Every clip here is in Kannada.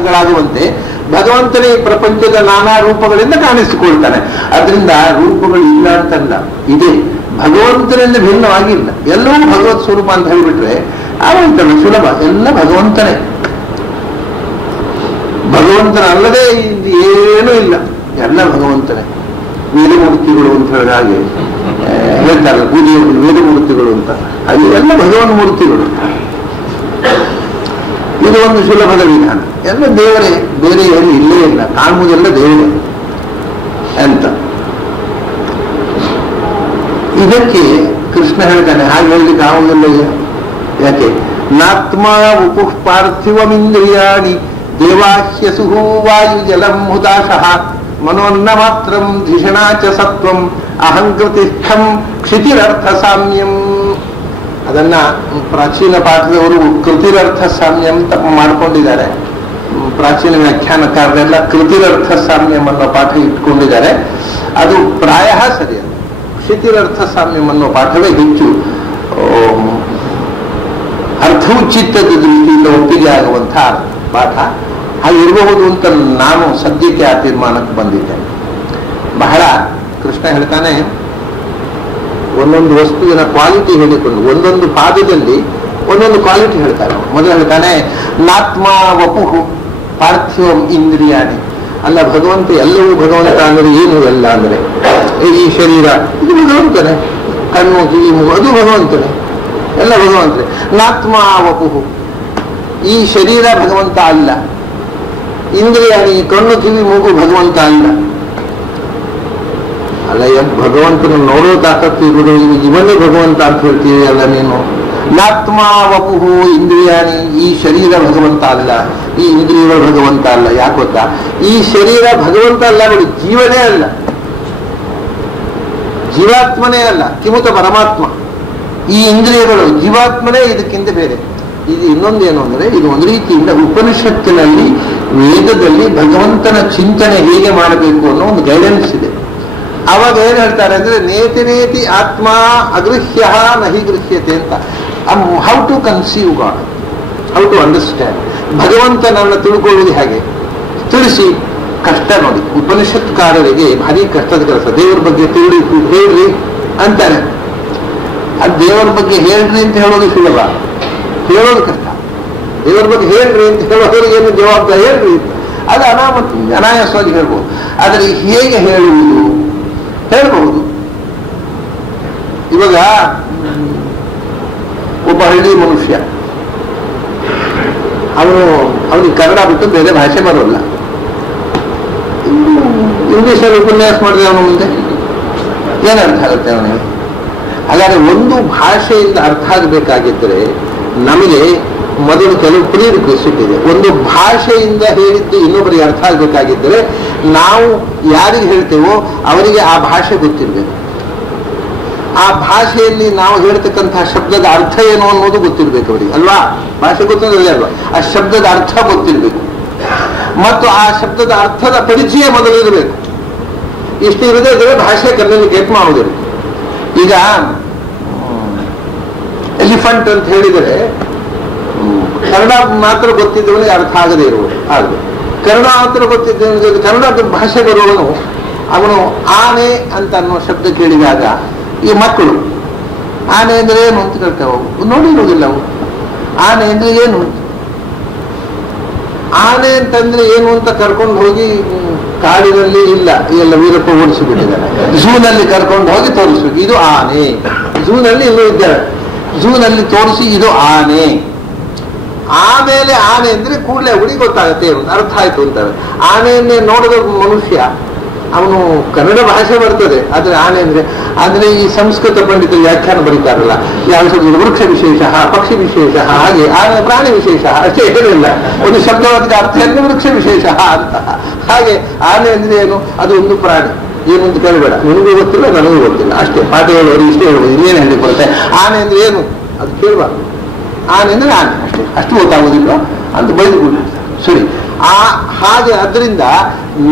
ಭಾಗಗಳಾಗುವಂತೆ ಭಗವಂತನೇ ಪ್ರಪಂಚದ ನಾನಾ ರೂಪಗಳಿಂದ ಕಾಣಿಸಿಕೊಳ್ತಾನೆ. ಅದರಿಂದ ರೂಪಗಳು ಇಲ್ಲ ಅಂತಲ್ಲ, ಇದೆ, ಭಗವಂತನಿಂದ ಭಿನ್ನವಾಗಿಲ್ಲ. ಎಲ್ಲವೂ ಭಗವತ್ ಸ್ವರೂಪ ಅಂತ ಹೇಳಿಬಿಟ್ರೆ ಆಗುತ್ತಲ್ಲ, ಸುಲಭ. ಎಲ್ಲ ಭಗವಂತನೇ, ಭಗವಂತನಲ್ಲದೆ ಏನೂ ಇಲ್ಲ, ಎಲ್ಲ ಭಗವಂತನೇ. ವೇದಮೂರ್ತಿಗಳು ಅಂತ ಹೇಳಿದ ಹಾಗೆ ಹೇಳ್ತಾರಲ್ಲ, ಪೂಜೆಯಲ್ಲಿ ವೇದಮೂರ್ತಿಗಳು ಅಂತ, ಅದು ಎಲ್ಲ ಭಗವನ್ ಮೂರ್ತಿಗಳು. ಇದು ಒಂದು ಸುಲಭದ ವಿಧಾನ. ಎಲ್ಲ ದೇವರೇ, ಬೇರೆ ಏನು ಇಲ್ಲೇ ಇಲ್ಲ, ಕಾಣುವುದೆಲ್ಲ ದೇವರೇ ಅಂತ. ಇದಕ್ಕೆ ಕೃಷ್ಣ ಹೇಳ್ತಾನೆ, ಹಾಗೆ ಹೇಳಲಿಕ್ಕೆ ಆಗುವುದಿಲ್ಲ. ಯಾಕೆ? ನಾತ್ಮ ಉಪುಃ ಪಾರ್ಥಿವಮಿಂದ್ರಿಯಾಣಿ ದೇವಾಹ್ಯಸು ವಾಯು ಜಲಂ ಹುತಾಶಃ ಮನೋನ್ನ ಮಾತ್ರಂ ಧಿಷಣಾ ಚ ಸತ್ವಂ ಅಹಂಕೃತಿಷ್ಠಂ ಕ್ಷಿತಿರರ್ಥ ಸಾಮ್ಯಂ. ಅದನ್ನ ಪ್ರಾಚೀನ ಪಾಠದವರು ಕೃತಿರರ್ಥ ಸಾಮ್ಯಂ ತಪ್ಪ ಮಾಡ್ಕೊಂಡಿದ್ದಾರೆ. ಪ್ರಾಚೀನ ವ್ಯಾಖ್ಯಾನಕಾರರೆಲ್ಲ ಕೃತಿರರ್ಥ ಸಾಮ್ಯಂ ಅನ್ನೋ ಪಾಠ ಇಟ್ಕೊಂಡಿದ್ದಾರೆ. ಅದು ಪ್ರಾಯ ಸರಿಯಲ್ಲ. ಕ್ಷಿತಿರರ್ಥ ಸಾಮ್ಯಂ ಅನ್ನೋ ಪಾಠವೇ ಹೆಚ್ಚು ಅರ್ಥೋಚಿತದ ದೃಷ್ಟಿಯಿಂದ ಒಪ್ಪಿಗೆ ಆಗುವಂತಹ ಪಾಠ. ಹಾಗಿರಬಹುದು ಅಂತ ನಾನು ಸದ್ಯಕ್ಕೆ ಆ ತೀರ್ಮಾನಕ್ಕೆ ಬಂದಿದ್ದೇನೆ. ಬಹಳ ಕೃಷ್ಣ ಹೇಳ್ತಾನೆ, ಒಂದೊಂದು ವಸ್ತುವಿನ ಕ್ವಾಲಿಟಿ ಹೇಳಿಕೊಂಡು ಒಂದೊಂದು ಪಾದದಲ್ಲಿ ಒಂದೊಂದು ಕ್ವಾಲಿಟಿ ಹೇಳ್ತಾನೆ. ಮೊದಲು ಹೇಳ್ತಾನೆ, ನಾತ್ಮ ವಪುಹು ಪಾರ್ಥಿವಂ ಇಂದ್ರಿಯಾಣಿ. ಅಲ್ಲ, ಭಗವಂತ ಎಲ್ಲವೂ ಭಗವಂತ ಅಂದರೆ ಏನು? ಎಲ್ಲ ಅಂದರೆ ಈ ಶರೀರ ಇದು ಭಗವಂತನೇ, ಕಣ್ಣು ಕಿವಿ ಮೂಗು ಅದು ಭಗವಂತನೇ, ಎಲ್ಲ ಭಗವಂತನೇ. ನಾತ್ಮ ವಪುಹು, ಈ ಶರೀರ ಭಗವಂತ ಅಲ್ಲ. ಇಂದ್ರಿಯಾಣಿ, ಕಣ್ಣು ಕಿವಿ ಮೂಗು ಭಗವಂತ ಅಲ್ಲ. ಅಲ್ಲ, ಭಗವಂತನ ನೋಡೋ ತಾಕತ್ತು ಇರುವುದು, ಇವನೇ ಭಗವಂತ ಅಂತ ಹೇಳ್ತೀವಿ ಅಲ್ಲ ನೀನು. ನಾತ್ಮ ವಪುಹು ಇಂದ್ರಿಯಾಣಿ, ಈ ಶರೀರ ಭಗವಂತ ಅಲ್ಲ, ಈ ಇಂದ್ರಿಯಗಳು ಭಗವಂತ ಅಲ್ಲ. ಯಾಕೆ ಗೊತ್ತಾ? ಈ ಶರೀರ ಭಗವಂತ ಅಲ್ಲ, ಬಿಡಿ, ಜೀವನೇ ಅಲ್ಲ, ಜೀವಾತ್ಮನೇ ಅಲ್ಲ, ಕಿಮುತ ಪರಮಾತ್ಮ. ಈ ಇಂದ್ರಿಯಗಳು ಜೀವಾತ್ಮನೇ, ಇದಕ್ಕಿಂತ ಬೇರೆ. ಇದು ಇನ್ನೊಂದೇನು ಅಂದರೆ, ಇದು ಒಂದು ರೀತಿಯಿಂದ ಉಪನಿಷತ್ತಿನಲ್ಲಿ ವೇದದಲ್ಲಿ ಭಗವಂತನ ಚಿಂತನೆ ಹೇಗೆ ಮಾಡಬೇಕು ಅನ್ನೋ ಒಂದು ಗೈಡೆನ್ಸ್ ಇದೆ. ಅವಾಗ ಏನ್ ಹೇಳ್ತಾರೆ ಅಂದ್ರೆ, ನೇತಿ ನೇತಿ ಆತ್ಮ ಅಗೃಹ್ಯ ನಹಿ ಗೃಹ್ಯತೆ ಅಂತ. How to conceive God, how to understand. ಭಗವಂತನನ್ನು ತಿಳ್ಕೊಳ್ಳುವುದು ಹೇಗೆ ತಿಳಿಸಿ. ಕಷ್ಟ ನೋಡಿ, ಉಪನಿಷತ್ಕಾರರಿಗೆ ಭಾರಿ ಕಷ್ಟದ ಕೆಲಸ. ದೇವರ ಬಗ್ಗೆ ಹೇಳ್ರಿ ಅಂತಾರೆ. ಅದು ದೇವರ ಬಗ್ಗೆ ಹೇಳ್ರಿ ಅಂತ ಹೇಳೋದು ಸುಲಭ, ಹೇಳೋದು ಕಷ್ಟ. ದೇವರ ಬಗ್ಗೆ ಹೇಳ್ರಿ ಅಂತ ಹೇಳೋದ್ರಿಗೆ ಏನು ಜವಾಬ್ದಾರಿ? ಹೇಳ್ರಿ, ಅದು ಅನಾಯಾಸವಾಗಿ ಹೇಳ್ಬೋದು. ಆದರೆ ಹೇಗೆ ಹೇಳುವುದು? ಹೇಳ್ಬಹುದು. ಇವಾಗ ಒಬ್ಬ ಹಳ್ಳಿ ಮನುಷ್ಯ, ಅವನಿಗೆ ಕನ್ನಡ ಬಿಟ್ಟು ಬೇರೆ ಭಾಷೆ ಬರೋಲ್ಲ. ಇಂಗ್ಲಿಷಲ್ಲಿ ಉಪನ್ಯಾಸ ಮಾಡಿದ್ರೆ ಅವನ ಮುಂದೆ ಏನರ್ಥ ಆಗುತ್ತೆ ಅವನಿಗೆ? ಹಾಗಾದ್ರೆ ಒಂದು ಭಾಷೆಯಿಂದ ಅರ್ಥ ಆಗಬೇಕಾಗಿದ್ದರೆ ನಮಗೆ ಮೊದಲು ಕೆಲವು ಪ್ರೀ ರಿಕ್ವೆಸ್ಟ್ ಇದೆ. ಒಂದು ಭಾಷೆಯಿಂದ ಹೇಳಿದ್ದು ಇನ್ನೊಬ್ಬರಿಗೆ ಅರ್ಥ ಆಗಬೇಕಾಗಿದ್ದರೆ ನಾವು ಯಾರಿಗೆ ಹೇಳ್ತೇವೋ ಅವರಿಗೆ ಆ ಭಾಷೆ ಗೊತ್ತಿರಬೇಕು. ಆ ಭಾಷೆಯಲ್ಲಿ ನಾವು ಹೇಳ್ತಕ್ಕಂತಹ ಶಬ್ದದ ಅರ್ಥ ಏನು ಅನ್ನೋದು ಗೊತ್ತಿರ್ಬೇಕು ಅವರಿಗೆ, ಅಲ್ವಾ? ಭಾಷೆ ಗೊತ್ತಿರೋದೇ ಅಲ್ವಾ? ಆ ಶಬ್ದದ ಅರ್ಥ ಗೊತ್ತಿರಬೇಕು ಮತ್ತು ಆ ಶಬ್ದದ ಅರ್ಥದ ಪರಿಚಯ ಮೊದಲಿರಬೇಕು. ಇಷ್ಟು ಇರದೇ ಇದ್ರೆ ಭಾಷೆ ಕಮ್ಯುನಿಕೇಟ್ ಮಾಡೋದಿಲ್ಲ. ಈಗ ಎಲಿಫೆಂಟ್ ಅಂತ ಹೇಳಿದರೆ ಕನ್ನಡ ಮಾತ್ರ ಗೊತ್ತಿದ್ದವನಿಗೆ ಅರ್ಥ ಆಗದೇ ಇರುವುದು. ಹಾಗೆ ಕನ್ನಡ ಮಾತ್ರ ಗೊತ್ತಿದ್ದವನಿಗೆ, ಕನ್ನಡ ಭಾಷೆ ಬರುವವನು ಅವನು ಆನೆ ಅಂತ ಅನ್ನೋ ಶಬ್ದ ಕೇಳಿದಾಗ ಈ ಮಕ್ಕಳು ಆನೆ ಅಂದ್ರೆ ಏನು ಅಂತ ಕೇಳ್ತಾವ, ನೋಡಿರುವುದಿಲ್ಲ ಅವು. ಆನೆ ಅಂದ್ರೆ ಏನು, ಆನೆ ಅಂತಂದ್ರೆ ಏನು ಅಂತ ಕರ್ಕೊಂಡು ಹೋಗಿ ಕಾಡಿನಲ್ಲಿ ಇಲ್ಲ, ಎಲ್ಲ ವೀರಪ್ಪ ಓಡಿಸಿಬಿಟ್ಟಿದ್ದಾರೆ. ಝೂನಲ್ಲಿ ಕರ್ಕೊಂಡು ಹೋಗಿ ತೋರಿಸ್ಬೇಕು, ಇದು ಆನೆ. ಝೂನಲ್ಲಿ ಇನ್ನೂ ಇದ್ದಾರೆ, ಝೂನಲ್ಲಿ ತೋರಿಸಿ ಇದು ಆನೆ. ಆಮೇಲೆ ಆನೆ ಅಂದ್ರೆ ಕೂಡಲೇ ಹುಡಿ ಗೊತ್ತಾಗುತ್ತೆ, ಏನು ಅರ್ಥ ಆಯ್ತು ಅಂತಾರೆ. ಆನೆಯನ್ನೇ ನೋಡಿದ ಮನುಷ್ಯ ಅವನು ಕನ್ನಡ ಭಾಷೆ ಬರ್ತದೆ, ಆದ್ರೆ ಆನೆ ಅಂದ್ರೆ ಈ ಸಂಸ್ಕೃತ ಪಂಡಿತರು ವ್ಯಾಖ್ಯಾನ ಬರೀತಾರಲ್ಲ, ಯಾವ ಶಬ್ದ ವೃಕ್ಷ ವಿಶೇಷ, ಪಕ್ಷಿ ವಿಶೇಷ, ಹಾಗೆ ಆನೆ ಪ್ರಾಣಿ ವಿಶೇಷ ಅಷ್ಟೇ ಹೇಳಿಲ್ಲ. ಒಂದು ಶಬ್ದವಾದ ಅರ್ಥ ಅಂದ್ರೆ ವೃಕ್ಷ ವಿಶೇಷ ಅಂತ. ಹಾಗೆ ಆನೆ ಅಂದ್ರೆ ಏನು, ಅದು ಒಂದು ಪ್ರಾಣಿ. ಏನು ಅಂತ ಕೇಳಬೇಡ, ನಿನಗೂ ಗೊತ್ತಿಲ್ಲ ನನಗೂ ಗೊತ್ತಿಲ್ಲ, ಅಷ್ಟೇ. ಪಾಠ ಹೇಳೋರು ಇಷ್ಟೇ ಹೇಳೋದು, ಇನ್ನೇನು ಹೇಳಿ ಕೊಡುತ್ತೆ. ಆನೆ ಅಂದ್ರೆ ಏನು ಅದು ಕೇಳಬಾರ್ದು. ಆನೆ ಅಂದ್ರೆ ಆನೆ ಅಷ್ಟೇ, ಅಷ್ಟು ಗೊತ್ತಾಗೋದಿಲ್ಲ ಅಂತ ಬೈದುಕೊಂಡು ಸರಿ. ಹಾಗೆ ಅದರಿಂದ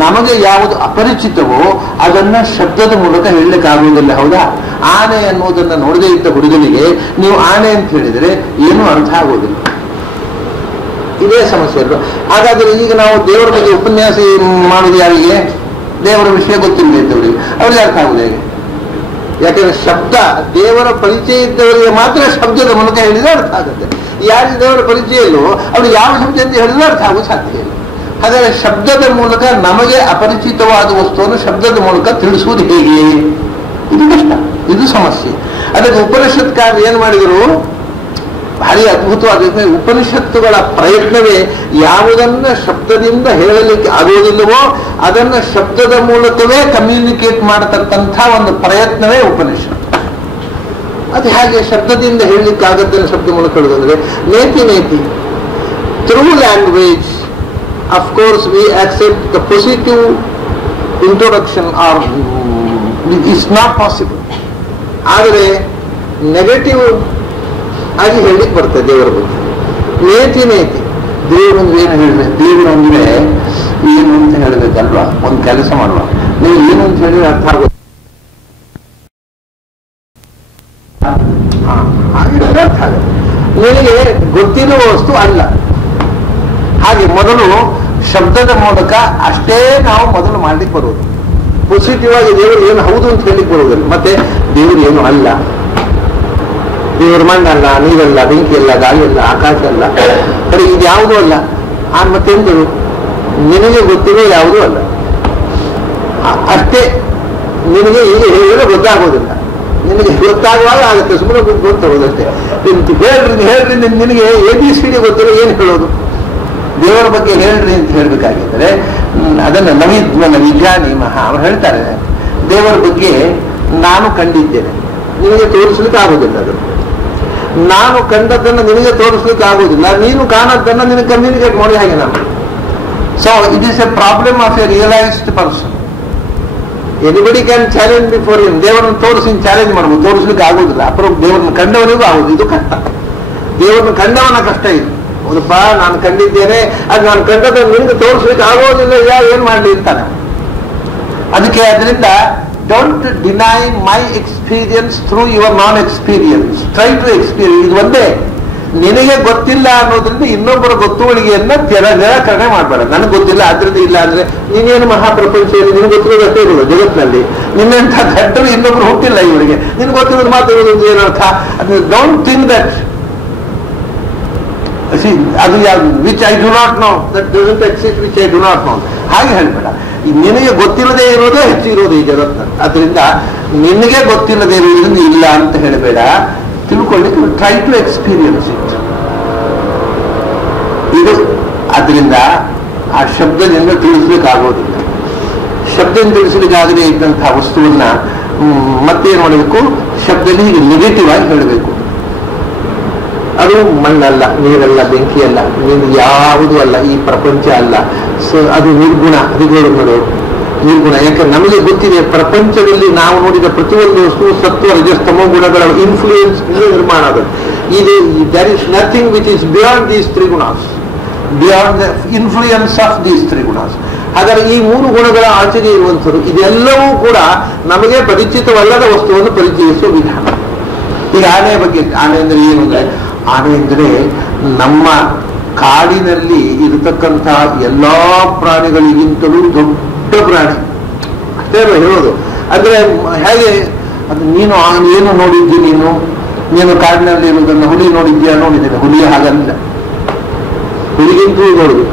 ನಮಗೆ ಯಾವುದು ಅಪರಿಚಿತವೋ ಅದನ್ನ ಶಬ್ದದ ಮೂಲಕ ಹೇಳಲಿಕ್ಕಾಗುವುದಿಲ್ಲ, ಹೌದಾ? ಆನೆ ಅನ್ನೋದನ್ನ ನೋಡದೇ ಇದ್ದ ಹುಡುಗನಿಗೆ ನೀವು ಆನೆ ಅಂತ ಹೇಳಿದರೆ ಏನೂ ಅರ್ಥ ಆಗೋದಿಲ್ಲ. ಇದೇ ಸಮಸ್ಯೆ ಅಲ್ವಾ? ಹಾಗಾದ್ರೆ ಈಗ ನಾವು ದೇವರ ಬಗ್ಗೆ ಉಪನ್ಯಾಸ ಮಾಡುವುದು ಯಾರಿಗೆ? ದೇವರ ವಿಷಯ ಗೊತ್ತಿಲ್ಲದೆ ಇದ್ದವರಿಗೆ. ಅವ್ರಿಗೆ ಅರ್ಥ ಆಗುದು ಹೇಗೆ? ಯಾಕಂದ್ರೆ ಶಬ್ದ, ದೇವರ ಪರಿಚಯ ಇದ್ದವರಿಗೆ ಮಾತ್ರ ಶಬ್ದದ ಮೂಲಕ ಹೇಳಿದ್ರೆ ಅರ್ಥ ಆಗುತ್ತೆ. ಯಾರಿಗೆ ದೇವರ ಪರಿಚಯ ಇಲ್ಲೋ ಅವ್ರಿಗೆ ಯಾವ ಶಬ್ದ ಅಂತ ಹೇಳಿದ್ರೆ ಅರ್ಥ ಆಗೋದು ಸಾಧ್ಯ ಇಲ್ಲ. ಹಾಗಾದ್ರೆ ಶಬ್ದದ ಮೂಲಕ ನಮಗೆ ಅಪರಿಚಿತವಾದ ವಸ್ತುವನ್ನು ಶಬ್ದದ ಮೂಲಕ ತಿಳಿಸುವುದು ಹೇಗೆ? ಇದು ಕಷ್ಟ, ಇದು ಸಮಸ್ಯೆ. ಅದಕ್ಕೆ ಉಪನಿಷತ್ಕಾರರು ಏನು ಮಾಡಿದರು? ಭಾರಿ ಅದ್ಭುತವಾದ ಉಪನಿಷತ್ತುಗಳ ಪ್ರಯತ್ನವೇ ಯಾವುದನ್ನ ಶಬ್ದದಿಂದ ಹೇಳಲಿಕ್ಕೆ ಆಗುವುದಿಲ್ಲವೋ ಅದನ್ನ ಶಬ್ದದ ಮೂಲಕವೇ ಕಮ್ಯುನಿಕೇಟ್ ಮಾಡತಕ್ಕಂಥ ಒಂದು ಪ್ರಯತ್ನವೇ ಉಪನಿಷತ್ತು. ಅದು ಹೇಗೆ ಶಬ್ದದಿಂದ ಹೇಳಲಿಕ್ಕೆ ಆಗುತ್ತೆ? ಶಬ್ದ ಮೂಲಕ ಹೇಳುವುದಂದ್ರೆ ನೇತಿ ನೇತಿ through language. Of course we accept the positive introduction or it's not possible. ಆದರೆ ನೆಗೆಟಿವ್ ಆಗಿ ಹೇಳಲಿಕ್ಕೆ ಬರ್ತದೆ ದೇವರ ಬಗ್ಗೆ. ನೇತಿ ನೇತಿ ದೇವರು ಏನು ಹೇಳ್ಬೇಕು? ದೇವರು ಅಂದ್ರೆ ಏನು ಅಂತ ಹೇಳ್ಬೇಕಲ್ವಾ? ಒಂದು ಕೆಲಸ ಮಾಡುವ, ನೀವು ಏನು ಅಂತ ಹೇಳಿ ಅರ್ಥ ಆಗೋದು ಅರ್ಥ ಆಗ ನಿನಗೆ ಗೊತ್ತಿರುವ ವಸ್ತು ಅಲ್ಲ. ಹಾಗೆ ಮೊದಲು ಶಬ್ದದ ಮೂಲಕ ಅಷ್ಟೇ ನಾವು ಮೊದಲು ಮಾಡ್ಲಿಕ್ಕೆ ಬರುವುದು. ಪಾಸಿಟಿವ್ ಆಗಿ ದೇವರು ಏನು ಹೌದು ಅಂತ ಹೇಳಲಿಕ್ಕೆ ಬರುವುದಿಲ್ಲ. ಮತ್ತೆ ದೇವರು ಏನು ಅಲ್ಲ, ದೇವರು ಮಣ್ಣಲ್ಲ, ನೀರಲ್ಲ, ಬೆಂಕಿ ಅಲ್ಲ, ಗಾಳಿ ಅಲ್ಲ, ಆಕಾಶ ಅಲ್ಲ, ಬರೀ ಇದು ಯಾವುದೂ ಅಲ್ಲ. ಮತ್ತೆಂದು ನಿನಗೆ ಗೊತ್ತಿರೋ ಯಾವುದೂ ಅಲ್ಲ. ಅಷ್ಟೇ ನಿನಗೆ ಈಗ ಹೇಳಿದ್ರೆ ಗೊತ್ತಾಗೋದಿಲ್ಲ. ನಿನಗೆ ಗೊತ್ತಾಗುವಾಗ ಆಗುತ್ತೆ, ಸುಮ್ಮನೆ ಗೊತ್ತಾಗೋದಷ್ಟೇ. ಹೇಳ್ರಿ ನಿನಗೆ ABCD ಗೊತ್ತಿರೋ ಏನು ಹೇಳೋದು? ದೇವರ ಬಗ್ಗೆ ಹೇಳ್ರಿ ಅಂತ ಹೇಳ್ಬೇಕಾಗಿದ್ದರೆ ಅದನ್ನು ನವಿದ್ವನ ವಿಜ್ಞಾನಿ ಮಹಾ ಅವರು ಹೇಳ್ತಾರೆ. ದೇವರ ಬಗ್ಗೆ ನಾನು ಕಂಡಿದ್ದೇನೆ, ನಿನಗೆ ತೋರಿಸ್ಲಿಕ್ಕೆ ಆಗೋದಿಲ್ಲ. ಅದು ನಾನು ಕಂಡದ್ದನ್ನು ನಿನಗೆ ತೋರಿಸ್ಲಿಕ್ಕೆ ಆಗೋದಿಲ್ಲ. ನೀನು ಕಾಣದ್ದನ್ನು ನಿನಗೆ ಕಮ್ಯುನಿಕೇಟ್ ಮಾಡಿ ಹಾಗೆ ನಾವು. So it is a problem of a realised person. Anybody can challenge before him. ದೇವರನ್ನು ತೋರಿಸಿ ಚಾಲೆಂಜ್ ಮಾಡ್ಬೋದು, ತೋರಿಸ್ಲಿಕ್ಕೆ ಆಗೋದಿಲ್ಲ. ಅಪರ ದೇವರನ್ನು ಕಂಡವನಿಗೂ ಆಗೋದು, ಇದು ಕಷ್ಟ. ದೇವರನ್ನು ಕಂಡವನ ಕಷ್ಟ ಇದು. ಹೌದಪ್ಪ, ನಾನು ಕಂಡಿದ್ದೇನೆ, ಅದು ನಾನು ಕಂಡದನ್ನು ನಿನಗೆ ತೋರಿಸ್ಲಿಕ್ಕೆ ಆಗೋದಿಲ್ಲ, ಏನ್ ಮಾಡ್ಲಿ ಅಂತಾನೆ. ಅದಕ್ಕೆ ಅದರಿಂದ don't deny my experience through your non experience. Try to experience. ಇದು ಒಂದೇ. ನಿನಗೆ ಗೊತ್ತಿಲ್ಲ ಅನ್ನೋದ್ರಿಂದ ಇನ್ನೊಬ್ಬರ ಗೊತ್ತುವಳಿಗೆಯನ್ನ ನಿರಾಕರಣೆ ಮಾಡಬೇಡ. ನನಗೆ ಗೊತ್ತಿಲ್ಲ ಆದ್ರಿಂದ ಇಲ್ಲ ಅಂದ್ರೆ ನೀನೇನು ಮಹಾಪ್ರಪಂಚದಲ್ಲಿ ನಿನ್ಗೆ ಗೊತ್ತಿರೋದು ಅಷ್ಟೇ ಇರೋದು ಜಗತ್ತಿನಲ್ಲಿ. ನಿನ್ನಂಥ ಘಟ್ಟರು ಇನ್ನೊಬ್ರು ಹುಟ್ಟಿಲ್ಲ ಇವರಿಗೆ. ನಿನ್ಗೆ ಗೊತ್ತಿರೋದು ಮಾತಾಡೋದು ಏನರ್ಥ? ಡೋಂಟ್ ಥಿಂಕ್ ದಟ್ ಅದು ಯಾವುದು which I do not know, that doesn't exist which I do not know. ಹಾಗೆ ಹೇಳ್ಬೇಡ. ನಿನಗೆ ಗೊತ್ತಿಲ್ಲದೆ ಇರೋದೇ ಹೆಚ್ಚು ಇರೋದು ಈ ಜಗತ್ತಿನಲ್ಲಿ. ಅದರಿಂದ ನಿನಗೆ ಗೊತ್ತಿಲ್ಲದೆ ಇರೋದ್ರಿಂದ ಇಲ್ಲ ಅಂತ ಹೇಳಬೇಡ. ತಿಳ್ಕೊಳ್ಳಿಕ್ಕೆ ಟ್ರೈ ಟು ಎಕ್ಸ್ಪೀರಿಯನ್ಸ್ ಇಟ್. ಇದು ಅದರಿಂದ ಆ ಶಬ್ದದಿಂದ ತಿಳಿಸ್ಲಿಕ್ಕಾಗೋದಿಲ್ಲ. ಶಬ್ದದಿಂದ ತಿಳಿಸ್ಲಿಕ್ಕಾಗದೇ ಇದ್ದಂತಹ ವಸ್ತುವನ್ನ ಮತ್ತೇನು ಮಾಡಬೇಕು? ಶಬ್ದದಲ್ಲಿ ಹೀಗೆ ನೆಗೆಟಿವ್ ಆಗಿ ಹೇಳಬೇಕು. ಅದು ಮಣ್ಣಲ್ಲ, ನೀರಲ್ಲ, ಬೆಂಕಿ ಅಲ್ಲ, ನೀನು ಯಾವುದೂ ಅಲ್ಲ, ಈ ಪ್ರಪಂಚ ಅಲ್ಲ. ಸೊ ಅದು ನಿರ್ಗುಣ. ಅದಿಗಳು ನೋಡು, ನಿರ್ಗುಣ. ಯಾಕೆ ನಮಗೆ ಗೊತ್ತಿದೆ ಪ್ರಪಂಚದಲ್ಲಿ ನಾವು ನೋಡಿದ ಪ್ರತಿಯೊಂದು ವಸ್ತು ಸತ್ವ ರಜಸ್ತಮ ಗುಣಗಳ ಇನ್ಫ್ಲೂಯೆನ್ಸ್ ನಿರ್ಮಾಣ ಆಗುತ್ತೆ. ಇದು there is nothing which is beyond these three ಗುಣಾಸ್, beyond the influence of these three ಗುಣಾಸ್. ಹಾಗಾದ್ರೆ ಈ ಮೂರು ಗುಣಗಳ ಆಚೆಗೆ ಇರುವಂಥದ್ದು ಇದೆಲ್ಲವೂ ಕೂಡ ನಮಗೆ ಪರಿಚಿತವಲ್ಲದ ವಸ್ತುವನ್ನು ಪರಿಚಯಿಸುವ ವಿಧಾನ. ಈಗ ಆನೆಯ ಬಗ್ಗೆ, ಆನೆ ಅಂದರೆ ಏನು ಅಂದರೆ, ಆನೆ ಅಂದರೆ ನಮ್ಮ ಕಾಡಿನಲ್ಲಿ ಇರತಕ್ಕಂಥ ಎಲ್ಲಾ ಪ್ರಾಣಿಗಳಿಗಿಂತಲೂ ದೊಡ್ಡ ಪ್ರಾಣಿ. ಅಷ್ಟೇ ಅಲ್ಲ ಹೇಳೋದು. ಅಂದ್ರೆ ಹೇಗೆ ಅದು ನೀನು ಏನು ನೋಡಿದ್ದಿ? ನೀನು ಕಾಡಿನಲ್ಲಿ ಇರುವುದನ್ನು ಹುಲಿ ನೋಡಿದ್ಯಾ? ನೋಡಿದ್ದೇನೆ. ಹುಲಿ ಹಾಗಲ್ಲ, ಹುಲಿಗಿಂತಲೂ ದೊಡ್ಡದು.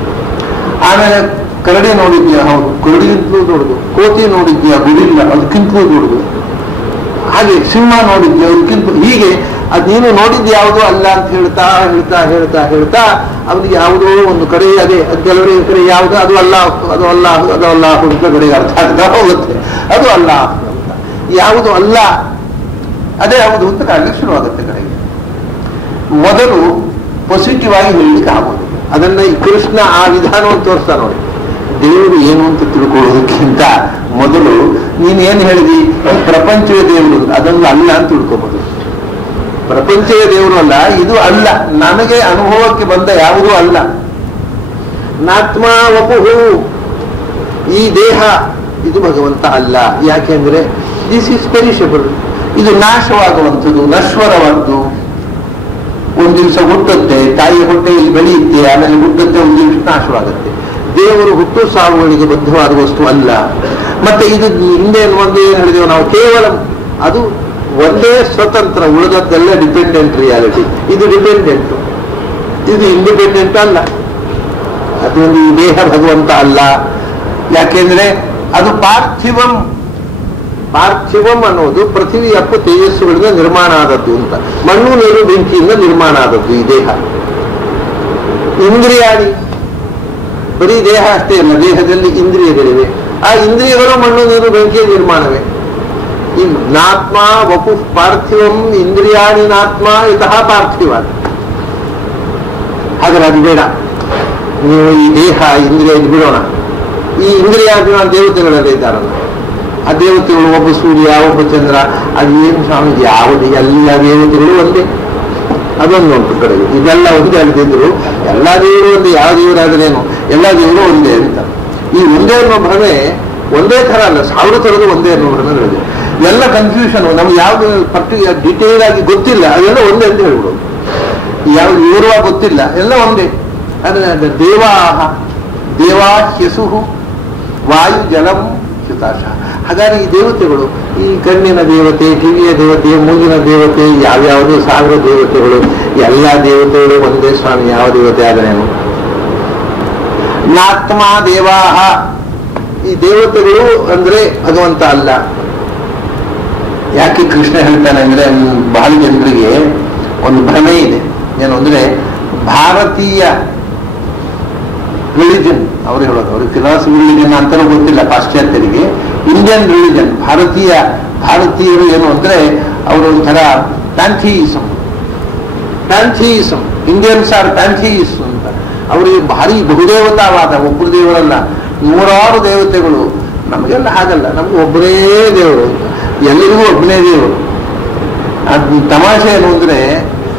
ಆಮೇಲೆ ಕರಡಿ ನೋಡಿದ್ಯಾ? ಹೌದು, ಕರಡಿಗಿಂತಲೂ ದೊಡ್ಡದು. ಕೋತಿ ನೋಡಿದ್ಯಾ? ಗುರಿಲ್ಲ, ಅದಕ್ಕಿಂತಲೂ ದೊಡ್ಡದು. ಹಾಗೆ ಸಿಂಹ ನೋಡಿದ್ಯಾ? ಅದಕ್ಕಿಂತ ಹೀಗೆ ಅದು ನೀನು ನೋಡಿದ್ದು ಯಾವುದೋ ಅಲ್ಲ ಅಂತ ಹೇಳ್ತಾ ಹೇಳ್ತಾ ಹೇಳ್ತಾ ಹೇಳ್ತಾ ಅವನಿಗೆ ಯಾವುದೋ ಒಂದು ಕಡೆ ಅದೇ, ಕೆಲವರಿಗೆ ಕಡೆ ಯಾವುದು ಅದು ಅಲ್ಲ, ಅದು ಅಲ್ಲ, ಅದು ಅಲ್ಲ ಅಂತ ಕಡೆಗೆ ಅರ್ಥ ಆಗ್ತಾ ಹೋಗುತ್ತೆ. ಅದು ಅಲ್ಲ ಅಂತ ಯಾವುದು ಅಲ್ಲ ಅದೇ ಯಾವುದು ಅಂತ ಕಾಣಲಿಕ್ಕೆ ಶುರುವಾಗುತ್ತೆ ಕಡೆಗೆ. ಮೊದಲು ಪಾಸಿಟಿವ್ ಆಗಿ ಹೇಳಲಿಕ್ಕೆ ಆಗೋದಿಲ್ಲ. ಅದನ್ನ ಕೃಷ್ಣ ಆ ವಿಧಾನವನ್ನು ತೋರಿಸ್ತಾ ನೋಡಿ. ದೇವರು ಏನು ಅಂತ ತಿಳ್ಕೊಳ್ಳೋದಕ್ಕಿಂತ ಮೊದಲು ನೀನೇನು ಹೇಳಿದಿ? ಪ್ರಪಂಚವೇ ದೇವರು, ಅದನ್ನು ಅಲ್ಲ ಅಂತ ತಿಳ್ಕೊಬೋದು. ಪ್ರಪಂಚವೇ ದೇವರು ಅಲ್ಲ, ಇದು ಅಲ್ಲ, ನಮಗೆ ಅನುಭವಕ್ಕೆ ಬಂದ ಯಾವುದೂ ಅಲ್ಲ. ನಾತ್ಮ ವಪುಹು, ಈ ದೇಹ ಇದು ಭಗವಂತ ಅಲ್ಲ. ಯಾಕೆಂದ್ರೆ ದಿಸ್ ಇಸ್ ಪೆರಿಷಬಲ್, ಇದು ನಾಶವಾಗುವಂಥದ್ದು, ನಶ್ವರವಾದ್ದು. ಒಂದು ದಿವಸ ಹುಟ್ಟುತ್ತೆ, ತಾಯಿಯ ಹೊಟ್ಟೆಯಲ್ಲಿ ಬೆಳೆಯುತ್ತೆ, ಆಮೇಲೆ ಹುಟ್ಟುತ್ತೆ, ಒಂದು ದಿವಸ ನಾಶವಾಗುತ್ತೆ. ದೇವರು ಹುಟ್ಟು ಸಾವುಗಳಿಗೆ ಬದ್ಧವಾದ ವಸ್ತು ಅಲ್ಲ. ಮತ್ತೆ ಇದು ಹಿಂದೆ ಒಂದು ಏನು ಹೇಳಿದೆವು ನಾವು, ಕೇವಲ ಅದು ಒಂದೇ ಸ್ವತಂತ್ರ, ಉಳಿದದ್ದೆಲ್ಲ ಡಿಪೆಂಡೆಂಟ್ ರಿಯಾಲಿಟಿ. ಇದು ಡಿಪೆಂಡೆಂಟ್, ಇದು ಇಂಡಿಪೆಂಡೆಂಟ್ ಅಲ್ಲ. ಅದೊಂದು ದೇಹ ಭಗವಂತ ಅಲ್ಲ. ಯಾಕೆಂದ್ರೆ ಅದು ಪಾರ್ಥಿವಂ. ಪಾರ್ಥಿವಂ ಅನ್ನೋದು ಪೃಥ್ವಿ ಅಪ್ಪು ತೇಜಸ್ಸುಗಳಿಂದ ನಿರ್ಮಾಣ ಆದದ್ದು ಅಂತ. ಮಣ್ಣು ನೀರು ಬೆಂಕಿಯಿಂದ ನಿರ್ಮಾಣ ಆದದ್ದು ಈ ದೇಹ. ಇಂದ್ರಿಯಾಣಿ, ಬರೀ ದೇಹ ಅಷ್ಟೇ ಅಲ್ಲ, ದೇಹದಲ್ಲಿ ಇಂದ್ರಿಯಗಳಿವೆ. ಆ ಇಂದ್ರಿಯಗಳು ಮಣ್ಣು ನೀರು ಬೆಂಕಿಯ ನಿರ್ಮಾಣವೇ. ನಾತ್ಮ ವಪು ಪಾರ್ಥಿವಂ ಇಂದ್ರಿಯಾಣಿ ನಾತ್ಮ ಇತಃ ಪಾರ್ಥಿವ. ಹಾಗಾದ್ರೆ ಅದು ಬೇಡ. ನೀವು ಈ ದೇಹ ಇಂದ್ರಿಯ ಬಿಡೋಣ. ಈ ಇಂದ್ರಿಯಾಭಿಮಾನ ದೇವತೆಗಳೆಲ್ಲ ಇದ್ದಾರಲ್ಲ, ಆ ದೇವತೆಗಳು ಒಬ್ಬ ಸೂರ್ಯ, ಒಬ್ಬ ಚಂದ್ರ, ಅದೇನು ಸ್ವಾಮಿ ಯಾವುದು, ಎಲ್ಲ ದೇವತೆಗಳು ಒಂದೇ. ಅದೊಂದು ಉಂಟು ಕಡೆಗೆ. ಇದೆಲ್ಲ ಒಂದೇ ಅಲ್ಲಿದ್ರು, ಎಲ್ಲ ದೇವರು ಒಂದೇ. ಯಾವ ದೇವರಾದ್ರೇನು, ಎಲ್ಲ ದೇವರು ಒಂದೇ ಅಂತ. ಈ ಒಂದೇ ಅನ್ನೋ ಭ್ರಮೆ ಒಂದೇ ಥರ ಅಲ್ಲ, 1000 ಥರದ ಒಂದೇ ಅನ್ನೋ ಭ್ರಮೆಗಳಿದೆ. ಎಲ್ಲ ಕನ್ಫ್ಯೂಷನ್. ನಮ್ಗೆ ಯಾವ್ದು ಪರ್ಟಿಕ್ಯುಲರ್ ಡಿಟೇಲ್ ಆಗಿ ಗೊತ್ತಿಲ್ಲ, ಅದೆಲ್ಲ ಒಂದೇ ಅಂತ ಹೇಳ್ಬಿಡೋದು. ಯಾವ್ದು ವಿವರವಾಗಿ ಗೊತ್ತಿಲ್ಲ, ಎಲ್ಲ ಒಂದೇ. ಅದ್ರ ದೇವಾಹ ದೇವಾಹ್ಯಸುಹು ವಾಯು ಜಲಂ ಚ್ಯುತಾಶ. ಹಾಗಾದ್ರೆ ಈ ದೇವತೆಗಳು, ಈ ಕಣ್ಣಿನ ದೇವತೆ, ಕಿವಿಯ ದೇವತೆ, ಮೂಗಿನ ದೇವತೆ, ಯಾವ್ಯಾವುದೋ 1000 ದೇವತೆಗಳು, ಎಲ್ಲ ದೇವತೆಗಳು ಒಂದೇ ಸ್ವಾಮಿ. ಯಾವ ದೇವತೆ ಆದರೇನು? ನಾತ್ಮ ದೇವಾಹ, ಈ ದೇವತೆಗಳು ಅಂದ್ರೆ ಭಗವಂತ ಅಲ್ಲ. ಯಾಕೆ ಕೃಷ್ಣ ಹೇಳ್ತಾನೆ ಅಂದ್ರೆ, ಬಹಳ ಜನರಿಗೆ ಒಂದು ಭ್ರಮೆ ಇದೆ. ಏನು ಅಂದ್ರೆ, ಭಾರತೀಯ ರಿಲಿಜನ್ ಅವರು ಹೇಳೋದು, ಅವ್ರಿಗೆ ಫಿಲಾಸಫಿ ರಿಲಿಜನ್ ಅಂತಲೂ ಗೊತ್ತಿಲ್ಲ ಪಾಶ್ಚಾತ್ಯರಿಗೆ. ಇಂಡಿಯನ್ ರಿಲಿಜನ್, ಭಾರತೀಯರು ಏನು ಅಂದ್ರೆ ಅವರು ಒಂಥರ ಪ್ಯಾಂಥಿಯಿಸಮ್. ಇಂಡಿಯನ್ಸ್ ಆರ್ ಪ್ಯಾಂಥಿಯಿಸ್ ಅಂತ. ಅವರಿಗೆ ಭಾರಿ ಬಹುದೇವತಾವಾದ, ಒಬ್ಬರು ದೇವರಲ್ಲ, 100 ದೇವತೆಗಳು. ನಮಗೆಲ್ಲ ಹಾಗಲ್ಲ, ನಮ್ಗೆ ಒಬ್ಬರೇ ದೇವರು, ಎಲ್ಲರಿಗೂ ಒಬ್ಬನೇ ದೇವರು. ಅದು ತಮಾಷೆ ಏನು ಅಂದ್ರೆ,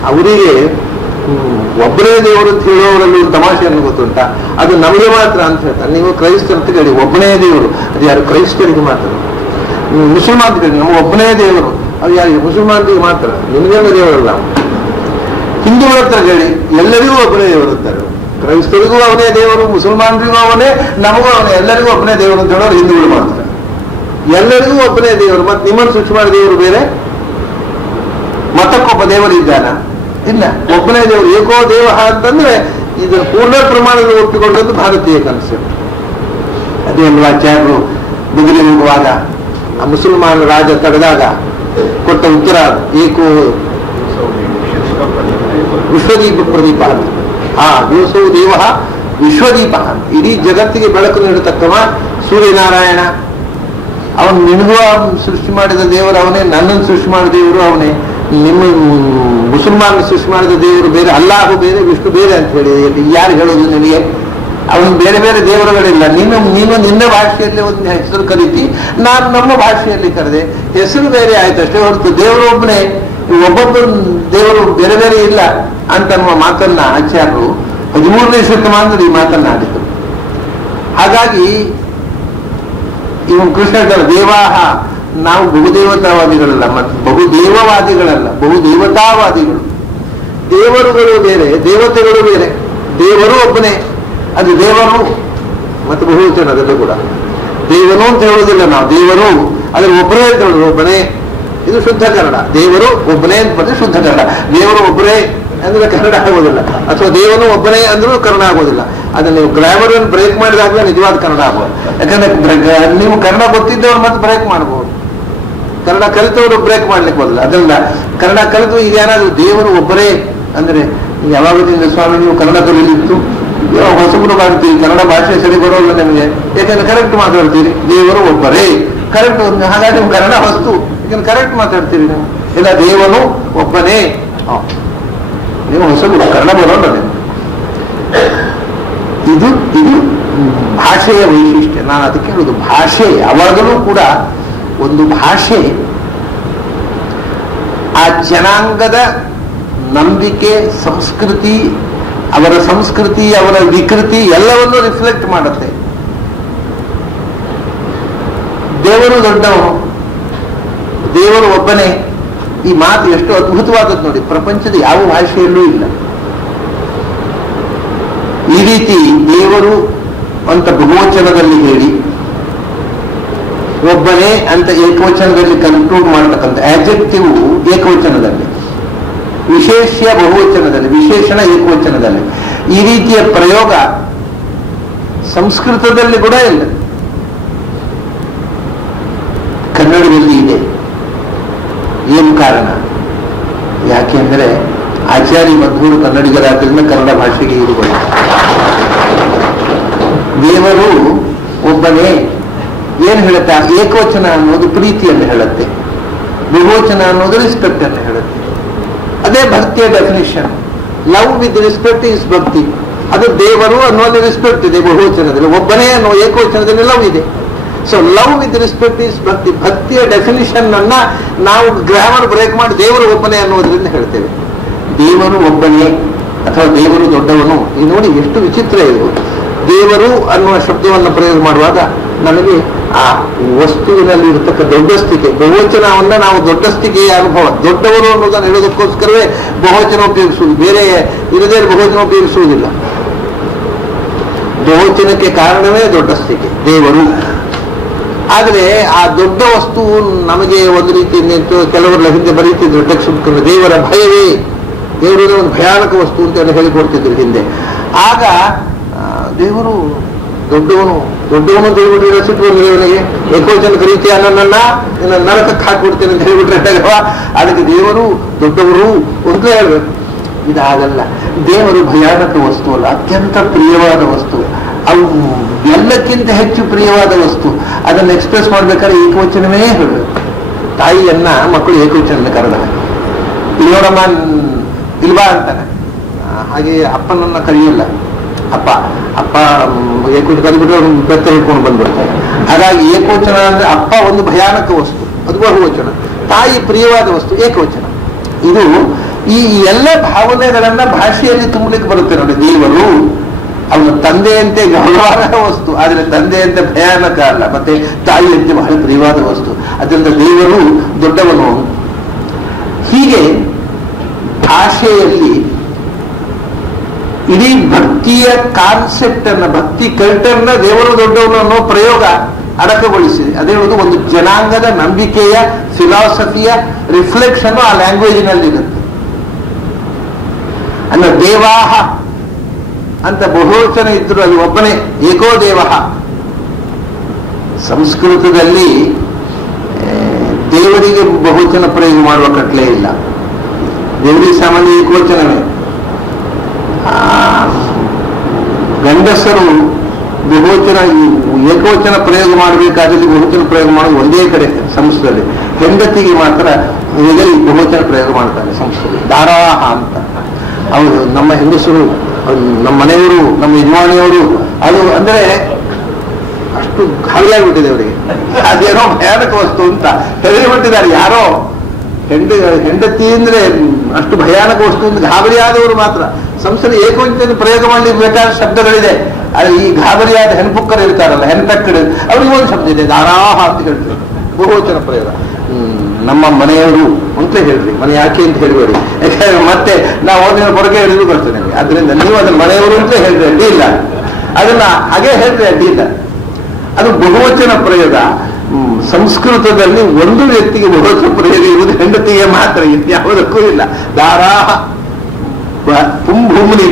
ಅವರಿಗೆ ಒಬ್ಬರೇ ದೇವರು ಅಂತ ಹೇಳೋರಲ್ಲಿ ಒಂದು ತಮಾಷೆ ಏನು ಗೊತ್ತುಂಟ, ಅದು ನಮಗೆ ಮಾತ್ರ ಅಂತ ಹೇಳ್ತಾರೆ. ನೀವು ಕ್ರೈಸ್ತ ಅಂತ ಹೇಳಿ ಒಬ್ಬನೇ ದೇವರು, ಅದು ಯಾರು ಕ್ರೈಸ್ತರಿಗೆ ಮಾತ್ರ. ಮುಸಲ್ಮಾನ್ ಹೇಳಿ ನಮ್ಗೆ ಒಬ್ಬನೇ ದೇವರು, ಅದು ಯಾರಿಗೆ? ಮುಸಲ್ಮಾನ್ರಿಗೆ ಮಾತ್ರ. ನಿಮಗೆಲ್ಲ ದೇವರಲ್ಲ. ಹಿಂದೂಗಳ ಹತ್ರ ಹೇಳಿ ಎಲ್ಲರಿಗೂ ಒಬ್ಬನೇ ದೇವರು ಅಂತಾರೆ. ಕ್ರೈಸ್ತರಿಗೂ ಅವನೇ ದೇವರು, ಮುಸಲ್ಮಾನರಿಗೂ ಅವನೇ, ನಮಗೂ ಅವನೇ, ಎಲ್ಲರಿಗೂ ಒಬ್ಬನೇ ದೇವರು ಅಂತ ಹೇಳೋರು ಹಿಂದೂಗಳು ಮಾತ್ರ. ಎಲ್ಲರಿಗೂ ಒಬ್ಬನೇ ದೇವರು. ಮತ್ತೆ ನಿಮ್ಮನ್ನು ಸೃಷ್ಟಿ ಮಾಡಿದ ದೇವರು ಬೇರೆ, ಮತಕ್ಕೊಬ್ಬ ದೇವರಿದ್ದಾನ? ಇಲ್ಲ, ಒಬ್ಬನೇ ದೇವರು. ಏಕೋ ದೇವ ಅಂತಂದ್ರೆ ಇದನ್ನು ಪೂರ್ಣ ಪ್ರಮಾಣದಲ್ಲಿ ಒಪ್ಪಿಕೊಂಡದ್ದು ಭಾರತೀಯ ಕಾನ್ಸೆಪ್ಟ್. ಅದೇ ಅಲ್ವಾ ಆಚಾರ್ಯರು ಬದಲಿ ಹೋಗುವಾಗ ಆ ಮುಸಲ್ಮಾನ ರಾಜ ತಡೆದಾಗ ಕೊಟ್ಟ ಉತ್ತರ, ಏಕೋ ವಿಶ್ವದೀಪ ಪ್ರದೀಪ ಅಂತ. ಯೋಸೋ ದೇವ ವಿಶ್ವದೀಪ, ಇಡೀ ಜಗತ್ತಿಗೆ ಬೆಳಕು ನೀಡತಕ್ಕವ ಸೂರ್ಯನಾರಾಯಣ. ಅವನು ನಿನಗೂ ಸೃಷ್ಟಿ ಮಾಡಿದ ದೇವರು ಅವನೇ, ನನ್ನನ್ನು ಸೃಷ್ಟಿ ಮಾಡಿದ ದೇವರು ಅವನೇ. ನಿಮ್ಮ ಮುಸಲ್ಮಾನ ಸೃಷ್ಟಿ ಮಾಡಿದ ದೇವರು ಬೇರೆ, ಅಲ್ಲಾಹು ಬೇರೆ, ವಿಷ್ಣು ಬೇರೆ ಅಂತ ಹೇಳಿ ಯಾರು ಹೇಳೋದು ನಿನಗೆ? ಅವನು ಬೇರೆ ಬೇರೆ ದೇವರುಗಳಿಲ್ಲ. ನೀನು ನಿನ್ನ ಭಾಷೆಯಲ್ಲಿ ಒಂದು ಹೆಸರು ಕರೀತಿ, ನಾನು ನಮ್ಮ ಭಾಷೆಯಲ್ಲಿ ಕರೆದೆ, ಹೆಸರು ಬೇರೆ ಆಯ್ತು ಅಷ್ಟೇ ಹೊರತು ದೇವರು ಒಬ್ಬನೇ. ಒಬ್ಬೊಬ್ಬ ದೇವರು ಬೇರೆ ಬೇರೆ ಇಲ್ಲ ಅಂತನ್ನುವ ಮಾತನ್ನ ಆಚಾರ್ಯರು 13ನೇ ಶತಮಾನದಲ್ಲಿ ಈ ಮಾತನ್ನ ಆಡಿದರು. ಹಾಗಾಗಿ ಇವನು ಕೃಷ್ಣ ಹೇಳ್ತಾರೆ, ದೇವಾಹ, ನಾವು ಬಹುದೇವತಾವಾದಿಗಳಲ್ಲ, ಮತ್ತು ಬಹುದೇವವಾದಿಗಳಲ್ಲ, ಬಹುದೇವತಾವಾದಿಗಳು. ದೇವರುಗಳು ಬೇರೆ, ದೇವತೆಗಳು ಬೇರೆ. ದೇವರು ಒಬ್ಬನೇ, ಅದು ದೇವರು ಮತ್ತು ಬಹುವಚನದಲ್ಲೂ ಕೂಡ ದೇವನು ಅಂತ ಹೇಳೋದಿಲ್ಲ ನಾವು. ದೇವರು ಅದ್ರ ಒಬ್ಬರೇ ಅಂತ ಹೇಳೋದು, ಒಬ್ಬನೇ. ಇದು ಶುದ್ಧ ಕನ್ನಡ. ದೇವರು ಒಬ್ಬನೇ ಅಂತ ಬಂದ್ರೆ ಶುದ್ಧ ಕನ್ನಡ. ದೇವರು ಒಬ್ಬರೇ ಅಂದ್ರೆ ಕನ್ನಡ ಆಗೋದಿಲ್ಲ, ಅಥವಾ ದೇವನು ಒಬ್ಬನೇ ಅಂದ್ರೂ ಕನ್ನಡ ಆಗೋದಿಲ್ಲ. ಅದನ್ನ ನೀವು ಗ್ರಾಮರ್ ಅನ್ನು ಬ್ರೇಕ್ ಮಾಡಿದಾಗಲೇ ನಿಜವಾದ ಕನ್ನಡ ಆಗೋದು. ಯಾಕಂದ್ರೆ ನೀವು ಕನ್ನಡ ಗೊತ್ತಿದ್ದವ್ರು ಮತ್ತೆ ಬ್ರೇಕ್ ಮಾಡಬಹುದು, ಕನ್ನಡ ಕಲಿತವರು ಬ್ರೇಕ್ ಮಾಡ್ಲಿಕ್ಕೆ ಬರಲ್ಲ. ಅದರಿಂದ ಕನ್ನಡ ಕಲಿತು ಈಗ ಏನಾದ್ರು ದೇವರು ಒಬ್ಬರೇ ಅಂದ್ರೆ, ಯಾವಾಗದಿಂದ ಸ್ವಾಮಿ ನೀವು ಕನ್ನಡ ಕಲಿಲಿತ್ತು, ಹೊಸಬರು ಮಾಡ್ತೀರಿ, ಕನ್ನಡ ಭಾಷೆ ಸರಿ ಬರೋಲ್ಲ ನಿಮಗೆ, ಯಾಕಂದ್ರೆ ಕರೆಕ್ಟ್ ಮಾತಾಡ್ತೀರಿ. ದೇವರು ಒಬ್ಬರೇ ಕರೆಕ್ಟ್. ಹಾಗಾದ್ರೆ ನಿಮ್ ಕನ್ನಡ ಹೊಸ್ತು, ಯಾಕಂದ್ರೆ ಕರೆಕ್ಟ್ ಮಾತಾಡ್ತೀರಿ ನೀವು. ಇಲ್ಲ, ದೇವನು ಒಬ್ಬನೇ. ನೀವು ಹೊಸಬರು, ಕನ್ನಡ ಬರೋಲ್ಲ ನೀವು. ಇದು ಭಾಷೆಯ ವೈಶಿಷ್ಟ್ಯ. ನಾನು ಅದಕ್ಕೆ ಹೇಳುದು, ಭಾಷೆ ಯಾವಾಗಲೂ ಕೂಡ ಒಂದು ಭಾಷೆ ಆ ಜನಾಂಗದ ನಂಬಿಕೆ, ಸಂಸ್ಕೃತಿ, ಅವರ ವಿಕೃತಿ ಎಲ್ಲವನ್ನೂ ರಿಫ್ಲೆಕ್ಟ್ ಮಾಡುತ್ತೆ. ದೇವರು ದೊಡ್ಡವನು, ದೇವರು ಒಬ್ಬನೇ, ಈ ಮಾತು ಎಷ್ಟು ಅದ್ಭುತವಾದದ್ದು ನೋಡಿ, ಪ್ರಪಂಚದ ಯಾವ ಭಾಷೆಯಲ್ಲೂ ಇಲ್ಲ. ಈ ರೀತಿ ದೇವರು ಅಂತ ಬಹುವಚನದಲ್ಲಿ ಹೇಳಿ, ಒಬ್ಬನೇ ಅಂತ ಏಕವಚನದಲ್ಲಿ ಕನ್ಕ್ಲೂಡ್ ಮಾಡತಕ್ಕಂಥ ಆಬ್ಜೆಕ್ಟಿವ್ ಏಕವಚನದಲ್ಲಿ, ವಿಶೇಷ್ಯ ಬಹುವಚನದಲ್ಲಿ, ವಿಶೇಷಣ ಏಕವಚನದಲ್ಲಿ, ಈ ರೀತಿಯ ಪ್ರಯೋಗ ಸಂಸ್ಕೃತದಲ್ಲಿ ಕೂಡ ಇಲ್ಲ, ಕನ್ನಡದಲ್ಲಿ ಇದೆ. ಏನು ಕಾರಣ? ಯಾಕೆಂದರೆ ಆಚಾರ್ಯ ಮಧ್ವರು ಕನ್ನಡಿಗರಾದ್ರಿಂದ ಕನ್ನಡ ಭಾಷೆಗೆ ಇರುವುದು. ದೇವರು ಒಬ್ಬನೇ ಏನು ಹೇಳುತ್ತಾ? ಏಕವಚನ ಅನ್ನೋದು ಪ್ರೀತಿಯನ್ನು ಹೇಳುತ್ತೆ, ಬಹುವಚನ ಅನ್ನೋದು ರಿಸ್ಪೆಕ್ಟ್ ಅನ್ನು ಹೇಳುತ್ತೆ. ಅದೇ ಭಕ್ತಿಯ definition. Love with respect is ಭಕ್ತಿ. ಅದು ದೇವರು ಅನ್ನೋದು ರಿಸ್ಪೆಕ್ಟ್ ಇದೆ ಬಹುವಚನದಲ್ಲಿ, ಒಬ್ಬನೇ ಅನ್ನೋ ಏಕವಚನದಲ್ಲಿ ಲವ್ ಇದೆ. So love with respect is ಭಕ್ತಿ. ಭಕ್ತಿಯ ಡೆಫಿನಿಷನ್ ಅನ್ನ ನಾವು ಗ್ರಾಮರ್ ಬ್ರೇಕ್ ಮಾಡಿ ದೇವರು ಒಬ್ಬನೇ ಅನ್ನೋದ್ರಿಂದ ಹೇಳ್ತೇವೆ. ದೇವರು ಒಬ್ಬನೇ ಅಥವಾ ದೇವರು ದೊಡ್ಡವನು. ಇದು ನೋಡಿ ಎಷ್ಟು ವಿಚಿತ್ರ ಇದು. ದೇವರು ಅನ್ನುವ ಶಬ್ದವನ್ನು ಪ್ರಯೋಗ ಮಾಡುವಾಗ ನಮಗೆ ಆ ವಸ್ತುವಿನಲ್ಲಿ ಇರತಕ್ಕ ದೊಡ್ಡಸ್ತಿಕೆ, ಬಹುವಚನವನ್ನ ನಾವು ದೊಡ್ಡಸ್ತಿಕೆಯ ಅನುಭವ, ದೊಡ್ಡವರು ಅನ್ನೋದನ್ನು ಹೇಳೋದಕ್ಕೋಸ್ಕರವೇ ಬಹುವಚನ ಉಪಯೋಗಿಸುವುದು, ಬೇರೆ ಇರದೇ ಬಹುವಚನ ಉಪಯೋಗಿಸುವುದಿಲ್ಲ. ಬಹುವಚನಕ್ಕೆ ಕಾರಣವೇ ದೊಡ್ಡಸ್ತಿಕೆ, ದೇವರು. ಆದರೆ ಆ ದೊಡ್ಡ ವಸ್ತು ನಮಗೆ ಒಂದು ರೀತಿಯಿಂದ ಕೆಲವರೆಲ್ಲ ಹಿಂದೆ ಬರೀತಿದ್ರು ಟೆಕ್ಸ್ಟ್, ದೇವರ ಭಯವೇ, ದೇವರಿಗೆ ಒಂದು ಭಯಾನಕ ವಸ್ತು ಅಂತ ಹೇಳಿಕೊಡ್ತಿದ್ರು ಹಿಂದೆ. ಆಗ ದೇವರು ದೊಡ್ಡವನು ದೇವರು ರಚಿಸಿದ್ರು, ದೇವರಿಗೆ ಏಕವಚನ ಕರೀತಿಯ ನನ್ನನ್ನ ನರಕಕ್ಕೆ ಹಾಕಿಬಿಡ್ತೇನೆ ಅಂತ ಹೇಳಿಬಿಟ್ರೆ ಅದಕ್ಕೆ ದೇವರು ದೊಡ್ಡವರು ಅಂತ ಹೇಳ್ಬೇಕು. ಇದಾಗಲ್ಲ. ದೇವರು ಭಯಾನಕ ವಸ್ತು ಅಲ್ಲ, ಅತ್ಯಂತ ಪ್ರಿಯವಾದ ವಸ್ತು. ಅವು ಎಲ್ಲಕ್ಕಿಂತ ಹೆಚ್ಚು ಪ್ರಿಯವಾದ ವಸ್ತು. ಅದನ್ನು ಎಕ್ಸ್ಪ್ರೆಸ್ ಮಾಡ್ಬೇಕಾದ್ರೆ ಏಕವಚನವೇ ಹೇಳಬೇಕು. ತಾಯಿಯನ್ನ ಮಕ್ಕಳು ಏಕವಚನ ಕರೆದ ಹಾಗೆ, ಇಲ್ಲಿ ನೋಡಮ್ಮ ಇಲ್ವಾ ಅಂತಾನೆ. ಹಾಗೆ ಅಪ್ಪನನ್ನ ಕಲಿಯಲ್ಲ. ಅಪ್ಪ ಏಕವಚನ ಕಲಿಬಿಟ್ಟು ಬೆತ್ತ ಹಿಡ್ಕೊಂಡು ಬಂದ್ಬಿಡ್ತಾರೆ. ಹಾಗಾಗಿ ಏಕವಚನ ಅಂದ್ರೆ ಅಪ್ಪ ಒಂದು ಭಯಾನಕ ವಸ್ತು, ಅದು ಬಹುವಚನ. ತಾಯಿ ಪ್ರಿಯವಾದ ವಸ್ತು ಏಕವಚನ. ಇದು ಈ ಎಲ್ಲ ಭಾವನೆಗಳನ್ನ ಭಾಷೆಯಲ್ಲಿ ತುಂಬಲಿಕ್ಕೆ ಬರುತ್ತೆ ನೋಡಿ. ದೇವರು ಅವನು ತಂದೆಯಂತೆ ಗೌರವಾದ ವಸ್ತು, ಆದರೆ ತಂದೆಯಂತೆ ಭಯಾನಕ ಅಲ್ಲ, ಮತ್ತೆ ತಾಯಿಯಂತೆ ಬಹಳ ಪ್ರಿಯವಾದ ವಸ್ತು. ಅದರಿಂದ ದೇವರು ದೊಡ್ಡವನು. ಹೀಗೆ ಭಾಷೆಯಲ್ಲಿ ಇಡೀ ಭಕ್ತಿಯ ಕಾನ್ಸೆಪ್ಟ್ ಅನ್ನ, ಭಕ್ತಿ ಕಲ್ಟರ್ನ ದೇವರು ದೊಡ್ಡವನು ಅನ್ನೋ ಪ್ರಯೋಗ ಅಡಕಗೊಳಿಸಿದೆ. ಅದೇ ಹೇಳುವುದು ಒಂದು ಜನಾಂಗದ ನಂಬಿಕೆಯ ಫಿಲಾಸಫಿಯ ರಿಫ್ಲೆಕ್ಷನ್ ಆ ಲ್ಯಾಂಗ್ವೇಜಿನಲ್ಲಿರುತ್ತೆ. ಅಂದ್ರೆ ದೇವಾಹ ಅಂತ ಬಹುವಚನ ಇದ್ರು ಅದು ಒಬ್ಬನೇ, ಏಕೋ ದೇವ. ಸಂಸ್ಕೃತದಲ್ಲಿ ದೇವರಿಗೆ ಬಹುವಚನ ಪ್ರಯೋಗ ಮಾಡುವ ಕಟ್ಲೆ ಇಲ್ಲ. ದೇವರಿಗೆ ಸಾಮಾನ್ಯ ಏಕವಚನವೇ. ಗಂಡಸರು ಬಹುವಚನ ಏಕವಚನ ಪ್ರಯೋಗ ಮಾಡಬೇಕಾದಲ್ಲಿ ಬಹುವಚನ ಪ್ರಯೋಗ ಮಾಡೋದು ಒಂದೇ ಕಡೆ ಸಂಸ್ಕೃತದಲ್ಲಿ. ಹೆಂಡತಿಗೆ ಮಾತ್ರ ಇದರಲ್ಲಿ ಬಹುವಚನ ಪ್ರಯೋಗ ಮಾಡ್ತಾರೆ ಸಂಸ್ಕೃತದಲ್ಲಿ. ದಾರಾಹ ಅಂತ. ಅವರು ನಮ್ಮ ಹೆಂಗಸರು, ನಮ್ಮ ಮನೆಯವರು, ನಮ್ಮ ಯಜಮಾನಿಯವರು, ಅದು ಅಂದ್ರೆ ಅಷ್ಟು ಗಾಳಿಯಾಗ್ಬಿಟ್ಟಿದೆ ಅವರಿಗೆ. ಅದೇನೋ ಭಯಾನಕ ವಸ್ತು ಅಂತ ಹೆದರಿಬಿಟ್ಟಿದ್ದಾರೆ. ಯಾರೋ ಹೆಂಡತಿ ಅಂದ್ರೆ ಅಷ್ಟು ಭಯಾನಕ ವಸ್ತು ಅಂತ ಗಾಬರಿಯಾದವರು ಮಾತ್ರ. ಸಂಸ್ಥೆ ಏಕವಚನ ಪ್ರಯೋಗ ಮಾಡಲಿಕ್ಕೆ ಬೇಕಾದ ಶಬ್ದಗಳಿದೆ. ಆದರೆ ಈ ಗಾಬರಿಯಾದ ಹೆಣ್ಪುಕ್ಕರು ಇರ್ತಾರಲ್ಲ, ಹೆಣ್ಪೆಕ್ಕಡು, ಅವ್ರಿಗೆ ಒಂದು ಶಬ್ದ ಇದೆ, ದಾರಾಹ ಅಂತ ಹೇಳ್ತೀವಿ, ಬಹುವಚನ ಪ್ರಯೋಗ. ನಮ್ಮ ಮನೆಯವರು ಅಂತ ಹೇಳ್ರಿ, ಮನೆ ಯಾಕೆ ಅಂತ ಹೇಳಬೇಡಿ, ಯಾಕೆಂದ್ರೆ ಮತ್ತೆ ನಾವು ಹೋಗಿನ ಹೊರಗೆ ಹಿಡಿದು ಬರ್ತೇವೆ ನಿಮಗೆ. ಅದರಿಂದ ನೀವು ಅದನ್ನ ಮನೆಯವರು ಅಂತ ಹೇಳ್ರಿ, ಅಡ್ಡಿ ಇಲ್ಲ. ಅದನ್ನ ಹಾಗೆ ಹೇಳ್ರಿ, ಅಡ್ಡಿ ಇಲ್ಲ. ಅದು ಬಹುವಚನ ಪ್ರಯೋಗ. ಸಂಸ್ಕೃತದಲ್ಲಿ ಒಂದು ವ್ಯಕ್ತಿಗೆ ಬಹುವಚನ ಪ್ರಯೋಗ ಇರುವುದು ಹೆಂಡತಿಗೆ ಮಾತ್ರ, ಯಾವುದಕ್ಕೂ ಇಲ್ಲ. ದಾರಾಹ ಭೂಮಿಲಿ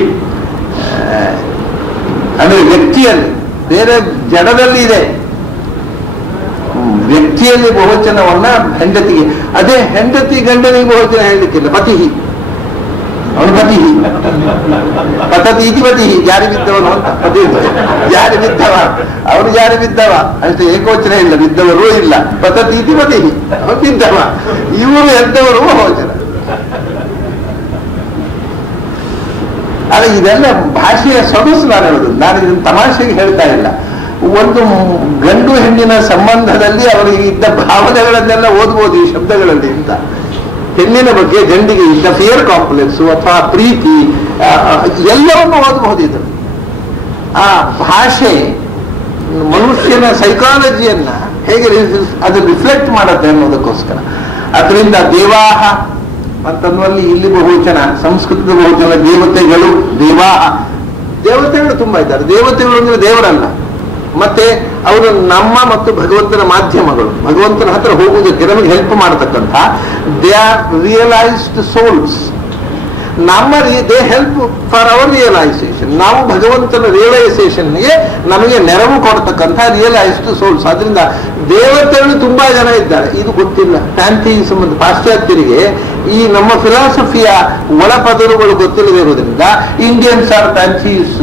ಅಂದ್ರೆ ವ್ಯಕ್ತಿಯಲ್ಲಿ, ಬೇರೆ ಜಡದಲ್ಲಿ ಇದೆ. ವ್ಯಕ್ತಿಯಲ್ಲಿ ಬಹುವಚನವನ್ನ ಹೆಂಡತಿಗೆ, ಅದೇ ಹೆಂಡತಿ ಗಂಡನಿಗೆ ಬಹುವಚನ ಹೇಳಲಿಕ್ಕಿಲ್ಲ. ಪತಿಹಿ, ಅವನು ಪತಿಹಿ, ಪತತಿ ಇತಿ ಪತಿಹಿ, ಜಾರಿ ಬಿದ್ದವನು ಅಂತ. ಪತಿ ಜಾರಿ ಬಿದ್ದವ, ಅವನು ಜಾರಿ ಬಿದ್ದವ ಅಷ್ಟೇ, ಏಕವಚನ ಇಲ್ಲ, ಬಿದ್ದವರು ಇಲ್ಲ. ಪತತಿ ಇತಿ ಪತಿಹಿ, ಅವನು ಬಿದ್ದವ. ಇವರು ಎದ್ದವರು ಬಹುವಚನ. ಆದರೆ ಇದೆಲ್ಲ ಭಾಷೆಯ ಸೊಗಸು. ನಾನು ಹೇಳುದು, ನಾನು ಇದನ್ನು ತಮಾಷೆಗೆ ಹೇಳ್ತಾ ಇಲ್ಲ. ಒಂದು ಗಂಡು ಹೆಣ್ಣಿನ ಸಂಬಂಧದಲ್ಲಿ ಅವರಿಗೆ ಇದ್ದ ಭಾವನೆಗಳನ್ನೆಲ್ಲ ಓದ್ಬೋದು ಈ ಶಬ್ದಗಳಲ್ಲಿ ಅಂತ. ಹೆಣ್ಣಿನ ಬಗ್ಗೆ ಗಂಡಿಗೆ ಇದ್ದ ಫಿಯರ್ ಕಾಂಪ್ಲೆಕ್ಸು ಅಥವಾ ಪ್ರೀತಿ ಎಲ್ಲವನ್ನೂ ಓದಬಹುದು ಇದನ್ನು. ಆ ಭಾಷೆ ಮನುಷ್ಯನ ಸೈಕಾಲಜಿಯನ್ನ ಹೇಗೆ ಅದನ್ನು ರಿಫ್ಲೆಕ್ಟ್ ಮಾಡುತ್ತೆ ಅನ್ನೋದಕ್ಕೋಸ್ಕರ. ಅದರಿಂದ ದೇವಾಹ ಅಂತನ್ನುವಲ್ಲಿ ಇಲ್ಲಿ ಬಹುವಚನ, ಸಂಸ್ಕೃತದ ಬಹುವಚನ ದೇವತೆಗಳು. ದೇವತೆಗಳು ತುಂಬಾ ಇದ್ದಾರೆ. ದೇವತೆಗಳು ಅಂದ್ರೆ ದೇವರಲ್ಲ, ಮತ್ತೆ ಅವರು ನಮ್ಮ ಮತ್ತು ಭಗವಂತನ ಮಾಧ್ಯಮಗಳು. ಭಗವಂತನ ಹತ್ರ ಹೋಗುವುದಕ್ಕೆ ನಮಗೆ ಹೆಲ್ಪ್ ಮಾಡತಕ್ಕಂಥ they are realised souls. They help for our realisation. ನಾವು ಭಗವಂತನ ರಿಯಲೈಸೇಷನ್ಗೆ ನಮಗೆ ನೆರವು ಕೊಡ್ತಕ್ಕಂಥ ರಿಯಲೈಸ್ಡ್ ಸೋಲ್ಸ್. ಅದರಿಂದ ದೇವತೆಗಳು ತುಂಬಾ ಜನ ಇದ್ದಾರೆ. ಇದು ಗೊತ್ತಿಲ್ಲ ಪ್ಯಾಂಥಿಯಿಸಮ್ ಅಂತ ಪಾಶ್ಚಾತ್ಯರಿಗೆ ಈ ನಮ್ಮ ಫಿಲಾಸಫಿಯ ಒಳಪದರುಗಳು ಗೊತ್ತಿಲ್ಲದೆ ಇರುವುದರಿಂದ ಇಂಡಿಯನ್ಸ್ ಆರ್ ಪ್ಯಾಂಥಿಯಿಸ್.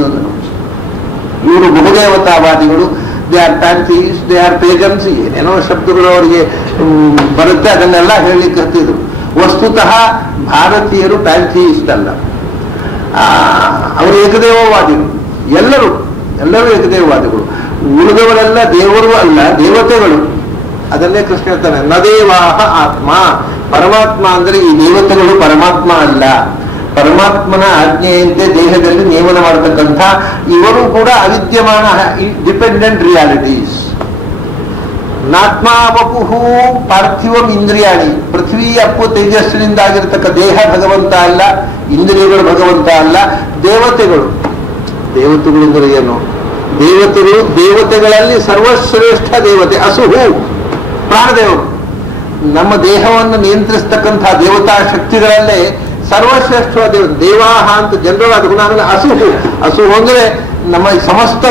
ಇವರು ಬಹುದೇವತಾವಾದಿಗಳು, they are pantheists, they are pagans, ಏನೇನೋ ಶಬ್ದಗಳು ಅವರಿಗೆ ಬರುತ್ತೆ, ಅದನ್ನೆಲ್ಲ ಹೇಳಲಿಕ್ಕೆ ಹತ್ತಿದ್ರು. ವಸ್ತುತಃ ಭಾರತೀಯರು ಪ್ಯಾಂಥಿಯಿಸ್ಟ್ ಅಲ್ಲ, ಅವರು ಏಕದೇವವಾದಿಗಳು. ಎಲ್ಲರೂ ಏಕದೇವವಾದಿಗಳು. ಉಳಿದವರೆಲ್ಲ ದೇವರು ಅಲ್ಲ, ದೇವತೆಗಳು. ಅದನ್ನೇ ಕೃಷ್ಣ ಹೇಳ್ತಾನೆ, ನ ದೇವಾಹ ಆತ್ಮ. ಪರಮಾತ್ಮ ಅಂದ್ರೆ ಈ ದೇವತೆಗಳು ಪರಮಾತ್ಮ ಅಲ್ಲ. ಪರಮಾತ್ಮನ ಆಜ್ಞೆಯಂತೆ ದೇಹದಲ್ಲಿ ನೇಮನ ಮಾಡತಕ್ಕಂಥ ಇವರು ಕೂಡ ಅವಿದ್ಯಮಾನ ಡಿಪೆಂಡೆಂಟ್ ರಿಯಾಲಿಟೀಸ್. ನಾತ್ಮಾವಪುಹು ಪಾರ್ಥಿವಂ ಇಂದ್ರಿಯಾಣಿ. ಪೃಥ್ವಿ ಅಪ್ಪು ತೇಜಸ್ಸಿನಿಂದಾಗಿರ್ತಕ್ಕ ದೇಹ ಭಗವಂತ ಅಲ್ಲ, ಇಂದ್ರಿಯಗಳು ಭಗವಂತ ಅಲ್ಲ, ದೇವತೆಗಳು. ದೇವತೆಗಳು ಅಂದರೆ ಏನು? ದೇವತೆಗಳಲ್ಲಿ ಸರ್ವಶ್ರೇಷ್ಠ ದೇವತೆ ಅಸುಹು, ಪ್ರಾಣದೇವರು. ನಮ್ಮ ದೇಹವನ್ನು ನಿಯಂತ್ರಿಸ್ತಕ್ಕಂಥ ದೇವತಾ ಶಕ್ತಿಗಳಲ್ಲೇ ಸರ್ವಶ್ರೇಷ್ಠವಾದ ದೇವತೆ. ದೇವಾಹ ಅಂತ ಜನರಲ್ ಗುಣ. ಅಸುಹು ಅಂದರೆ ನಮ್ಮ ಸಮಸ್ತ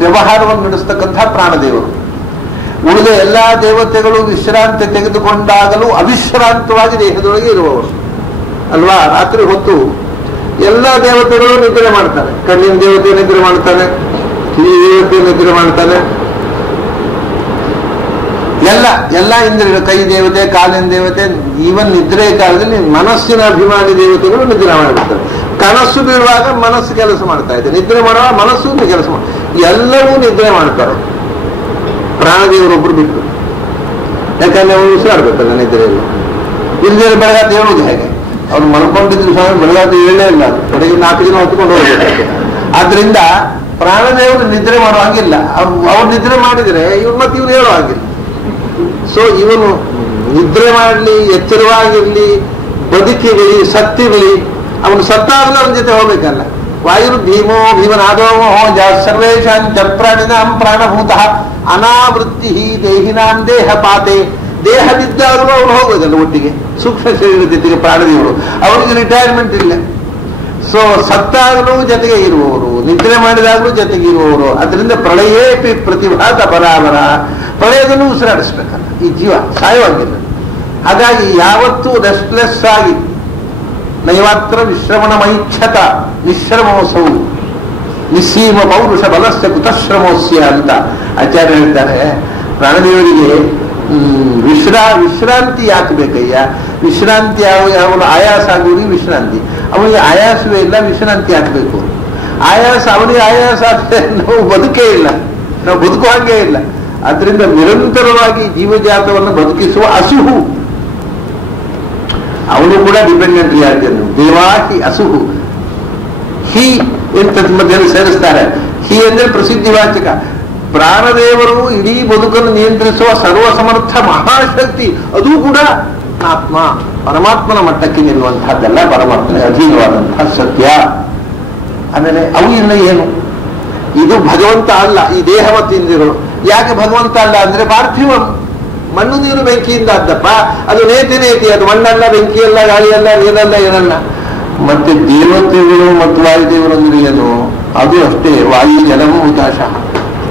ವ್ಯವಹಾರವನ್ನು ನಡೆಸ್ತಕ್ಕಂಥ ಪ್ರಾಣದೇವರು. ಉಳಿದ ಎಲ್ಲಾ ದೇವತೆಗಳು ವಿಶ್ರಾಂತಿ ತೆಗೆದುಕೊಂಡಾಗಲೂ ಅವಿಶ್ರಾಂತವಾಗಿ ದೇಹದೊಳಗೆ ಇರುವವರು ಅಲ್ವಾ. ರಾತ್ರಿ ಹೊತ್ತು ಎಲ್ಲ ದೇವತೆಗಳು ನಿದ್ರೆ ಮಾಡ್ತಾನೆ. ಕಣ್ಣಿನ ದೇವತೆ ನಿದ್ರೆ ಮಾಡ್ತಾನೆ, ಕಿವಿ ದೇವತೆ ನಿದ್ರೆ ಮಾಡ್ತಾನೆ, ಎಲ್ಲ ಇಂದ್ರಿಯಗಳು, ಕೈ ದೇವತೆ, ಕಾಲಿನ ದೇವತೆ. ಈವನ್ ನಿದ್ರೆ ಕಾಲದಲ್ಲಿ ಮನಸ್ಸಿನ ಅಭಿಮಾನಿ ದೇವತೆಗಳು ನಿದ್ರೆ ಮಾಡಿಬಿಡ್ತಾರೆ. ಕನಸು ಬೀಳುವಾಗ ಮನಸ್ಸು ಕೆಲಸ ಮಾಡ್ತಾ ಇದೆ, ನಿದ್ರೆ ಮಾಡುವಾಗ ಮನಸ್ಸು ಕೆಲಸ ಎಲ್ಲರೂ ನಿದ್ರೆ ಮಾಡ್ತಾರೆ. ಪ್ರಾಣದೇವರೊಬ್ರು ಬಿಟ್ಟು. ಯಾಕಂದ್ರೆ ಅವರು ಉಸಿರಾಡ್ಬೇಕಲ್ಲ ನಿದ್ರೆಯಲ್ಲಿ. ನಿದ್ರೆ ಬೆಳಗಾತ ಹೇಳುವುದು ಹೇಗೆ? ಅವ್ರು ಮಲ್ಕೊಂಡಿದ್ರು ಸ್ವಾಮಿ, ಬೆಳಗಾತ ಹೇಳೇ ಇಲ್ಲ, ಬೆಳಗ್ಗೆ 4 ದಿನ ಹೊತ್ಕೊಂಡು ಹೋಗ್ಬೇಕು. ಆದ್ರಿಂದ ಪ್ರಾಣದೇವರು ನಿದ್ರೆ ಮಾಡೋ ಹಾಗಿಲ್ಲ. ಅವ್ರು ನಿದ್ರೆ ಮಾಡಿದ್ರೆ ಮತ್ತೆ ಇವ್ರು ಹೇಳೋ ಹಾಗಿಲ್ಲ. ಸೊ ಇವನು ನಿದ್ರೆ ಮಾಡಲಿ, ಎಚ್ಚರವಾಗಿರ್ಲಿ, ಬದುಕಿರಲಿ, ಸತ್ತಿರಲಿ, ಅವನು ಸತ್ತಾಗಲೂ ಅವನ ಜೊತೆ ಹೋಗ್ಬೇಕಲ್ಲ. ವಾಯುರ್ ಭೀಮೋ ಭೀಮನಾದೋ ಸರ್ವೇಶಾಂಚ ಪ್ರಾಣಿನಾಂ ಪ್ರಾಣಭೂತಃ ಅನಾವೃತ್ತಿ ದೇಹಿನಾಂ ದೇಹ ಪಾತೆ. ದೇಹದಿದ್ದಾಗಲೂ ಅವ್ರು ಹೋಗೋದಲ್ಲ ಒಟ್ಟಿಗೆ, ಸೂಕ್ಷ್ಮ ಶರೀರದ ಜೊತೆಗೆ ಪ್ರಾಣದೇವರು. ಅವರಿಗೆ ರಿಟೈರ್ಮೆಂಟ್ ಇಲ್ಲ. ಸೊ ಸತ್ತಾಗಲೂ ಜೊತೆಗೆ ಇರುವವರು, ನಿದ್ರೆ ಮಾಡಿದಾಗಲೂ ಜೊತೆಗೆ ಇರುವವರು. ಅದರಿಂದ ಪ್ರಳಯೇಪಿ ಪ್ರತಿಭಾತ ಬರಾಬರ. ಪ್ರಳಯದಲ್ಲೂ ಉಸಿರಾಡಿಸ್ಬೇಕಲ್ಲ ಈ ಜೀವ, ಸಾಯವಾಗಿಲ್ಲ. ಹಾಗಾಗಿ ಯಾವತ್ತೂ ರೆಸ್ಟ್ಲೆಸ್ ಆಗಿ ನೈವಾತ್ರ ವಿಶ್ರಮಣ ಮೈಚ್ಛತ ನಿಶ್ರಮೋಸೌ ನಿಸ್ಸೀಮ ಪೌರುಷ ಬಲಸ್ಯ ಕುತಶ್ರಮೋಸ್ಯ ಅಂತ ಆಚಾರ್ಯ ಹೇಳ್ತಾರೆ. ಪ್ರಾಣದೇವರಿಗೆ ವಿಶ್ರಾಂತಿ ಯಾಕೆ ಬೇಕಯ್ಯ? ವಿಶ್ರಾಂತಿ ಅವನು ಆಯಾಸ ಆಗುವರಿಗೆ ವಿಶ್ರಾಂತಿ, ಅವನಿಗೆ ಆಯಾಸವೇ ಇಲ್ಲ, ವಿಶ್ರಾಂತಿ ಹಾಕಬೇಕು. ಅವನಿಗೆ ಆಯಾಸ ಆಗ್ತದೆ, ನಾವು ಬದುಕೇ ಇಲ್ಲ, ನಾವು ಬದುಕುವ ಹಾಗೆ ಇಲ್ಲ. ಅದರಿಂದ ನಿರಂತರವಾಗಿ ಜೀವಜಾತವನ್ನು ಬದುಕಿಸುವ ಅಸುಹು. ಅವನು ಕೂಡ ಡಿಪೆಂಡೆಂಟ್ ರಿಯಾಲಿಟಿಯನ್ನು. ದೇವಾಹಿ ಅಸುಹು. ಹಿ ಎಂತ ಮಧ್ಯದಲ್ಲಿ ಸೇರಿಸ್ತಾರೆ. ಹಿ ಅಂದ್ರೆ ಪ್ರಸಿದ್ಧಿವಾಚಕ. ಪ್ರಾಣದೇವರು ಇಡೀ ಬದುಕನ್ನು ನಿಯಂತ್ರಿಸುವ ಸರ್ವಸಮರ್ಥ ಮಹಾಶಕ್ತಿ. ಅದು ಕೂಡ ಆತ್ಮ, ಪರಮಾತ್ಮನ ಮಟ್ಟಕ್ಕೆ ನಿಲ್ಲುವಂತಹದ್ದಲ್ಲ, ಪರಮಾತ್ಮನಿಗೆ ಅಧೀನವಾದಂತಹ ಸತ್ಯ. ಆಮೇಲೆ ಅವು ಇಲ್ಲ ಏನು? ಇದು ಭಗವಂತ ಅಲ್ಲ, ಈ ದೇಹ ಮತ್ತು ಇಂದ್ರಿಯಗಳು. ಯಾಕೆ ಭಗವಂತ ಅಲ್ಲ ಅಂದ್ರೆ ಪಾರ್ಥಿವಂ, ಮಣ್ಣು ನೀರು ಬೆಂಕಿಯಿಂದ ಆದ್ದಪ್ಪ. ಅದು ನೇತಿ, ಅದು ಮಣ್ಣಲ್ಲ, ಬೆಂಕಿಯಲ್ಲ, ಗಾಳಿಯಲ್ಲ, ನೀರಲ್ಲ, ಏನಲ್ಲ. ಮತ್ತೆ ದೇವತೆಗಳು ಮತ್ತು ವಾಯುದೇವರು ಅಂದ್ರೆ ಏನು? ಅದು ಅಷ್ಟೇ. ವಾಯು ಜಲಮು ಹುತಾಶಃ.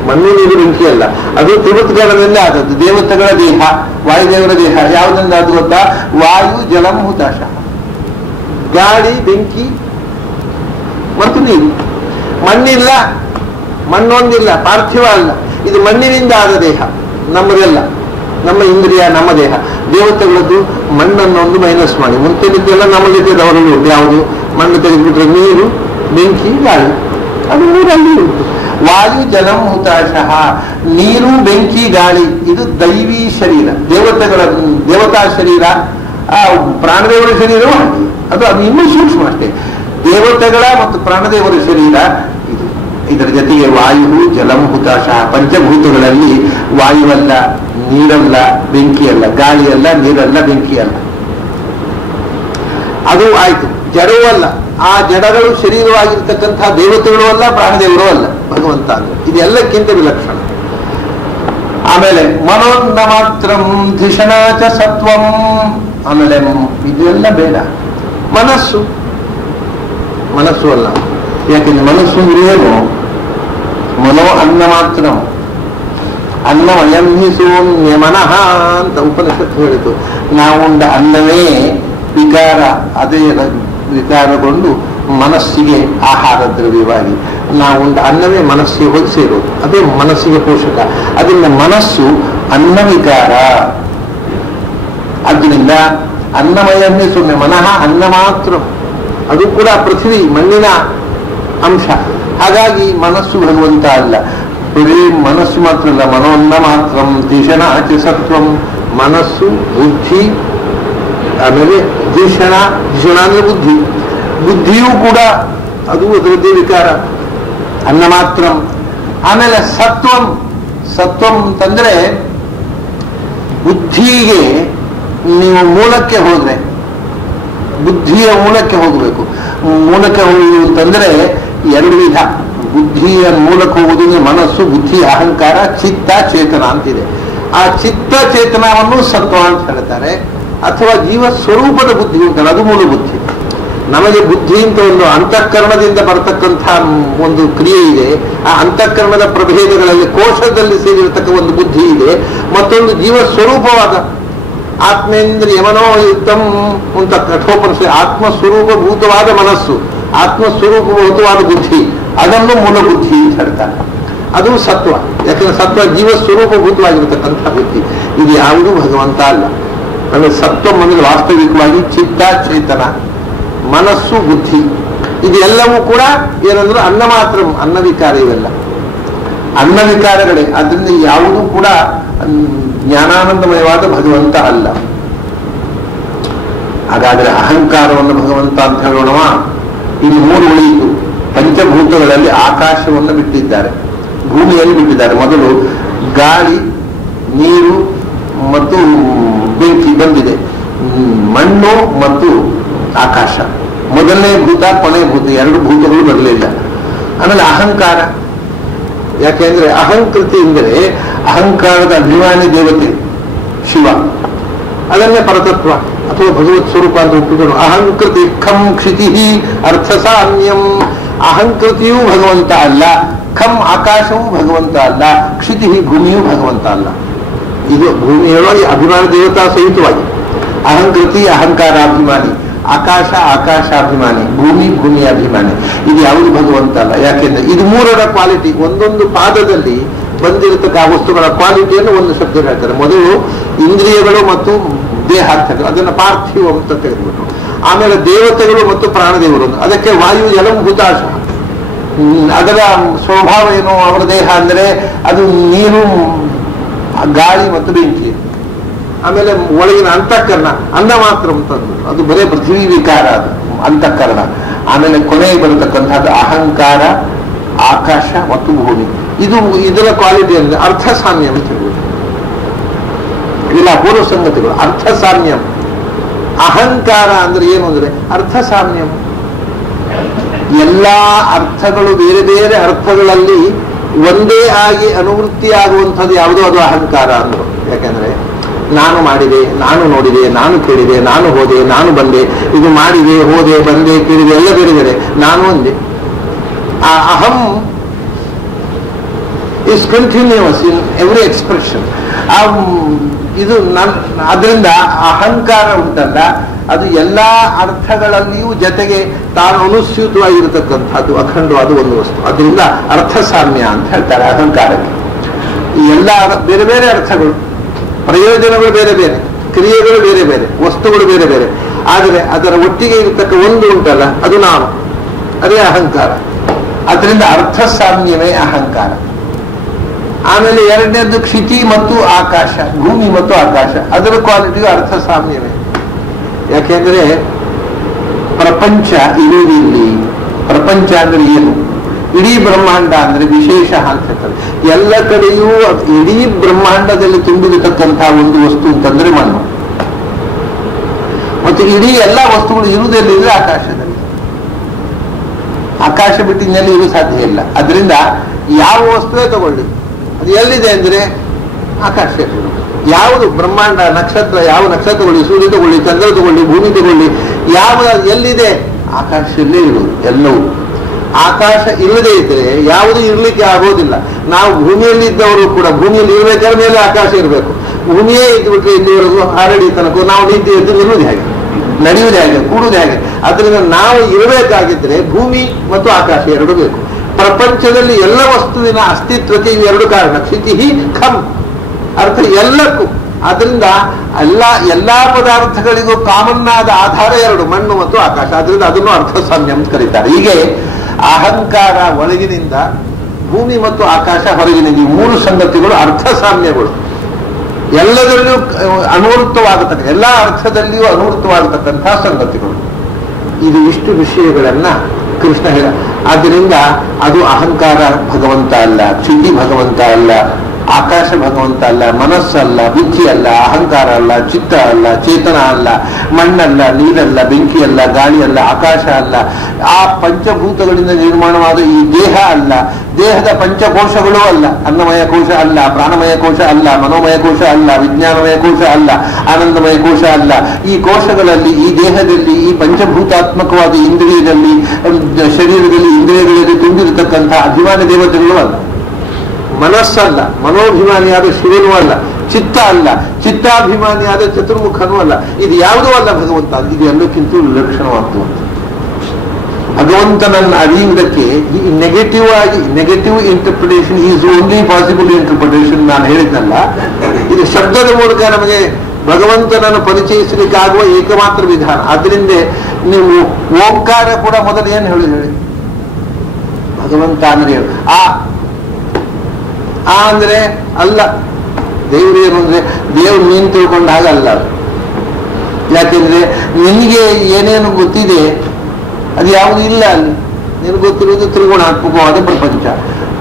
ಮಣ್ಣು ನೀರು ಬೆಂಕಿ ಅಲ್ಲ, ಅದು ತ್ರಿವೃತ್ಗಣದಿಂದ ಆದದ್ದು. ದೇವತೆಗಳ ದೇಹ, ವಾಯುದೇವರ ದೇಹ ಯಾವುದರಿಂದ ಅದು ಗೊತ್ತಾ? ವಾಯು ಜಲಂ ಹುತಾಶಃ. ಗಾಳಿ, ಬೆಂಕಿ ಮತ್ತು ನೀರು. ಮಣ್ಣಿಲ್ಲ, ಮಣ್ಣೊಂದಿಲ್ಲ, ಪಾರ್ಥಿವ ಅಲ್ಲ. ಇದು ಮಣ್ಣಿನಿಂದ ಆದ ದೇಹ ನಮ್ಮದೆಲ್ಲ, ನಮ್ಮ ಇಂದ್ರಿಯ, ನಮ್ಮ ದೇಹ. ದೇವತೆಗಳದ್ದು ಮಣ್ಣನ್ನು ಒಂದು ಮೈನಸ್ ಮಾಡಿ, ಮುಂತೆಲ್ಲ ನಮ್ಮ ಜೊತೆ ಅವರು ಯಾವುದು? ಮಣ್ಣು ತೆಗೆದುಬಿಟ್ರೆ ನೀರು, ಬೆಂಕಿ, ಗಾಳಿ, ಅದು ನೀರಲ್ಲಿ ಉಂಟು. ವಾಯು ಜಲಂ ಹುತಾಶಃ. ನೀರು, ಬೆಂಕಿ, ಗಾಳಿ ಇದು ದೈವೀ ಶರೀರ, ದೇವತಾ ಶರೀರ. ಪ್ರಾಣದೇವರ ಶರೀರವೂ ಹಾಗೆ, ಅದು ಇನ್ನೂ ಸೂಕ್ಷ್ಮ ಅಷ್ಟೇ. ದೇವತೆಗಳ ಮತ್ತು ಪ್ರಾಣದೇವರ ಶರೀರ ಇದು. ಇದರ ಜೊತೆಗೆ ವಾಯು ಜಲಂ ಹುತಾಶಃ, ಪಂಚಭೂತಗಳಲ್ಲಿ ವಾಯುವಲ್ಲ, ನೀರಲ್ಲ, ಬೆಂಕಿಯಲ್ಲ, ಗಾಳಿಯಲ್ಲ, ನೀರಲ್ಲ, ಬೆಂಕಿಯಲ್ಲ. ಅದು ಆಯ್ತು. ಜಡವೂ ಅಲ್ಲ, ಆ ಜಡಗಳು ಶರೀರವಾಗಿರ್ತಕ್ಕಂತಹ ದೇವತೆಗಳು ಅಲ್ಲ, ಪ್ರಾಣದೇವರು ಅಲ್ಲ, ಭಗವಂತ ಅಂದ್ರೆ. ಇದೆಲ್ಲಕ್ಕಿಂತ ವಿಲಕ್ಷಣ. ಆಮೇಲೆ ಮನೋನ್ನ ಮಾತ್ರಂ ಧಿಷಣಾಚ ಸತ್ವಂ. ಆಮೇಲೆ ಇದೆಲ್ಲ ಬೇಡ. ಮನಸ್ಸು ಅಲ್ಲ. ಯಾಕೆಂದ್ರೆ ಮನಸ್ಸು ಏನು? ಮನೋ ಅನ್ನ ಮಾತ್ರ, ಅನ್ನಮಯಂ ಹಿ ಸೋಮ್ಯ ಮನಃ ಅಂತ ಉಪನಿಷತ್ತು ಹೇಳಿತು. ನಾವುಂಡ ಅನ್ನವೇ ವಿಕಾರ, ಅದೇ ವಿಕಾರಗೊಂಡು ಮನಸ್ಸಿಗೆ ಆಹಾರ ದ್ರವ್ಯವಾಗಿ ನಾವುಂಡ ಅನ್ನವೇ ಮನಸ್ಸಿಗೆ ಹೋಗಿ ಸೇರೋದು, ಅದೇ ಮನಸ್ಸಿಗೆ ಪೋಷಕ. ಅದರಿಂದ ಮನಸ್ಸು ಅನ್ನ ವಿಕಾರ. ಆದ್ದರಿಂದ ಅನ್ನಮಯಂ ಹಿ ಸೌಮ್ಯ ಮನಃ ಅನ್ನ ಮಾತ್ರ, ಅದು ಕೂಡ ಪೃಥ್ವಿ ಮಣ್ಣಿನ ಅಂಶ. ಹಾಗಾಗಿ ಮನಸ್ಸು ಭಗವಂತ ಅಲ್ಲ. ಬರೀ ಮನಸ್ಸು ಮಾತ್ರ ಅಲ್ಲ, ಮನೋನ್ನ ಮಾತ್ರ ಧಿಷಣ ಅತಿ ಸತ್ವಂ. ಮನಸ್ಸು, ಬುದ್ಧಿ, ಆಮೇಲೆ ಧಿಷಣ ಅಂದ್ರೆ ಬುದ್ಧಿ. ಬುದ್ಧಿಯೂ ಕೂಡ ಅದು ಅದರದ್ದೇ ವಿಕಾರ, ಅನ್ನ ಮಾತ್ರ. ಆಮೇಲೆ ಸತ್ವಂ ಅಂತಂದ್ರೆ ಬುದ್ಧಿಗೆ ನೀವು ಮೂಲಕ್ಕೆ ಹೋದ್ರೆ, ಬುದ್ಧಿಯ ಮೂಲಕ್ಕೆ ಹೋಗಬೇಕು. ಮೂಲಕ್ಕೆ ಹೋಗುವುದು ಅಂತಂದ್ರೆ ಎರಡು ವಿಧ. ಬುದ್ಧಿಯ ಮೂಲಕ ಹೋಗುವುದಂದ್ರೆ ಮನಸ್ಸು, ಬುದ್ಧಿ, ಅಹಂಕಾರ, ಚಿತ್ತ, ಚೇತನ ಅಂತಿದೆ. ಆ ಚಿತ್ತ ಚೇತನವನ್ನು ಸತ್ವ ಅಂತ ಹೇಳ್ತಾರೆ. ಅಥವಾ ಜೀವ ಸ್ವರೂಪದ ಬುದ್ಧಿ ಅಂತಾರೆ, ಅದು ಮೂಲ ಬುದ್ಧಿ. ನಮಗೆ ಬುದ್ಧಿ ಅಂತ ಒಂದು ಅಂತಃಕರಣದಿಂದ ಬರತಕ್ಕಂಥ ಒಂದು ಕ್ರಿಯೆ ಇದೆ. ಆ ಅಂತಃಕರಣದ ಪ್ರಭೇದಗಳಲ್ಲಿ ಕೋಶದಲ್ಲಿ ಸೇರಿರತಕ್ಕ ಒಂದು ಬುದ್ಧಿ ಇದೆ. ಮತ್ತೊಂದು ಜೀವ ಸ್ವರೂಪವಾದ ಆತ್ಮೇಂದ್ರಿಯ ಮನೋಯುಕ್ತಂ ಅಂತ ಕಠೋಪನಿಷತ್, ಆತ್ಮಸ್ವರೂಪಭೂತವಾದ ಮನಸ್ಸು, ಆತ್ಮಸ್ವರೂಪಭೂತವಾದ ಬುದ್ಧಿ, ಅದನ್ನು ಮೂಲ ಬುದ್ಧಿ ಅಂತ ಹೇಳ್ತಾರೆ. ಅದು ಸತ್ವ. ಯಾಕಂದ್ರೆ ಸತ್ವ ಜೀವ ಸ್ವರೂಪಭೂತವಾಗಿರತಕ್ಕಂಥ ಬುದ್ಧಿ. ಇದು ಯಾವುದೂ ಭಗವಂತ ಅಲ್ಲ. ಅಂದರೆ ಸತ್ವ ಅಂದರೆ ವಾಸ್ತವಿಕವಾಗಿ ಚಿತ್ತ, ಚೇತನ, ಮನಸ್ಸು, ಬುದ್ಧಿ, ಇದೆಲ್ಲವೂ ಕೂಡ ಏನಂದ್ರೆ ಅನ್ನ ಮಾತ್ರ, ಅನ್ನ ವಿಕಾರ. ಇವೆಲ್ಲ ಅನ್ನ ವಿಕಾರಗಳೇ. ಅದರಿಂದ ಯಾವುದೂ ಕೂಡ ಜ್ಞಾನಾನಂದಮಯವಾದ ಭಗವಂತ ಅಲ್ಲ. ಹಾಗಾದ್ರೆ ಅಹಂಕಾರವನ್ನು ಭಗವಂತ ಅಂತ ಹೇಳೋಣವ. ಇನ್ನು ಮೂರು ಉಳಿಯಿತು. ಪಂಚಭೂತಗಳಲ್ಲಿ ಆಕಾಶವನ್ನು ಬಿಟ್ಟಿದ್ದಾರೆ, ಭೂಮಿಯಲ್ಲಿ ಬಿಟ್ಟಿದ್ದಾರೆ. ಮೊದಲು ಗಾಳಿ, ನೀರು ಮತ್ತು ಬೆಂಕಿ ಬಂದಿದೆ. ಮಣ್ಣು ಮತ್ತು ಆಕಾಶ ಮೊದಲನೇ ಭೂತ, ಕೊನೆ ಭೂತ, ಎರಡು ಭೂತಗಳು ಬರಲಿಲ್ಲ. ಆಮೇಲೆ ಅಹಂಕಾರ. ಯಾಕೆಂದ್ರೆ ಅಹಂಕೃತಿ ಎಂದರೆ ಅಹಂಕಾರದ ಅಭಿಮಾನಿ ದೇವತೆ ಶಿವ, ಅದನ್ನೇ ಪರತತ್ವ ಅಥವಾ ಭಗವತ್ ಸ್ವರೂಪ ಅಂತ ಒಪ್ಪಿಕೊಂಡು ಅಹಂಕೃತಿ ಖಂ ಕ್ಷಿತಿ ಅರ್ಥಸಾಮ್ಯಂ. ಅಹಂಕೃತಿಯೂ ಭಗವಂತ ಅಲ್ಲ, ಖಂ ಆಕಾಶವೂ ಭಗವಂತ ಅಲ್ಲ, ಕ್ಷಿತಿ ಭೂಮಿಯೂ ಭಗವಂತ ಅಲ್ಲ. ಇದು ಭೂಮಿಯೊಳಗೆ ಅಭಿಮಾನ ದೇವತಾ ಸಹಿತವಾಗಿ ಅಹಂಕೃತಿ ಅಹಂಕಾರಾಭಿಮಾನಿ, ಆಕಾಶ ಆಕಾಶಾಭಿಮಾನಿ, ಭೂಮಿ ಭೂಮಿಯ ಅಭಿಮಾನಿ. ಇದು ಯಾವುದು ಭಗವಂತ ಅಲ್ಲ. ಯಾಕೆಂದ್ರೆ ಇದು ಮೂರರ ಕ್ವಾಲಿಟಿ. ಒಂದೊಂದು ಪಾದದಲ್ಲಿ ಬಂದಿರತಕ್ಕ ಆ ವಸ್ತುಗಳ ಕ್ವಾಲಿಟಿಯನ್ನು ಒಂದು ಶಬ್ದ ಹೇಳ್ತಾರೆ. ಮೊದಲು ಇಂದ್ರಿಯಗಳು ಮತ್ತು ದೇಹಾರ್ಥಗಳು, ಅದನ್ನು ಪಾರ್ಥಿವ ಅಂತ ತೆಗೆದುಬಿಟ್ಟು. ಆಮೇಲೆ ದೇವತೆಗಳು ಮತ್ತು ಪ್ರಾಣದೇವರು. ಅದಕ್ಕೆ ವಾಯು ಜಲಂ ಹುತಾಶ. ಅದರ ಸ್ವಭಾವ ಏನು? ಅವರ ದೇಹ ಅಂದರೆ ಅದು ನೀರು, ಗಾಳಿ ಮತ್ತು ಬೆಂಕಿ. ಆಮೇಲೆ ಒಳಗಿನ ಅಂತಃಕರಣ ಅನ್ನ ಮಾತ್ರ ಅಂತಂದು, ಅದು ಬರೇ ಪೃಥ್ವಿ ವಿಕಾರ, ಅದು ಅಂತಃಕರಣ. ಆಮೇಲೆ ಕೊನೆಗೆ ಬರತಕ್ಕಂಥದ್ದು ಅಹಂಕಾರ, ಆಕಾಶ ಮತ್ತು ಭೂಮಿ. ಇದು ಇದರ ಕ್ವಾಲಿಟಿ ಅಂದ್ರೆ ಅರ್ಥಸಾಮ್ಯ ಅಂತ ಹೇಳ್ಬೋದು. ಇವೆಲ್ಲ ಅಪೂರ್ವ ಸಂಗತಿಗಳು. ಅರ್ಥಸಾಮ್ಯಂ. ಅಹಂಕಾರ ಅಂದ್ರೆ ಏನು ಅಂದ್ರೆ ಅರ್ಥಸಾಮ್ಯಂ. ಎಲ್ಲಾ ಅರ್ಥಗಳು ಬೇರೆ ಬೇರೆ ಅರ್ಥಗಳಲ್ಲಿ ಒಂದೇ ಆಗಿ ಅನುವೃತ್ತಿ ಆಗುವಂಥದ್ದು ಯಾವುದೋ ಅದು ಅಹಂಕಾರ ಅಂದ್ರು. ಯಾಕೆಂದ್ರೆ ನಾನು ಮಾಡಿದೆ, ನಾನು ನೋಡಿದೆ, ನಾನು ಕೇಳಿದೆ, ನಾನು ಹೋದೆ, ನಾನು ಬಂದೆ, ಇದು ಮಾಡಿದೆ, ಹೋದೆ, ಬಂದೆ, ಕೇಳಿದೆ, ಎಲ್ಲ ಬೇರೆ ಬೇರೆ, ನಾನು ಒಂದೇ. ಆ ಅಹಂ is continues in every expression. ಇದು ಅದರಿಂದ ಅಹಂಕಾರ ಉಂಟಲ್ಲ, ಅದು ಎಲ್ಲಾ ಅರ್ಥಗಳಲ್ಲಿಯೂ ಜೊತೆಗೆ ತಾನು ಅನುಸ್ಯೂತವಾಗಿರತಕ್ಕಂಥದ್ದು, ಅಖಂಡವಾದ ಒಂದು ವಸ್ತು. ಅದರಿಂದ ಅರ್ಥಸಾಮ್ಯ ಅಂತ ಹೇಳ್ತಾರೆ ಅಹಂಕಾರಕ್ಕೆ. ಈ ಎಲ್ಲ ಬೇರೆ ಬೇರೆ ಅರ್ಥಗಳು, ಪ್ರಯೋಜನಗಳು ಬೇರೆ ಬೇರೆ, ಕ್ರಿಯೆಗಳು ಬೇರೆ ಬೇರೆ, ವಸ್ತುಗಳು ಬೇರೆ ಬೇರೆ, ಆದರೆ ಅದರ ಒಟ್ಟಿಗೆ ಇರತಕ್ಕ ಒಂದು ಉಂಟಲ್ಲ, ಅದು ನಾನು, ಅದೇ ಅಹಂಕಾರ. ಅದರಿಂದ ಅರ್ಥಸಾಮ್ಯವೇ ಅಹಂಕಾರ. ಆಮೇಲೆ ಎರಡನೇದ್ದು ಕ್ಷಿತಿ ಮತ್ತು ಆಕಾಶ, ಭೂಮಿ ಮತ್ತು ಆಕಾಶ, ಅದರ ಕ್ವಾಲಿಟಿಯು ಅರ್ಥಸಾಮ್ಯವೇ. ಯಾಕೆಂದ್ರೆ ಪ್ರಪಂಚ ಇರುವುದಿಲ್ಲಿ. ಪ್ರಪಂಚ ಅಂದ್ರೆ ಏನು? ಇಡೀ ಬ್ರಹ್ಮಾಂಡ ಅಂದ್ರೆ ವಿಶೇಷ ಅಂತ ಹೇಳ್ತಾರೆ. ಎಲ್ಲ ಕಡೆಯೂ ಇಡೀ ಬ್ರಹ್ಮಾಂಡದಲ್ಲಿ ತುಂಬಿರತಕ್ಕಂತಹ ಒಂದು ವಸ್ತು ಅಂತಂದ್ರೆ ಮಣ್ಣು. ಮತ್ತು ಇಡೀ ಎಲ್ಲ ವಸ್ತುಗಳು ಇರುವುದೆಲ್ಲಿದ್ರೆ ಆಕಾಶದಲ್ಲಿ. ಆಕಾಶ ಬಿಟ್ಟಿನಲ್ಲಿ ಇರು ಸಾಧ್ಯ ಇಲ್ಲ. ಅದರಿಂದ ಯಾವ ವಸ್ತುವೇ ತಗೊಳ್ಳಿ, ಅದು ಎಲ್ಲಿದೆ ಅಂದ್ರೆ ಆಕಾಶ. ಯಾವುದು ಬ್ರಹ್ಮಾಂಡ ನಕ್ಷತ್ರ, ಯಾವ ನಕ್ಷತ್ರ ತಗೊಳ್ಳಿ, ಸೂರ್ಯ ತಗೊಳ್ಳಿ, ಚಂದ್ರ ತಗೊಳ್ಳಿ, ಭೂಮಿ ತಗೊಳ್ಳಿ, ಯಾವ ಎಲ್ಲಿದೆ ಆಕಾಶದಲ್ಲೇ ಇರುವುದು ಎಲ್ಲವೂ. ಆಕಾಶ ಇಲ್ಲದೆ ಇದ್ರೆ ಯಾವುದು ಇರ್ಲಿಕ್ಕೆ ಆಗೋದಿಲ್ಲ. ನಾವು ಭೂಮಿಯಲ್ಲಿ ಇದ್ದವರು ಕೂಡ ಭೂಮಿಯಲ್ಲಿ ಇರಬೇಕಾದ ಮೇಲೆ ಆಕಾಶ ಇರಬೇಕು. ಭೂಮಿಯೇ ಇದ್ಬಿಟ್ರೆ ಇಲ್ಲಿವರೆಗೂ ಹರಡಿ ತನಕ ನಾವು ನಿಂತು ಎದ್ದು ನಿಲ್ಲುವುದು ಹೇಗೆ, ನಡೆಯುವುದು ಹೇಗೆ, ಕೂಡುವುದು ಹೇಗೆ? ಅದರಿಂದ ನಾವು ಇರಬೇಕಾಗಿದ್ರೆ ಭೂಮಿ ಮತ್ತು ಆಕಾಶ ಎರಡು ಬೇಕು. ಪ್ರಪಂಚದಲ್ಲಿ ಎಲ್ಲ ವಸ್ತುವಿನ ಅಸ್ತಿತ್ವಕ್ಕೆ ಇವೆರಡು ಕಾರಣ. ಕ್ಷಿತಿ ಖಂ ಅರ್ಥ ಎಲ್ಲಕ್ಕೂ. ಆದ್ರಿಂದ ಎಲ್ಲಾ ಪದಾರ್ಥಗಳಿಗೂ ಕಾಮನ್ ಆದ ಆಧಾರ ಎರಡು, ಮಣ್ಣು ಮತ್ತು ಆಕಾಶ. ಆದ್ರಿಂದ ಅದನ್ನು ಅರ್ಥ ಸಾಮ್ಯ ಅಂತ ಕರೀತಾರೆ. ಹೀಗೆ ಅಹಂಕಾರ ಒಳಗಿನಿಂದ, ಭೂಮಿ ಮತ್ತು ಆಕಾಶ ಹೊರಗಿನಿಂದ, ಈ ಮೂರು ಸಂಗತಿಗಳು ಅರ್ಥ ಸಾಮ್ಯಗಳು. ಎಲ್ಲದರಲ್ಲಿಯೂ ಅನುವೃತ್ತವಾಗತಕ್ಕ, ಎಲ್ಲ ಅರ್ಥದಲ್ಲಿಯೂ ಅನುವೃತ್ತವಾಗತಕ್ಕಂತಹ ಸಂಗತಿಗಳು. ಇದು ಇಷ್ಟು ವಿಷಯಗಳನ್ನ ಕೃಷ್ಣ ಹೇಳ. ಆದ್ದರಿಂದ ಅದು ಅಹಂಕಾರ ಭಗವಂತ ಅಲ್ಲ, ಕ್ಷಿತಿ ಭಗವಂತ ಅಲ್ಲ, ಆಕಾಶ ಭಗವಂತ ಅಲ್ಲ, ಮನಸ್ಸಲ್ಲ, ಬುದ್ಧಿ ಅಲ್ಲ, ಅಹಂಕಾರ ಅಲ್ಲ, ಚಿತ್ತ ಅಲ್ಲ, ಚೇತನ ಅಲ್ಲ, ಮಣ್ಣಲ್ಲ, ನೀರಲ್ಲ, ಬೆಂಕಿ ಅಲ್ಲ, ಗಾಳಿ ಅಲ್ಲ, ಆಕಾಶ ಅಲ್ಲ, ಆ ಪಂಚಭೂತಗಳಿಂದ ನಿರ್ಮಾಣವಾದ ಈ ದೇಹ ಅಲ್ಲ, ದೇಹದ ಪಂಚಕೋಶಗಳು ಅಲ್ಲ, ಅನ್ನಮಯ ಕೋಶ ಅಲ್ಲ, ಪ್ರಾಣಮಯ ಕೋಶ ಅಲ್ಲ, ಮನೋಮಯ ಕೋಶ ಅಲ್ಲ, ವಿಜ್ಞಾನಮಯ ಕೋಶ ಅಲ್ಲ, ಆನಂದಮಯ ಕೋಶ ಅಲ್ಲ. ಈ ಕೋಶಗಳಲ್ಲಿ, ಈ ದೇಹದಲ್ಲಿ, ಈ ಪಂಚಭೂತಾತ್ಮಕವಾದ ಇಂದ್ರಿಯದಲ್ಲಿ, ಶರೀರದಲ್ಲಿ, ಇಂದ್ರಿಯಗಳಲ್ಲಿ ತುಂಬಿರತಕ್ಕಂಥ ಅಭಿಮಾನಿ ದೇವತೆಗಳು ಅಲ್ಲ. ಮನಸ್ಸಲ್ಲ, ಮನೋಭಿಮಾನಿಯಾದ ಶಿವನೂ ಅಲ್ಲ. ಚಿತ್ತ ಅಲ್ಲ, ಚಿತ್ತಾಭಿಮಾನಿಯಾದ ಚತುರ್ಮುಖನೂ ಅಲ್ಲ. ಇದು ಯಾವುದೂ ಅಲ್ಲ ಭಗವಂತ. ಇದು ಎಲ್ಲಕ್ಕಿಂತ ಲಕ್ಷಣವಾದ್ದು. ಭಗವಂತನನ್ನು ಅರಿಯುವುದಕ್ಕೆ ಈ negative interpretation is only possible interpretation. ನಾನು ಹೇಳಿದ್ನಲ್ಲ, ಇದು ಶಬ್ದದ ಮೂಲಕ ನಮಗೆ ಭಗವಂತನನ್ನು ಪರಿಚಯಿಸಲಿಕ್ಕಾಗುವ ಏಕಮಾತ್ರ ವಿಧಾನ. ಅದರಿಂದ ನೀವು ಓಂಕಾರ ಕೂಡ ಮೊದಲು ಏನು ಹೇಳಿ ಭಗವಂತ ಅಂದ್ರೆ ಆ ಅಂದ್ರೆ ಅಲ್ಲ. ದೇವರು ಏನು ಅಂದ್ರೆ ದೇವ್ರು ನೀನು ತಿಳ್ಕೊಂಡ ಹಾಗಲ್ಲ. ಯಾಕೆಂದ್ರೆ ನಿನಗೆ ಏನೇನು ಗೊತ್ತಿದೆ ಅದು ಯಾವುದು ಇಲ್ಲ ಅಲ್ಲಿ. ನಿನಗೆ ಗೊತ್ತಿರುವುದು ತ್ರಿಗುಣಾತ್ಮಕವಾದ ಪ್ರಪಂಚ,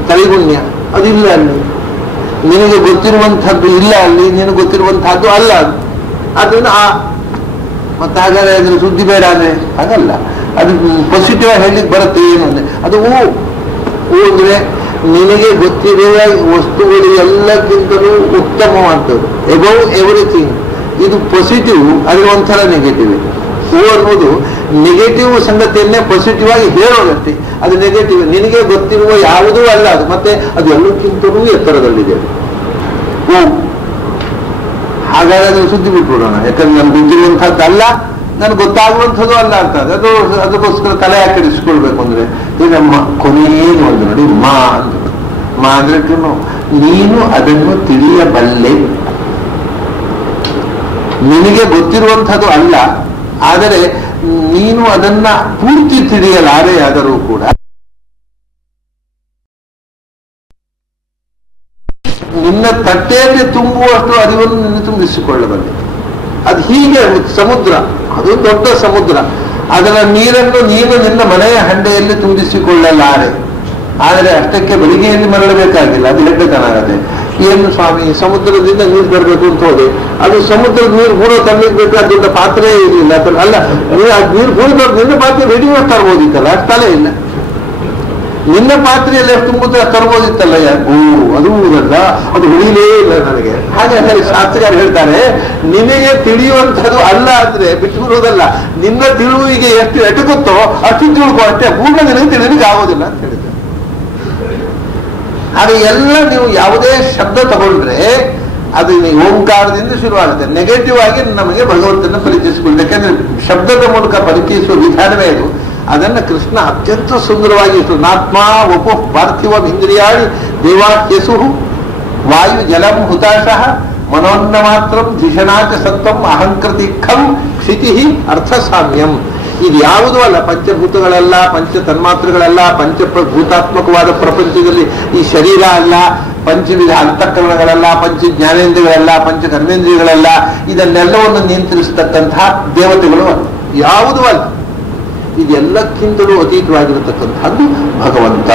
ತ್ರೈಗುಣ್ಯ, ಅದು ಇಲ್ಲ ಅಲ್ಲಿ. ನಿನಗೆ ಗೊತ್ತಿರುವಂತಹದ್ದು ಇಲ್ಲ ಅಲ್ಲಿ, ನಿನಗೆ ಗೊತ್ತಿರುವಂತಹದ್ದು ಅಲ್ಲ ಅದು. ಅದನ್ನು ಮತ್ತೆ ಹಾಗಾದ್ರೆ ಅದ್ರ ಸುದ್ದಿ ಬೇಡ ಅಂದ್ರೆ ಹಾಗಲ್ಲ. ಅದು ಪಾಸಿಟಿವ್ ಆಗಿ ಹೇಳಲಿಕ್ಕೆ ಬರುತ್ತೆ. ಏನು ಅಂದ್ರೆ ಅದು ಹೂ ಅಂದ್ರೆ ನಿನಗೆ ಗೊತ್ತಿರುವ ವಸ್ತುಗಳು ಎಲ್ಲಕ್ಕಿಂತಲೂ ಉತ್ತಮವಾದದ್ದು, ಎಬವ್ ಎವ್ರಿಥಿಂಗ್. ಇದು ಪಾಸಿಟಿವ್, ಅದು ಒಂಥರ ನೆಗೆಟಿವ್. ಹೂ ಅನ್ನೋದು ನೆಗೆಟಿವ್ ಸಂಗತಿಯನ್ನೇ ಪಾಸಿಟಿವ್ ಆಗಿ ಹೇಳೋದಷ್ಟೇ. ಅದು ನೆಗೆಟಿವ್, ನಿನಗೆ ಗೊತ್ತಿರುವ ಯಾವುದೂ ಅಲ್ಲ ಅದು. ಮತ್ತೆ ಅದು ಎಲ್ಲಕ್ಕಿಂತಲೂ ಎತ್ತರದಲ್ಲಿದೆ ಹೂ. ಹಾಗಾದ್ರೆ ಅದನ್ನು ಸುದ್ದಿ ಬಿಟ್ಬಿಡೋಣ. ಯಾಕಂದ್ರೆ ನನ್ಗೆ ಗೊತ್ತಿರುವಂಥದ್ದು ಅಲ್ಲ, ನನ್ಗೆ ಗೊತ್ತಾಗುವಂಥದ್ದು ಅಲ್ಲ ಅಂತ. ಅದಕ್ಕೋಸ್ಕರ ತಲೆ ಹಾಕಿಡಿಸ್ಕೊಳ್ಬೇಕು ಅಂದ್ರೆ ನಮ್ಮ ಕೊನೆಯೇನು ಒಂದು ನೋಡಿ, ಮಾ ಅಂದ್ರೆ ನೀನು ಅದನ್ನು ತಿಳಿಯಬಲ್ಲೆ. ನಿನಗೆ ಗೊತ್ತಿರುವಂಥದ್ದು ಅಲ್ಲ, ಆದರೆ ನೀನು ಅದನ್ನ ಪೂರ್ತಿ ತಿಳಿಯಲಾರೆ. ಆದರೂ ಕೂಡ ನಿನ್ನ ತಟ್ಟೆಯಲ್ಲಿ ತುಂಬುವಷ್ಟು ಅರಿವನ್ನು ನಿನ್ನ ತುಂಬಿಸಿಕೊಳ್ಳಬಲ್ಲೆ. ಅದು ಹೀಗೆ ಸಮುದ್ರ, ಅದು ದೊಡ್ಡ ಸಮುದ್ರ. ಅದರ ನೀರನ್ನು ನೀನು ನಿನ್ನ ಮನೆಯ ಹಂಡೆಯಲ್ಲಿ ತುಂಬಿಸಿಕೊಳ್ಳಲಾರೆ. ಆದರೆ ಅಷ್ಟಕ್ಕೆ ಬೆಳಿಗ್ಗೆಯಲ್ಲಿ ಮರಳಬೇಕಾಗಿಲ್ಲ, ಅದು ಹೆಡ್ಡತನ ಆಗತ್ತೆ. ಏನು ಸ್ವಾಮಿ, ಸಮುದ್ರದಿಂದ ನೀರು ತರಬೇಕು ಅಂತ ಹೋದೆ, ಅದು ಸಮುದ್ರದ ನೀರು ಕೂಡ ತರಲಿಕ್ಕೆ ದೊಡ್ಡ ಪಾತ್ರೆ ಇರಲಿಲ್ಲ ಅಲ್ಲ. ನೀರು ಕೂಡಿದವ್ರು ನಿನ್ನ ಪಾತ್ರೆ ರೆಡಿ ಮಾಡಿ ತರ್ಬೋದಿತ್ತಲ್ಲ, ಅಷ್ಟು ತಲೆ ಇಲ್ಲ. ನಿನ್ನ ಪಾತ್ರೆಯಲ್ಲಿ ಎಷ್ಟು ತುಂಬುತ್ತೆ ತರ್ಬೋದಿತ್ತಲ್ಲ. ಅದು ಊರಲ್ಲ, ಅದು ಉಳಿಲೇ ಇಲ್ಲ ನನಗೆ. ಹಾಗೆ ಶಾಸ್ತ್ರಗಾರ ಹೇಳ್ತಾರೆ, ನಿನಗೆ ತಿಳಿಯುವಂಥದ್ದು ಅಲ್ಲ ಅಂದ್ರೆ ಬಿಟ್ಟುಬಿಡುವುದಲ್ಲ, ನಿನ್ನ ತಿಳುವಿಗೆ ಎಷ್ಟು ಎಟುಕುತ್ತೋ ಅಷ್ಟು ತಿಳ್ಕೋ ಅಷ್ಟೇ. ಪೂರ್ಣ ನಿನಗೆ ತಿಳಿಲಿಕ್ಕೆ ಆಗೋದಿಲ್ಲ ಅಂತ ಹೇಳಿದ್ದಾರೆ. ಹಾಗೆ ಎಲ್ಲ ನೀವು ಯಾವುದೇ ಶಬ್ದ ತಗೊಂಡ್ರೆ ಅದು ನೀವು ಓಂಕಾರದಿಂದ ಶುರುವಾಗುತ್ತೆ. ನೆಗೆಟಿವ್ ಆಗಿ ನಮಗೆ ಭಗವಂತನ ಪರಿಚಯಿಸಿಕೊಳ್ಳಿ. ಯಾಕಂದ್ರೆ ಶಬ್ದದ ಮೂಲಕ ಪರಿಚಯಿಸುವ ವಿಧಾನವೇ ಅದು. ಅದನ್ನ ಕೃಷ್ಣ ಅತ್ಯಂತ ಸುಂದರವಾಗಿ ನಾತ್ಮ ವಪು ಪಾರ್ಥಿವ ಇಂದ್ರಿಯಾಣಿ ದೇವಾಹ್ಯಸು ವಾಯು ಜಲಂ ಹುತಾಶಃ ಮನೋನ್ನ ಮಾತ್ರಂ ಧಿಷಣಾಚ ಸತ್ವಂ ಅಹಂಕೃತಿ ಖಂ ಕ್ಷಿತಿ ಅರ್ಥ ಸಾಮ್ಯಂ. ಇದು ಯಾವುದೂ ಅಲ್ಲ, ಪಂಚಭೂತಗಳಲ್ಲ, ಪಂಚ ತನ್ಮಾತ್ರಗಳಲ್ಲ, ಪಂಚಭೂತಾತ್ಮಕವಾದ ಪ್ರಪಂಚದಲ್ಲಿ ಈ ಶರೀರ ಅಲ್ಲ, ಪಂಚವಿಧ ಅಂತಃಕರಣಗಳಲ್ಲ, ಪಂಚ ಜ್ಞಾನೇಂದ್ರಿಯಗಳಲ್ಲ, ಪಂಚ ಕರ್ಮೇಂದ್ರಿಯಗಳಲ್ಲ. ಇದನ್ನೆಲ್ಲವನ್ನು ನಿಯಂತ್ರಿಸತಕ್ಕಂತಹ ದೇವತೆಗಳು ಯಾವುದೂ ಅಲ್ಲ. ಇದೆಲ್ಲಕ್ಕಿಂತಲೂ ಅತೀತವಾಗಿರತಕ್ಕಂಥದ್ದು ಭಗವಂತ.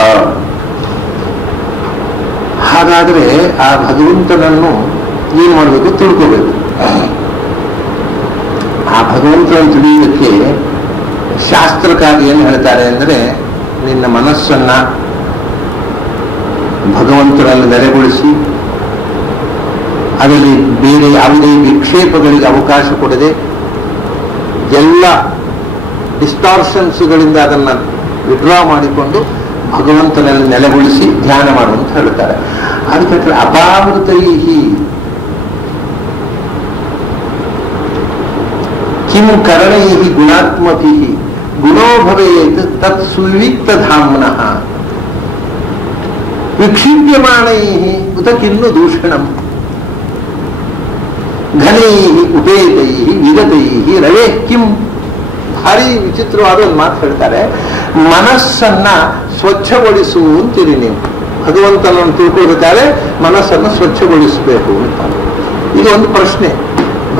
ಹಾಗಾದರೆ ಆ ಭಗವಂತನನ್ನು ಏನ್ ಮಾಡಬೇಕು? ತಿಳ್ಕೋಬೇಕು. ಆ ಭಗವಂತನನ್ನು ತಿಳಿಯೋದಕ್ಕೆ ಶಾಸ್ತ್ರಕಾರ ಏನು ಹೇಳ್ತಾರೆ ಅಂದರೆ, ನಿನ್ನ ಮನಸ್ಸನ್ನ ಭಗವಂತನಲ್ಲಿ ನೆಲೆಗೊಳಿಸಿ ಅದರಲ್ಲಿ ಬೇರೆ ಯಾವುದೇ ವಿಕ್ಷೇಪಗಳಿಗೆ ಅವಕಾಶ ಕೊಡದೆ ಎಲ್ಲ ಡಿಸ್ಟಾರ್ಷನ್ಸ್ಗಳಿಂದ ಅದನ್ನು ವಿಡ್ರಾ ಮಾಡಿಕೊಂಡು ಭಗವಂತನಲ್ಲಿ ನೆಲೆಗೊಳಿಸಿ ಧ್ಯಾನ ಮಾಡುವಂತ ಹೇಳ್ತಾರೆ. ಅದಕ್ಕೆ ಅಪಾವೃತೈಹಿ ಕಿಂ ಕರಣೈಹಿ ಗುಣಾತ್ಮಭಿಃ ಗುಣೋ ಭವೇತ್ ತತ್ ಸುವಿಕ್ತ ಧಾಮ್ನಃ ವಿಕ್ಷಿಪ್ಯಮಾಣೈಃ ಉತ ಕಿನ್ನು ದೂಷಣಂ ಘನೈಃ ಉಪೇತೈಃ ವಿಗತೈಃ ರವೇ ಕಿಂ. ಭಾರಿ ವಿಚಿತ್ರವಾದ ಒಂದು ಮಾತು ಹೇಳ್ತಾರೆ, ಮನಸ್ಸನ್ನ ಸ್ವಚ್ಛಗೊಳಿಸು ಅಂತೀರಿ ನೀವು. ಭಗವಂತನನ್ನು ತಿಳ್ಕೊಳ್ಬೇಕಾದ್ರೆ ಮನಸ್ಸನ್ನು ಸ್ವಚ್ಛಗೊಳಿಸಬೇಕು ಅಂತ. ಇದು ಒಂದು ಪ್ರಶ್ನೆ.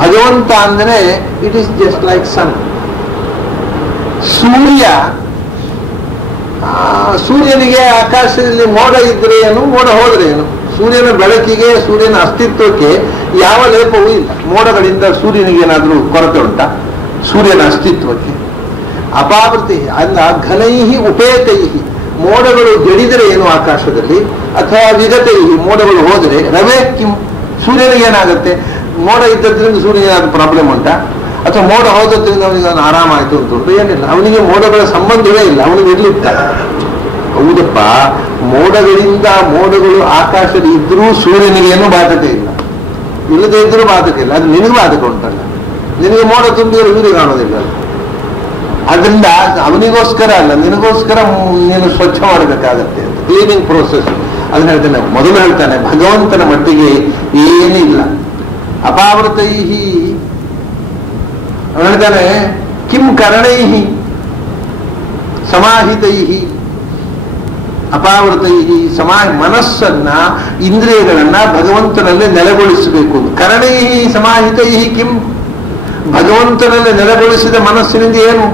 ಭಗವಂತ ಅಂದರೆ ಇಟ್ ಈಸ್ ಜಸ್ಟ್ ಲೈಕ್ ಸನ್. ಸೂರ್ಯನಿಗೆ ಆಕಾಶದಲ್ಲಿ ಮೋಡ ಇದ್ರೆ ಏನು, ಮೋಡ ಹೋದ್ರೆ ಏನು? ಸೂರ್ಯನ ಬೆಳಕಿಗೆ, ಸೂರ್ಯನ ಅಸ್ತಿತ್ವಕ್ಕೆ ಯಾವ ಲೇಪವೂ ಇಲ್ಲ. ಮೋಡಗಳಿಂದ ಸೂರ್ಯನಿಗೆ ಏನಾದರೂ ಕೊರತೆ ಉಂಟಾ? ಸೂರ್ಯನ ಅಸ್ತಿತ್ವಕ್ಕೆ ಅಪಾವೃತಿ ಅಂದ ಘನೈಹಿ ಉಪೇತೈಹಿ, ಮೋಡಗಳು ಗಡಿದರೆ ಏನು ಆಕಾಶದಲ್ಲಿ, ಅಥವಾ ವಿಗತೈಹಿ ಮೋಡಗಳು ಹೋದರೆ ರವೇ ಕಿಂ, ಸೂರ್ಯನಿಗೆ ಏನಾಗುತ್ತೆ? ಮೋಡ ಇದ್ದದ್ರಿಂದ ಸೂರ್ಯನಿಗೆ ಏನಾದ್ರು ಪ್ರಾಬ್ಲಮ್ ಉಂಟಾ? ಅಥವಾ ಮೋಡ ಹೋದದ್ರಿಂದ ಅವನಿಗೆ ಆರಾಮಾಯ್ತು ಅಂತ ಉಂಟು? ಏನಿಲ್ಲ. ಅವನಿಗೆ ಮೋಡಗಳ ಸಂಬಂಧವೇ ಇಲ್ಲ, ಅವನಿಗೆ ಇರ್ಲಿರ್ತಾರೆ. ಹೌದಪ್ಪ, ಮೋಡಗಳಿಂದ ಮೋಡಗಳು ಆಕಾಶದ ಇದ್ರೂ ಸೂರ್ಯನಿಗೇನು ಬಾಧಕ ಇಲ್ಲ, ಇಲ್ಲದೆ ಇದ್ರೂ ಬಾಧಕ ಇಲ್ಲ. ಅದು ನಿನಗೂ ಬಾಧಕ ಉಂಟಲ್ಲ. ನಿನಗೆ ಮೋಡ ತುಂಬಿದ್ರೆ ಸೂರ್ಯ ಕಾಣೋದಿಲ್ಲ. ಅದರಿಂದ ಅವನಿಗೋಸ್ಕರ ಅಲ್ಲ, ನಿನಗೋಸ್ಕರ ನೀನು ಸ್ವಚ್ಛ ಮಾಡಬೇಕಾಗತ್ತೆ ಅಂತ. ಕ್ಲೀನಿಂಗ್ ಪ್ರೋಸೆಸ್ ಅದನ್ನ ಹೇಳ್ತಾನೆ. ಮೊದಲು ಹೇಳ್ತಾನೆ ಭಗವಂತನ ಮಟ್ಟಿಗೆ ಏನಿಲ್ಲ. ಅಪಾವೃತೈಹಿ ಹೇಳ್ತಾನೆ ಕಿಂ ಕರಣೈಹಿ ಸಮಾಹಿತೈಹಿ ಅಪಾವೃತೈಹಿ ಮನಸ್ಸನ್ನ, ಇಂದ್ರಿಯಗಳನ್ನ ಭಗವಂತನಲ್ಲಿ ನೆಲೆಗೊಳಿಸಬೇಕು. ಕರಣೈಹಿ ಸಮಾಹಿತೈಹಿ ಕಿಂ, ಭಗವಂತನಲ್ಲಿ ನೆಲೆಗೊಳಿಸಿದ ಮನಸ್ಸಿನಿಂದ ಏನು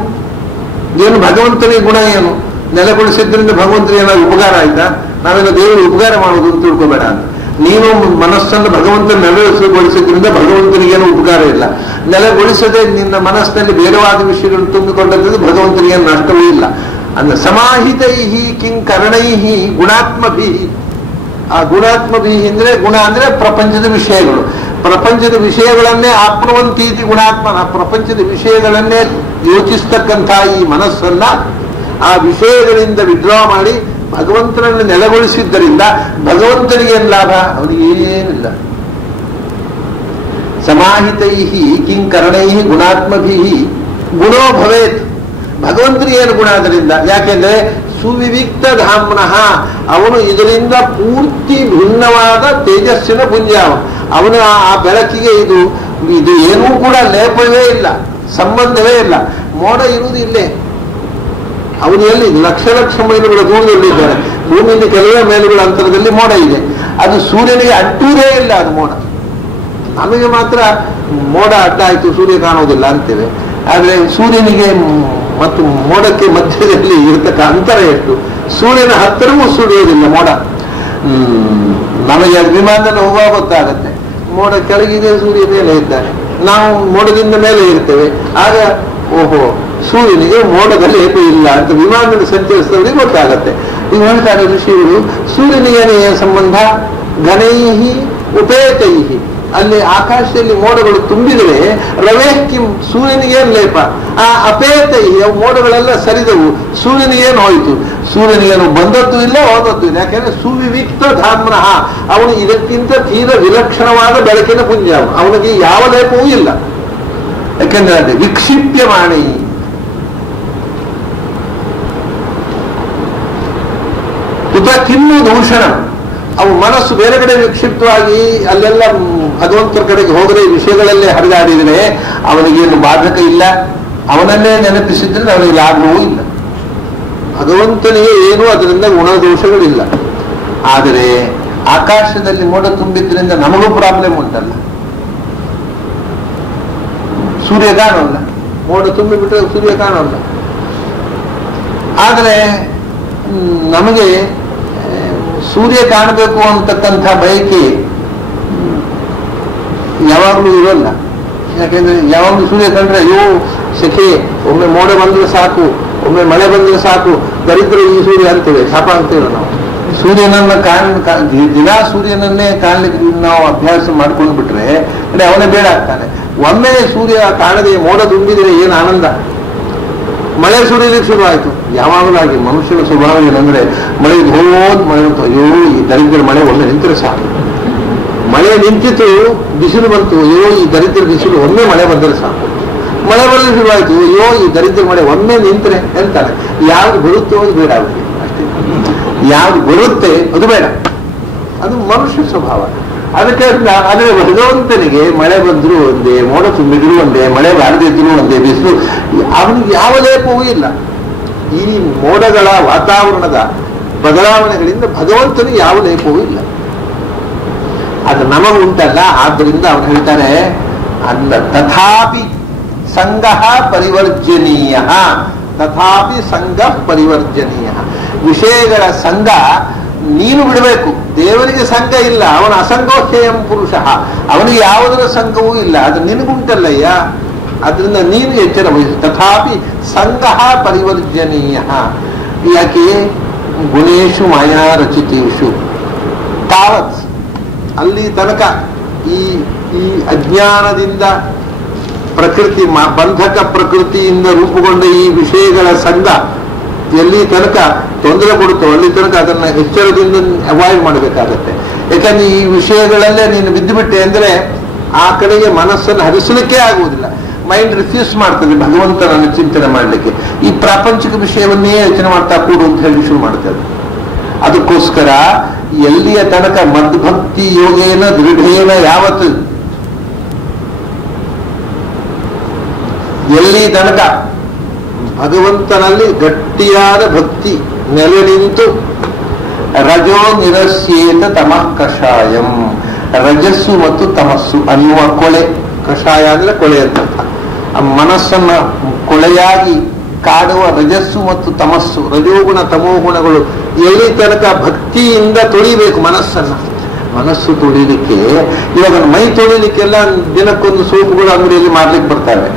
ಏನು ಭಗವಂತನಿಗೆ ಗುಣ ಏನು? ನೆಲೆಗೊಳಿಸಿದ್ರಿಂದ ಭಗವಂತನಿಗೆ ಏನಾದ್ರು ಉಪಕಾರ ಆಯ್ತಾ? ನಾವೆಲ್ಲ ದೇವರು ಉಪಕಾರ ಮಾಡುವುದು ಅಂತ ತಿಳ್ಕೋಬೇಡ ಅಂತ. ನೀನು ಮನಸ್ಸನ್ನು ಭಗವಂತನ ನೆಲೆಗೊಳಿಸಿದ್ರಿಂದ ಭಗವಂತನಿಗೇನು ಉಪಕಾರ ಇಲ್ಲ. ನೆಲೆಗೊಳಿಸದೆ ನಿನ್ನ ಮನಸ್ಸಿನಲ್ಲಿ ಬೇಡವಾದ ವಿಷಯಗಳನ್ನು ತುಂಬಿಕೊಂಡದ್ದು ಭಗವಂತನಿಗೇನು ನಷ್ಟವೂ ಇಲ್ಲ. ಅಂದ್ರೆ ಸಮಾಹಿತೈಹಿ ಕಿಂ ಕರಣೈಹಿ ಗುಣಾತ್ಮಭಿಹಿ. ಆ ಗುಣಾತ್ಮಭಿಹಿ ಅಂದ್ರೆ, ಗುಣ ಅಂದ್ರೆ ಪ್ರಪಂಚದ ವಿಷಯಗಳು. ಪ್ರಪಂಚದ ವಿಷಯಗಳನ್ನೇ ಆಪ್ನುವಂತೀತಿ ಗುಣಾತ್ಮನ, ಪ್ರಪಂಚದ ವಿಷಯಗಳನ್ನೇ ಯೋಚಿಸ್ತಕ್ಕಂಥ ಈ ಮನಸ್ಸನ್ನ ಆ ವಿಷಯಗಳಿಂದ ವಿಡ್ರಾ ಮಾಡಿ ಭಗವಂತನನ್ನು ನೆಲೆಗೊಳಿಸಿದ್ದರಿಂದ ಭಗವಂತನಿಗೆ ಏನು ಲಾಭ? ಅವನಿಗೆ ಏನಿಲ್ಲ. ಸಮಾಹಿತೈಹಿ ಕಿಂ ಕರಣೈಹಿ ಗುಣಾತ್ಮಭಿಹಿ ಗುಣೋ ಭವೇತ್. ಭಗವಂತನಿಗೆ ಏನು ಗುಣ ಅದರಿಂದ? ಯಾಕೆಂದ್ರೆ ಸುವಿವಿಕ್ತ ಧಾಮ್ನಃ, ಅವನು ಇದರಿಂದ ಪೂರ್ತಿ ಭಿನ್ನವಾದ ತೇಜಸ್ಸಿನ ಪುಂಜ. ಅವನು ಆ ಬೆಳಕಿಗೆ ಇದು ಏನೂ ಕೂಡ ಲೇಪವೇ ಇಲ್ಲ, ಸಂಬಂಧವೇ ಇಲ್ಲ. ಮೋಡ ಇರುವುದು ಇಲ್ಲೇ, ಅವನು ಎಲ್ಲಿ ಲಕ್ಷ ಲಕ್ಷ ಮೈಲುಗಳ ದೂರದಲ್ಲಿದ್ದಾರೆ. ಭೂಮಿಯಿಂದ ಕೆಲವೇ ಮೈಲುಗಳ ಅಂತರದಲ್ಲಿ ಮೋಡ ಇದೆ. ಅದು ಸೂರ್ಯನಿಗೆ ಅಡ್ಡುವುದೇ ಇಲ್ಲ. ಅದು ಮೋಡ ನಮಗೆ ಮಾತ್ರ ಮೋಡ ಅಡ್ಡಾಯ್ತು, ಸೂರ್ಯ ಕಾಣೋದಿಲ್ಲ ಅಂತೇವೆ. ಆದರೆ ಸೂರ್ಯನಿಗೆ ಮತ್ತು ಮೋಡಕ್ಕೆ ಮಧ್ಯದಲ್ಲಿ ಇರತಕ್ಕ ಅಂತರ ಎಷ್ಟು? ಸೂರ್ಯನ ಹತ್ತಿರವೂ ಸುಳಿಯೋದಿಲ್ಲ ಮೋಡ. ನಮಗೆ ವಿಮಾನದಲ್ಲಿ ಹೋಗುವಾಗ ಗೊತ್ತಾಗತ್ತೆ, ಮೋಡ ಕೆಳಗಿದೆ, ಸೂರ್ಯ ಮೇಲೆ ಇದ್ದಾನೆ. ನಾವು ಮೋಡದಿಂದ ಮೇಲೆ ಇರ್ತೇವೆ, ಆಗ ಓಹೋ ಸೂರ್ಯನಿಗೆ ಮೋಡದಲ್ಲಿ ಏನೂ ಇಲ್ಲ ಅಂತ ವಿಮಾನದಲ್ಲಿ ಸಂಚರಿಸಿದವರಿಗೆ ಗೊತ್ತಾಗತ್ತೆ. ನೀವು ಹೇಳ್ತಾರೆ ಋಷಿಗಳು, ಸೂರ್ಯನಿಗೆ ಏನು ಸಂಬಂಧ? ಘನೈಹಿ ಉಪೇತೈಹಿ, ಅಲ್ಲಿ ಆಕಾಶದಲ್ಲಿ ಮೋಡಗಳು ತುಂಬಿದರೆ ರವೇ ಕಿಂ, ಸೂರ್ಯನಿಗೇನು ಲೇಪ? ಆ ಅಪೇತೈಹಿ, ಅವು ಮೋಡಗಳೆಲ್ಲ ಸರಿದವು, ಸೂರ್ಯನಿಗೇನು ಹೋಯಿತು? ಸೂರ್ಯನಿಗೇನು ಬಂದದ್ದು ಇಲ್ಲ, ಹೋದದ್ದು ಇಲ್ಲ. ಯಾಕೆಂದ್ರೆ ಸುವಿವಿಕ್ತ ಧಾಮ್ನಃ, ಅವನು ಇದಕ್ಕಿಂತ ತೀರ ವಿಲಕ್ಷಣವಾದ ಬೆಳಕಿನ ಪುಂಜ. ಅವನಿಗೆ ಯಾವ ಲೇಪವೂ ಇಲ್ಲ. ಯಾಕೆಂದ್ರೆ ಅದು ವಿಕ್ಷಿಪ್ಯಮಾಣಿ. ಉತ ಕಿನ್ನು ದೂಷಣ, ಅವು ಮನಸ್ಸು ಬೇರೆ ಕಡೆ ವಿಕ್ಷಿಪ್ತವಾಗಿ ಅಲ್ಲೆಲ್ಲ ಭಗವಂತರ ಕಡೆಗೆ ಹೋಗದೆ ವಿಷಯಗಳಲ್ಲೇ ಹರಿದಾಡಿದರೆ ಅವನಿಗೇನು ಬಾಧಕ ಇಲ್ಲ. ಅವನನ್ನೇ ನೆನಪಿಸಿದ್ರೆ ಅವನಿಗೆ ಲಾಭವೂ ಇಲ್ಲ. ಭಗವಂತನಿಗೆ ಏನೂ ಅದರಿಂದ ಗುಣದೋಷಗಳಿಲ್ಲ. ಆದರೆ ಆಕಾಶದಲ್ಲಿ ಮೋಡ ತುಂಬಿದ್ರಿಂದ ನಮಗೂ ಪ್ರಾಬ್ಲಮ್ ಉಂಟಲ್ಲ. ಸೂರ್ಯ ಕಾಣೋಲ್ಲ, ಮೋಡ ತುಂಬಿಬಿಟ್ರೆ ಸೂರ್ಯ ಕಾಣೋಲ್ಲ. ಆದರೆ ನಮಗೆ ಸೂರ್ಯ ಕಾಣಬೇಕು ಅಂತಕ್ಕಂಥ ಬಯಕೆ ಯಾವಾಗಲೂ ಇರೋಲ್ಲ. ಯಾಕೆಂದ್ರೆ ಯಾವಾಗಲೂ ಸೂರ್ಯ ಕಂಡ್ರೆ ಅಯ್ಯೋ ಸೆಖೆ, ಒಮ್ಮೆ ಮೋಡ ಬಂದ್ರೆ ಸಾಕು, ಒಮ್ಮೆ ಮಳೆ ಬಂದ್ರೆ ಸಾಕು, ದರಿದ್ರ ಈ ಸೂರ್ಯ ಅಂತೇವೆ, ಶಾಪ ಅಂತೇವೆ ನಾವು. ಸೂರ್ಯನನ್ನ ದಿನ ಸೂರ್ಯನನ್ನೇ ಕಾಣ್ಲಿಕ್ಕೆ ನಾವು ಅಭ್ಯಾಸ ಮಾಡ್ಕೊಂಡು ಬಿಟ್ರೆ ಅವನೇ ಬೇಡ ಆಗ್ತಾನೆ. ಒಮ್ಮೆ ಸೂರ್ಯ ಕಾಣದೆ ಮೋಡ ತುಂಬಿದ್ರೆ ಏನು ಆನಂದ. ಮಳೆ ಸುರಿಲಿಕ್ಕೆ ಶುರುವಾಯಿತು. ಯಾವಾಗಲೂ ಆಗಿ ಮನುಷ್ಯನ ಸ್ವಭಾವ ಏನಂದ್ರೆ ಮಳೆ ಧೋಂತ ಮಳೆ ಬಂತು, ಅಯ್ಯೋ ಈ ದರಿದ್ರ ಮಳೆ ಒಮ್ಮೆ ನಿಂತರೆ ಸಾಕು. ಮಳೆ ನಿಂತಿತು, ಬಿಸಿಲು ಬಂತು, ಅಯ್ಯೋ ಈ ದರಿದ್ರ ಬಿಸಿಲು ಒಮ್ಮೆ ಮಳೆ ಬಂದರೆ ಸಾಕು. ಮಳೆ ಬರಲು ಶುರುವಾಯಿತು, ಅಯ್ಯೋ ಈ ದರಿದ್ರ ಮಳೆ ಒಮ್ಮೆ ನಿಂತರೆ ಹೇಳ್ತಾನೆ. ಯಾವ್ದು ಬರುತ್ತೋ ಅದು ಬೇಡ ಅವರಿಗೆ, ಅಷ್ಟೇ. ಯಾವ್ದು ಬರುತ್ತೆ ಅದು ಬೇಡ. ಅದು ಮನುಷ್ಯ ಸ್ವಭಾವ. ಅದಕ್ಕೆ ಆದ್ರೆ ಭಗವಂತನಿಗೆ ಮಳೆ ಬಂದ್ರು ಒಂದೇ, ಮೋಡ ತುಂಬಿದ್ರು ಒಂದೇ, ಮಳೆ ಬಾರದಿದ್ರು ಒಂದೇ, ಬಿಸಿಲು ಅವನಿಗೆ ಯಾವ ಲೇಪವೂ ಇಲ್ಲ. ಈ ಮೋಡಗಳ ವಾತಾವರಣದ ಬದಲಾವಣೆಗಳಿಂದ ಭಗವಂತನಿಗೆ ಯಾವ ಲೇಪವೂ ಇಲ್ಲ. ಅದು ನಮಗುಂಟಲ್ಲ. ಆದ್ದರಿಂದ ಅವ್ರು ಹೇಳ್ತಾರೆ ಅಂದ ತಥಾಪಿ ಸಂಘ ಪರಿವರ್ಜನೀಯ, ತಥಾಪಿ ಸಂಘ ಪರಿವರ್ಜನೀಯ. ವಿಷಯಗಳ ಸಂಘ ನೀನು ಬಿಡಬೇಕು. ದೇವರಿಗೆ ಸಂಘ ಇಲ್ಲ, ಅವನ ಅಸಂಗೋಷ್ಠಯಂ ಪುರುಷ, ಅವನಿಗೆ ಯಾವುದರ ಸಂಘವೂ ಇಲ್ಲ. ಅದು ನಿನಗುಂಟಲ್ಲಯ್ಯ. ಅದರಿಂದ ನೀನು ಎಚ್ಚರ ವಹಿಸು. ತಥಾಪಿ ಸಂಘ ಪರಿವರ್ಜನೀಯ. ಯಾಕೆ ಗುಣೇಶು ಮಾಯಾ ರಚಿತೇಶು ತಾವತ್, ಅಲ್ಲಿ ತನಕ ಈ ಈ ಅಜ್ಞಾನದಿಂದ ಪ್ರಕೃತಿ ಬಂಧಕ ಪ್ರಕೃತಿಯಿಂದ ರೂಪುಗೊಂಡ ಈ ವಿಷಯಗಳ ಸಂಘ ಎಲ್ಲಿ ತನಕ ತೊಂದರೆ ಕೊಡುತ್ತೋ ಅಲ್ಲಿ ತನಕ ಅದನ್ನ ಎಚ್ಚರದಿಂದ ಅವಾಯ್ಡ್ ಮಾಡಬೇಕಾಗತ್ತೆ. ಯಾಕಂದ್ರೆ ಈ ವಿಷಯಗಳಲ್ಲೇ ನೀನು ಬಿದ್ದುಬಿಟ್ಟೆ ಅಂದ್ರೆ ಆ ಕಡೆಗೆ ಮನಸ್ಸನ್ನು ಹರಿಸಲಿಕ್ಕೆ ಆಗುವುದಿಲ್ಲ. ಮೈಂಡ್ ರಿಫ್ಯೂಸ್ ಮಾಡ್ತದೆ ಭಗವಂತನನ್ನು ಚಿಂತನೆ ಮಾಡಲಿಕ್ಕೆ. ಈ ಪ್ರಾಪಂಚಿಕ ವಿಷಯವನ್ನೇ ಯೋಚನೆ ಮಾಡ್ತಾ ಕೂಡು ಅಂತ ಹೇಳಿ ಶುರು ಮಾಡ್ತದೆ. ಅದಕ್ಕೋಸ್ಕರ ಎಲ್ಲಿಯ ತನಕ ಮದ್ಭಕ್ತಿ ಯೋಗೇನ ದೃಢೇನ ಯಾವತ್ತು, ಎಲ್ಲಿ ತನಕ ಭಗವಂತನಲ್ಲಿ ಗಟ್ಟಿಯಾದ ಭಕ್ತಿ ನೆಲೆ ನಿಂತು ರಜೋ ನಿರಸ್ಯೇತ ತಮಃ ಕಷಾಯಂ, ರಜಸ್ಸು ಮತ್ತು ತಮಸ್ಸು ಅನ್ನುವ ಕೊಳೆ, ಕಷಾಯ ಅಂದ್ರೆ ಕೊಳೆ ಅಂತ, ಆ ಮನಸ್ಸನ್ನ ಕೊಳೆಯಾಗಿ ಕಾಡುವ ರಜಸ್ಸು ಮತ್ತು ತಮಸ್ಸು, ರಜೋಗುಣ ತಮೋಗುಣಗಳು ಎಲ್ಲಿ ತನಕ ಭಕ್ತಿಯಿಂದ ತೊಳಿಬೇಕು ಮನಸ್ಸನ್ನ. ಮನಸ್ಸು ತೊಳಿಲಿಕ್ಕೆ ಇವಾಗ ಮೈ ತೊಳಿಲಿಕ್ಕೆಲ್ಲ ದಿನಕ್ಕೊಂದು ಸೋಪುಗಳು ಅಂಗಡಿಯಲ್ಲಿ ಮಾಡ್ಲಿಕ್ಕೆ ಬರ್ತವೆ.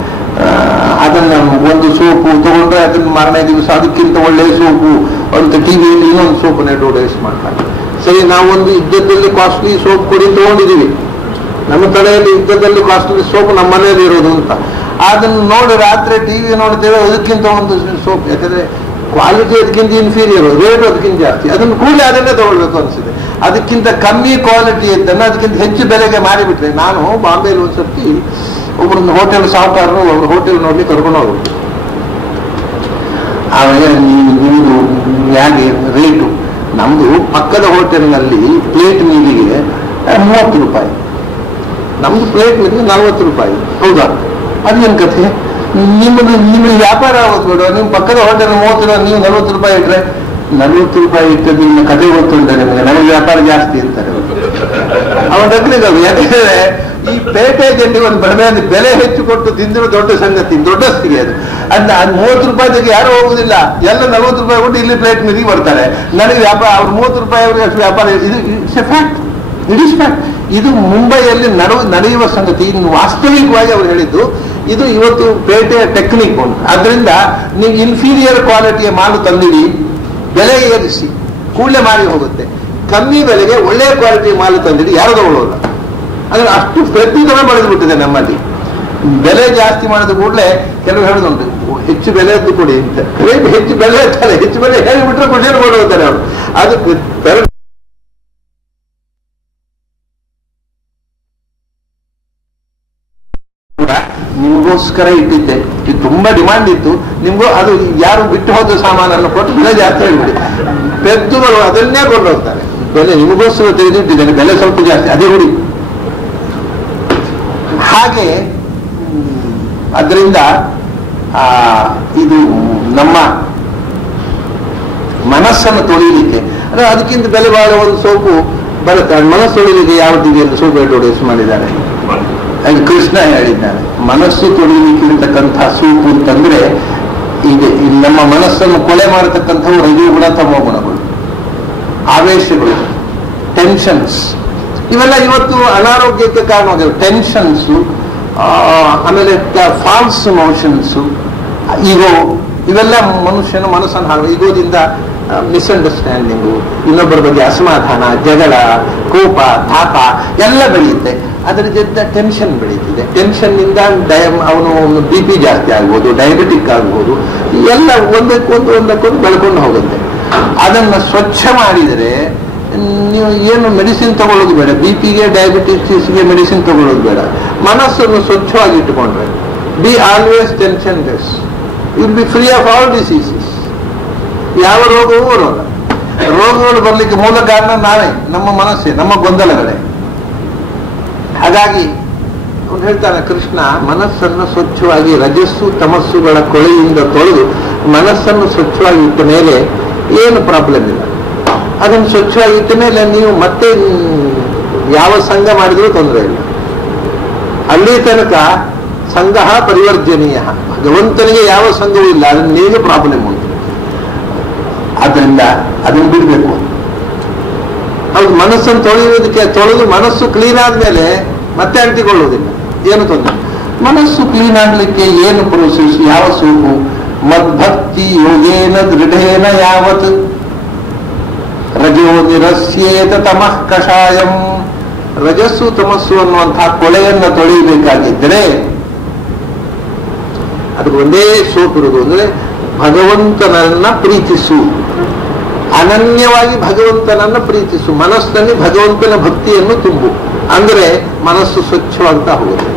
ಅದನ್ನ ಒಂದು ಸೋಪು ತಗೊಂಡ್ರೆ ಅದನ್ನ ಮಾರನೇ ದಿವಸ ಅದಕ್ಕಿಂತ ಒಳ್ಳೆಯ ಸೋಪು ಅಂತ ಟಿವಿಯಲ್ಲಿ ಇನ್ನೊಂದು ಸೋಪನ್ನ ಅಡ್ವರ್ಟೈಸ್ ಮಾಡ್ತಾರೆ. ಸರಿ, ನಾವೊಂದು ಇದ್ದದಲ್ಲಿ ಕಾಸ್ಟ್ಲಿ ಸೋಪ್ ಕೊಡಿ ತಗೊಂಡಿದ್ದೀವಿ, ನಮ್ಮ ಕಡೆಯಲ್ಲಿ ಇದ್ದದಲ್ಲಿ ಕಾಸ್ಟ್ಲಿ ಸೋಪ್ ನಮ್ಮ ಮನೆಯಲ್ಲಿ ಇರೋದು ಅಂತ. ಅದನ್ನ ನೋಡಿ ರಾತ್ರಿ ಟಿವಿ ನೋಡ್ತೇವೆ, ಅದಕ್ಕಿಂತ ಒಂದು ಸೋಪ್, ಯಾಕಂದ್ರೆ ಕ್ವಾಲಿಟಿ ಅದಕ್ಕಿಂತ ಇನ್ಫೀರಿಯರ್, ರೇಟ್ ಅದಕ್ಕಿಂತ ಜಾಸ್ತಿ, ಅದನ್ನು ಕೂಡಲೇ ಅದನ್ನೇ ತಗೊಳ್ಬೇಕು ಅನಿಸಿದೆ. ಅದಕ್ಕಿಂತ ಕಮ್ಮಿ ಕ್ವಾಲಿಟಿ ಇದ್ದನ್ನು ಅದಕ್ಕಿಂತ ಹೆಚ್ಚು ಬೆಲೆಗೆ ಮಾರಿಬಿಟ್ರೆ. ನಾನು ಬಾಂಬೆಯಲ್ಲಿ ಒಂದ್ಸರ್ತಿ ಒಬ್ಬರೊಂದು ಹೋಟೆಲ್ ಸಾಹುಕಾರರು ಅವ್ರ ಹೋಟೆಲ್ ನೋಡ್ಲಿಕ್ಕೆ ಕರ್ಕೊಂಡು ಹೋದ್ರು. ಆವಾಗ ನಿಮ್ಮದು ಹೇಗೆ ರೇಟು? ನಮ್ದು ಪಕ್ಕದ ಹೋಟೆಲ್ನಲ್ಲಿ ಪ್ಲೇಟ್ ಮೀಲಿಗೆ 30 ರೂಪಾಯಿ, ನಮ್ದು ಪ್ಲೇಟ್ ಮೀಲಿಗೆ 40 ರೂಪಾಯಿ. ಹೌದಾ? ಅದೇನು ಕಥೆ? ನಿಮಗೆ ವ್ಯಾಪಾರ ಆಗೋದು ಬೇಡ? ನೀವು ಪಕ್ಕದ ಹೋಟೆಲ್ 30, ನೀವು 40 ರೂಪಾಯಿ ಇಟ್ರೆ 40 ರೂಪಾಯಿ ಇಟ್ಟದ್ದು ನಿಮ್ಮ ಕಥೆ ಗೊತ್ತುಂಟೆ ನಿಮಗೆ, ನಮಗೆ ವ್ಯಾಪಾರ ಜಾಸ್ತಿ ಅಂತಾರೆ. ಅವನ ಡಗ್ಲಿಗದು. ಯಾಕೆಂದ್ರೆ ಈ ಪೇಟೆಯಲ್ಲಿ ಒಂದು ಭ್ರಮೆಯಲ್ಲಿ ಬೆಲೆ ಹೆಚ್ಚು ಕೊಟ್ಟು ತಿಂದಿರೋ ದೊಡ್ಡ ಸಂಗತಿ, ದೊಡ್ಡಸ್ತಿಗೆ ಅದು. ಅದ್ನ 30 ರೂಪಾಯಿಗೆ ಯಾರು ಹೋಗುದಿಲ್ಲ, ಎಲ್ಲ 40 ರೂಪಾಯಿ ಕೊಟ್ಟು ಇಲ್ಲಿ ಪ್ಲೇಟ್ ಮೀರಿ ಬರ್ತಾರೆ. ನನಗೆ ವ್ಯಾಪಾರ ಅವ್ರು 30 ರೂಪಾಯಿ ಅವ್ರಿಗೆ ಅಷ್ಟು ವ್ಯಾಪಾರ. ಇದು it's A fact, it is fact. ಇದು ಮುಂಬೈಯಲ್ಲಿ ನಡೆಯುವ ಸಂಗತಿ. ಇನ್ನು ವಾಸ್ತವಿಕವಾಗಿ ಅವರು ಹೇಳಿದ್ದು ಇದು ಇವತ್ತು ಪೇಟೆಯ ಟೆಕ್ನಿಕ್ ಉಂಟು. ಆದ್ರಿಂದ ನೀವು ಇನ್ಫೀರಿಯರ್ ಕ್ವಾಲಿಟಿಯ ಮಾಲು ತಂದಿಡಿ, ಬೆಲೆ ಏರಿಸಿ ಕೂಡಲೇ ಮಾರಿ ಹೋಗುತ್ತೆ. ಕಮ್ಮಿ ಬೆಲೆಗೆ ಒಳ್ಳೆಯ ಕ್ವಾಲಿಟಿಯ ಮಾಲು ತಂದಿಡಿ, ಯಾರು ತಗೊಳ್ಳೋಲ್ಲ. ಅಂದ್ರೆ ಅಷ್ಟು ಪ್ರತಿತನ ಬೆಳೆದು ಬಿಟ್ಟಿದೆ ನಮ್ಮಲ್ಲಿ. ಬೆಲೆ ಜಾಸ್ತಿ ಮಾಡಿದ ಕೂಡಲೇ ಕೆಲವು ಹೇಳೋದುಂಟು, ಹೆಚ್ಚು ಬೆಲೆಯದ್ದು ಕೊಡಿ ಅಂತ. ಹೆಚ್ಚು ಬೆಲೆ ಇರ್ತಾರೆ, ಹೆಚ್ಚು ಬೆಲೆ ಹೇಳಿಬಿಟ್ರೆ ಖುಷಿಯನ್ನು ಕೊಡುತ್ತಾರೆ ಅವರು. ಅದಕ್ಕೆ ನಿಮಗೋಸ್ಕರ ಇಟ್ಟಿದ್ದೆ, ಇದು ತುಂಬಾ ಡಿಮಾಂಡ್ ಇತ್ತು, ನಿಮ್ಗೂ ಅದು ಯಾರು ಬಿಟ್ಟು ಹೋದ ಸಾಮಾನನ್ನು ಕೊಟ್ಟು ಬೆಲೆ ಜಾಸ್ತಿ ಹೇಳಿಬಿಡಿ. ಪೆದ್ದುಗಳು ಅದನ್ನೇ ಕೊಂಡು ಹೋಗ್ತಾರೆ. ಬೆಲೆ ನಿಮಗೋಸ್ಕರ ತೆಗೆದಿಟ್ಟಿದ್ದೇನೆ, ಬೆಲೆ ಸ್ವಲ್ಪ ಜಾಸ್ತಿ, ಅದೇ ಹುಡಿ. ಹಾಗೆ ಅದರಿಂದ ಇದು ನಮ್ಮ ಮನಸ್ಸನ್ನು ತೊಳಿಲಿಕ್ಕೆ, ಅಂದ್ರೆ ಅದಕ್ಕಿಂತ ಬೆಲೆ ಬಾಳುವ ಒಂದು ಸೋಪು ಬರುತ್ತೆ. ಮನಸ್ಸು ತೊಳಿಲಿಕ್ಕೆ ಯಾವ ಟಿವಿಯಲ್ಲಿ ಸೋಪು ಅಡ್ವರ್ಟೈಸ್ ಮಾಡಿದ್ದಾರೆ, ಅದು ಕೃಷ್ಣ ಹೇಳಿದ್ದಾನೆ. ಮನಸ್ಸು ತೊಳಿಲಿಕ್ಕೆ ಇರತಕ್ಕಂಥ ಸೋಪು ಅಂತಂದ್ರೆ ಇದೆ. ನಮ್ಮ ಮನಸ್ಸನ್ನು ಕೊಲೆ ಮಾಡತಕ್ಕಂಥವು ರಜೋಗುಣ ತಮೋಗುಣಗಳು, ಆವೇಶಗಳು, ಟೆನ್ಷನ್ಸ್, ಇವೆಲ್ಲ ಇವತ್ತು ಅನಾರೋಗ್ಯಕ್ಕೆ ಕಾರಣವಾಗಿವೆ. ಟೆನ್ಷನ್ಸು, ಆಮೇಲೆ ಫಾಲ್ಸ್ ಮೋಷನ್ಸು, ಈಗೋ, ಇವೆಲ್ಲ ಮನುಷ್ಯನ ಮನಸ್ಸನ್ನು ಹಾಳು. ಈಗೋದಿಂದ ಮಿಸ್ಅಂಡರ್ಸ್ಟ್ಯಾಂಡಿಂಗು, ಇನ್ನೊಬ್ಬರ ಬಗ್ಗೆ ಅಸಮಾಧಾನ, ಜಗಳ, ಕೋಪ, ತಾಪ ಎಲ್ಲ ಬೆಳೆಯುತ್ತೆ. ಅದರ ಜೊತೆ ಟೆನ್ಷನ್ ಬೆಳೀತಿದೆ. ಟೆನ್ಷನ್ನಿಂದ ಅವನು BP ಜಾಸ್ತಿ ಆಗ್ಬೋದು, ಡಯಾಬಿಟಿಕ್ ಆಗ್ಬೋದು, ಎಲ್ಲ ಒಂದಕ್ಕೊಂದು ಬೆಳ್ಕೊಂಡು ಹೋಗುತ್ತೆ. ಅದನ್ನು ಸ್ವಚ್ಛ ಮಾಡಿದರೆ ನೀವು ಏನು ಮೆಡಿಸಿನ್ ತಗೊಳ್ಳೋದು ಬೇಡ. BPಗೆ, ಡಯಾಬಿಟಿಕ್ಸ್ಗೆ ಮೆಡಿಸಿನ್ ತಗೊಳ್ಳೋದು ಬೇಡ. ಮನಸ್ಸನ್ನು ಸ್ವಚ್ಛವಾಗಿ ಇಟ್ಟುಕೊಂಡ್ರೆ, B always tension less, will be free of all diseases. ಯಾವ ರೋಗವೂ ಬರೋಲ್ಲ. ರೋಗಗಳು ಬರಲಿಕ್ಕೆ ಮೂಲ ಕಾರಣ ನಾವೇ, ನಮ್ಮ ಮನಸ್ಸೇ, ನಮ್ಮ ಗೊಂದಲಗಳೇ. ಹಾಗಾಗಿ ಅವ್ರು ಹೇಳ್ತಾನೆ ಕೃಷ್ಣ, ಮನಸ್ಸನ್ನು ಸ್ವಚ್ಛವಾಗಿ ರಜಸ್ಸು ತಮಸ್ಸುಗಳ ಕೊಳೆಯಿಂದ ತೊಳೆದು ಮನಸ್ಸನ್ನು ಸ್ವಚ್ಛವಾಗಿ ಇಟ್ಟ ಮೇಲೆ ಏನು ಪ್ರಾಬ್ಲಮ್ ಇಲ್ಲ. ಅದನ್ನು ಸ್ವಚ್ಛವಾಗಿ ಇಟ್ಟ ಮೇಲೆ ನೀವು ಮತ್ತೆ ಯಾವ ಸಂಘ ಮಾಡಿದ್ರೂ ತೊಂದರೆ ಇಲ್ಲ. ಅಲ್ಲಿ ತನಕ ಸಂಘ ಪರಿವರ್ಜನೀಯ, ಭಗವಂತನಿಗೆ ಯಾವ ಸಂಘವೂ ಇಲ್ಲ, ಅದನ್ನೇನು ಪ್ರಾಬ್ಲಮ್ ಉಂಟು. ಆದ್ದರಿಂದ ಅದನ್ನು ಬಿಡಬೇಕು. ಹೌದು, ಮನಸ್ಸನ್ನು ತೊಳೆದು ಮನಸ್ಸು ಕ್ಲೀನ್ ಆದ್ಮೇಲೆ ಮತ್ತೆ ಅಂಟಿಕೊಳ್ಳುವುದಿಲ್ಲ, ಏನು ತೊಂದರೆ. ಮನಸ್ಸು ಕ್ಲೀನ್ ಆಗ್ಲಿಕ್ಕೆ ಏನು ಪ್ರೋಸೆಸ್, ಯಾವ ಸೋಪು? ಮದ್ಭಕ್ತಿ ಯೋಗೇನ ದೃಢೇನ ಯಾವತ್ ರಜೋ ನಿರಸ್ಯೇತ ತಮಃ ಕಷಾಯಂ. ರಜಸ್ಸು ತಮಸ್ಸು ಅನ್ನುವಂತಹ ಕೊಳೆಯನ್ನು ತೊಳೆಯಬೇಕಾಗಿದ್ದರೆ ಅದಕ್ಕೆ ಒಂದೇ ಸೋಪ್ ಇರುವುದು, ಅಂದ್ರೆ ಭಗವಂತನನ್ನ ಪ್ರೀತಿಸು, ಅನನ್ಯವಾಗಿ ಭಗವಂತನನ್ನ ಪ್ರೀತಿಸು, ಮನಸ್ಸಿನಲ್ಲಿ ಭಗವಂತನ ಭಕ್ತಿಯನ್ನು ತುಂಬು. ಅಂದ್ರೆ ಮನಸ್ಸು ಸ್ವಚ್ಛವಾಗ್ತಾ ಹೋಗುತ್ತೆ.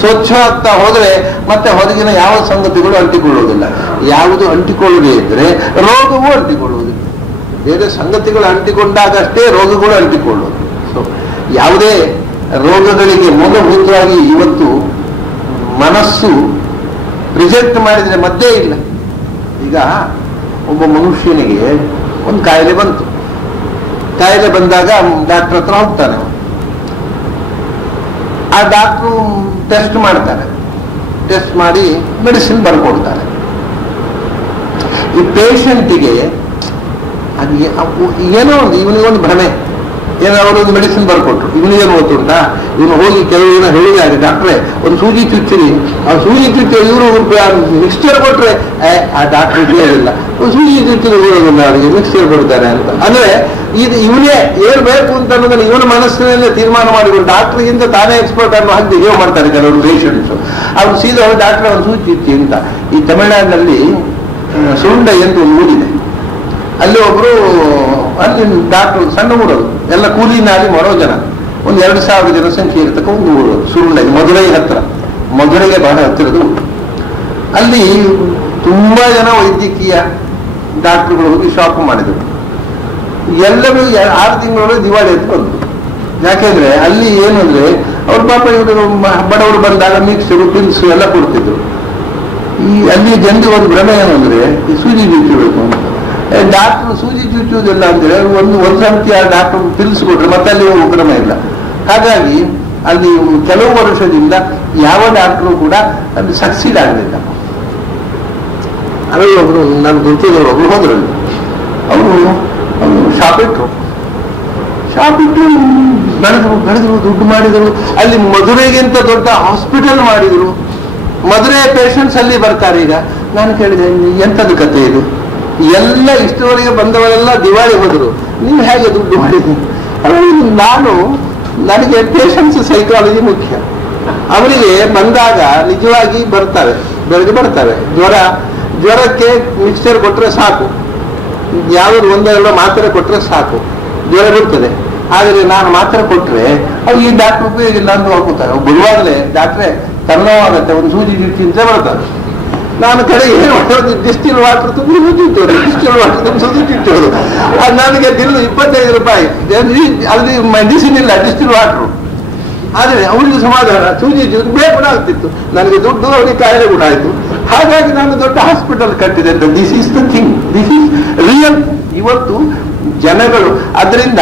ಸ್ವಚ್ಛವಾಗ್ತಾ ಹೋದ್ರೆ ಮತ್ತೆ ಹೊರಗಿನ ಯಾವ ಸಂಗತಿಗಳು ಅಂಟಿಕೊಳ್ಳುವುದಿಲ್ಲ. ಯಾವುದು ಅಂಟಿಕೊಳ್ಳದೇ ಇದ್ರೆ ರೋಗವೂ ಅಂಟಿಕೊಳ್ಳುವುದಿಲ್ಲ. ಬೇರೆ ಸಂಗತಿಗಳು ಅಂಟಿಕೊಂಡಾಗಷ್ಟೇ ರೋಗಗಳು ಅಂಟಿಕೊಳ್ಳುವುದು. ಸೊ ಯಾವುದೇ ರೋಗಗಳಿಗೆ ಮೂಲಭೂತವಾಗಿ ಇವತ್ತು ಮನಸ್ಸು ರಿಜೆಕ್ಟ್ ಮಾಡಿದರೆ ಮದ್ದೇ ಇಲ್ಲ. ಈಗ ಒಬ್ಬ ಮನುಷ್ಯನಿಗೆ ಒಂದು ಕಾಯಿಲೆ ಬಂತು. ಕಾಯಿಲೆ ಬಂದಾಗ ಡಾಕ್ಟರ್ ಹತ್ರ ಹೋಗ್ತಾನೆ. ಆ ಡಾಕ್ಟ್ರು ಟೆಸ್ಟ್ ಮಾಡ್ತಾರೆ. ಟೆಸ್ಟ್ ಮಾಡಿ ಮೆಡಿಸಿನ್ ಬರ್ಕೊಡ್ತಾರೆ. ಈ ಪೇಷಂಟಿಗೆ ಅದು ಏನೋ ಒಂದು ಇವನಿಗೊಂದು ಭ್ರಮೆ, ಏನೋ ಅವರೊಂದು ಮೆಡಿಸಿನ್ ಬರ್ಕೊಟ್ರು, ಇವನಿಗೇನು ಗೊತ್ತುಂಟಾ, ಇವನು ಹೋಗಿ ಕೆಲವು ಹೇಳಿದಾಗ ಡಾಕ್ಟ್ರೆ ಒಂದು ಸೂಜಿ ಚುಚ್ಚಿರಿ, ಆ ಸೂಜಿ ಚುಚ್ಚಿ ಇವರು ಮಿಕ್ಸ್ಚರ್ ಕೊಟ್ರೆ ಆ ಡಾಕ್ಟರ್ ಹೇಳಿಲ್ಲ, ಸೂಜಿ ಚುಚ್ಚಿರಿ ಹೋಗೋದಿಲ್ಲ, ಅವರಿಗೆ ಮಿಕ್ಸ್ಚರ್ ಕೊಡ್ತಾರೆ ಅಂತ. ಅಂದ್ರೆ ಇದು ಇವನೇ ಏನ್ ಬೇಕು ಅಂತ ಅನ್ನೋದನ್ನ ಇವನ ಮನಸ್ಸಿನಲ್ಲೇ ತೀರ್ಮಾನ ಮಾಡಿಕೊಂಡು ಡಾಕ್ಟರ್ಗಿಂತ ತಾನೇ ಎಕ್ಸ್ಪರ್ಟ್ ಅನ್ನೋ ಹಾಗೆ ಬಿಹೇವ್ ಮಾಡ್ತಾರೆ ಕೆಲವರು ಪೇಷಂಟ್ಸ್. ಅವ್ರು ಸೀದಾ ಅವ್ರು ಡಾಕ್ಟರ್ ಒಂದು ಸೂಜಿ ಚುಚ್ಚಿ ಅಂತ. ಈ ತಮಿಳುನಾಡಿನಲ್ಲಿ ಸುರುಂಡೈ ಅಂತ ಒಂದು ಊರಿದೆ, ಅಲ್ಲಿ ಒಬ್ರು, ಅಲ್ಲಿ ಡಾಕ್ಟರ್ ಸಣ್ಣ ಊರದು, ಎಲ್ಲ ಕೂಲಿ ನಾಲಿ ಮಾಡೋ ಜನ, ಒಂದು 2,000 ಜನಸಂಖ್ಯೆ ಇರತಕ್ಕ ಒಂದು ಊರು ಸುರುಂಡೈ, ಮಧುರೈ ಹತ್ರ, ಮಧುರೆಗೆ ಬಹಳ ಹತ್ತಿರದ ಊರು. ಅಲ್ಲಿ ತುಂಬಾ ಜನ ವೈದ್ಯಕೀಯ ಡಾಕ್ಟರ್ಗಳು ಹೋಗಿ ಶಾಪ್ ಮಾಡಿದರು. ಎಲ್ಲರೂ 6 ತಿಂಗಳೊಳಗೆ ದಿವಾಳಿ ಅಂತ ಬಂತು. ಯಾಕೆಂದ್ರೆ ಅಲ್ಲಿ ಏನು ಅಂದ್ರೆ ಅವ್ರ ಪಾಪ ಇವರು ಬಡವರು ಬಂದಾಗ ಮಿಕ್ಸರು ಪಿಲ್ಸು ಎಲ್ಲ ಕೊಡ್ತಿದ್ರು. ಈ ಅಲ್ಲಿ ಜನರಿಗೆ ಒಂದು ಭ್ರಮೆ ಏನು ಅಂದ್ರೆ ಈ ಸೂಜಿ ಚುಚ್ಚಬೇಕು ಅಂತ. ಡಾಕ್ಟರ್ ಸೂಜಿ ಚುಚ್ಚುವುದಿಲ್ಲ ಅಂದ್ರೆ ಒಂದು ಸರ್ತಿ ಆ ಡಾಕ್ಟರ್ ತಿಳಿಸ್ಕೊಟ್ರೆ ಮತ್ತೆ ಅಲ್ಲಿ ಹೋಗೋ ಕ್ರಮ ಇಲ್ಲ. ಹಾಗಾಗಿ ಅಲ್ಲಿ ಕೆಲವು ವರ್ಷದಿಂದ ಯಾವ ಡಾಕ್ಟರು ಕೂಡ ಅಲ್ಲಿ ಸಕ್ಸೀಡ್ ಆಗಲಿಲ್ಲ. ಅಲ್ಲಿ ಒಬ್ರು ನನ್ನ ಗುರುತಿದವರು ಒಬ್ರು ಹೋದ್ರಲ್ಲಿ, ಅವರು ಶಾಪ್ ಇಟ್ರು ಬೆಳೆದ್ರು ದುಡ್ಡು ಮಾಡಿದರು. ಅಲ್ಲಿ ಮಧುರೆಗಿಂತ ದೊಡ್ಡ ಹಾಸ್ಪಿಟಲ್ ಮಾಡಿದ್ರು. ಮಧುರೆ ಪೇಷಂಟ್ಸ್ ಅಲ್ಲಿ ಬರ್ತಾರೆ. ಈಗ ನಾನು ಕೇಳಿದೆ, ಎಂಥದ್ದು ಕತೆ ಇದು? ಎಲ್ಲ ಇಷ್ಟವರೆಗೆ ಬಂದವರೆಲ್ಲ ದಿವಾಳಿ ಹೋದರು, ನೀವು ಹೇಗೆ ದುಡ್ಡು ಮಾಡಿದ್ದೀರಿ? ನನಗೆ ಪೇಷಂಟ್ಸ್ ಸೈಕಾಲಜಿ ಮುಖ್ಯ. ಅವರಿಗೆ ಬಂದಾಗ ನಿಜವಾಗಿ ಬೆಳಗ್ಗೆ ಬರ್ತವೆ ಜ್ವರಕ್ಕೆ ಮಿಕ್ಸ್ಚರ್ ಕೊಟ್ಟರೆ ಸಾಕು, ಯಾವುದು ಒಂದೆಲ್ಲ ಮಾತ್ರೆ ಕೊಟ್ಟರೆ ಸಾಕು, ಜ್ವರ ಬಿಡ್ತದೆ. ಆದರೆ ನಾನು ಮಾತ್ರೆ ಕೊಟ್ಟರೆ ಅದು ಈ ಡಾಕ್ಟರ್ ಉಪಯೋಗ ಇಲ್ಲ ಅಂತ ಹೋಗ್ತಾರೆ. ಬಿಡುವಾಗಲೇ ಡಾಕ್ಟ್ರೆ ತನ್ನವಾಗತ್ತೆ, ಒಂದು ಸೂಜಿ ಚುಚ್ಚಿ ಅಂತ ಬರ್ತಾರೆ. ನಾನು ಕಡೆಗೆ ಏನು ಮಾಡೋದು, ಡಿಸ್ಟಿಲ್ ವಾಟರ್ ತುಂಬಿ ಸೂಜಿ ಚುಚ್ಚೋದು, ಡಿಸ್ಟಿಲ್ ವಾಟರ್ ತುಂಬಿ ಸೂಜಿ ಚುಚ್ಚೋದು. ಅದು ನನಗೆ ಬಿಲ್ಲು 25 ರೂಪಾಯಿ. ಅಲ್ಲಿ ಮೆಡಿಸಿನ್ ಇಲ್ಲ, ಡಿಸ್ಟಿಲ್ ವಾಟರ್. ಆದರೆ ಅವನಿಗೆ ಸಮಾಧಾನ, ಸೂಜಿ ಚುಚ್ಚಿ ಬೇಗ ಗುಣ ಆಗ್ತಿತ್ತು, ನನಗೆ ದುಡ್ಡು, ಅವನಿಗೆ ಕಾಯಿಲೆ ಗುಣ ಆಯಿತು. ಹಾಗಾಗಿ ನಾನು ದೊಡ್ಡ ಹಾಸ್ಪಿಟಲ್ ಕಟ್ಟಿದೆ ಅಂತ. This is the thing, this is real. ಇವತ್ತು ಜನಗಳು ಅದರಿಂದ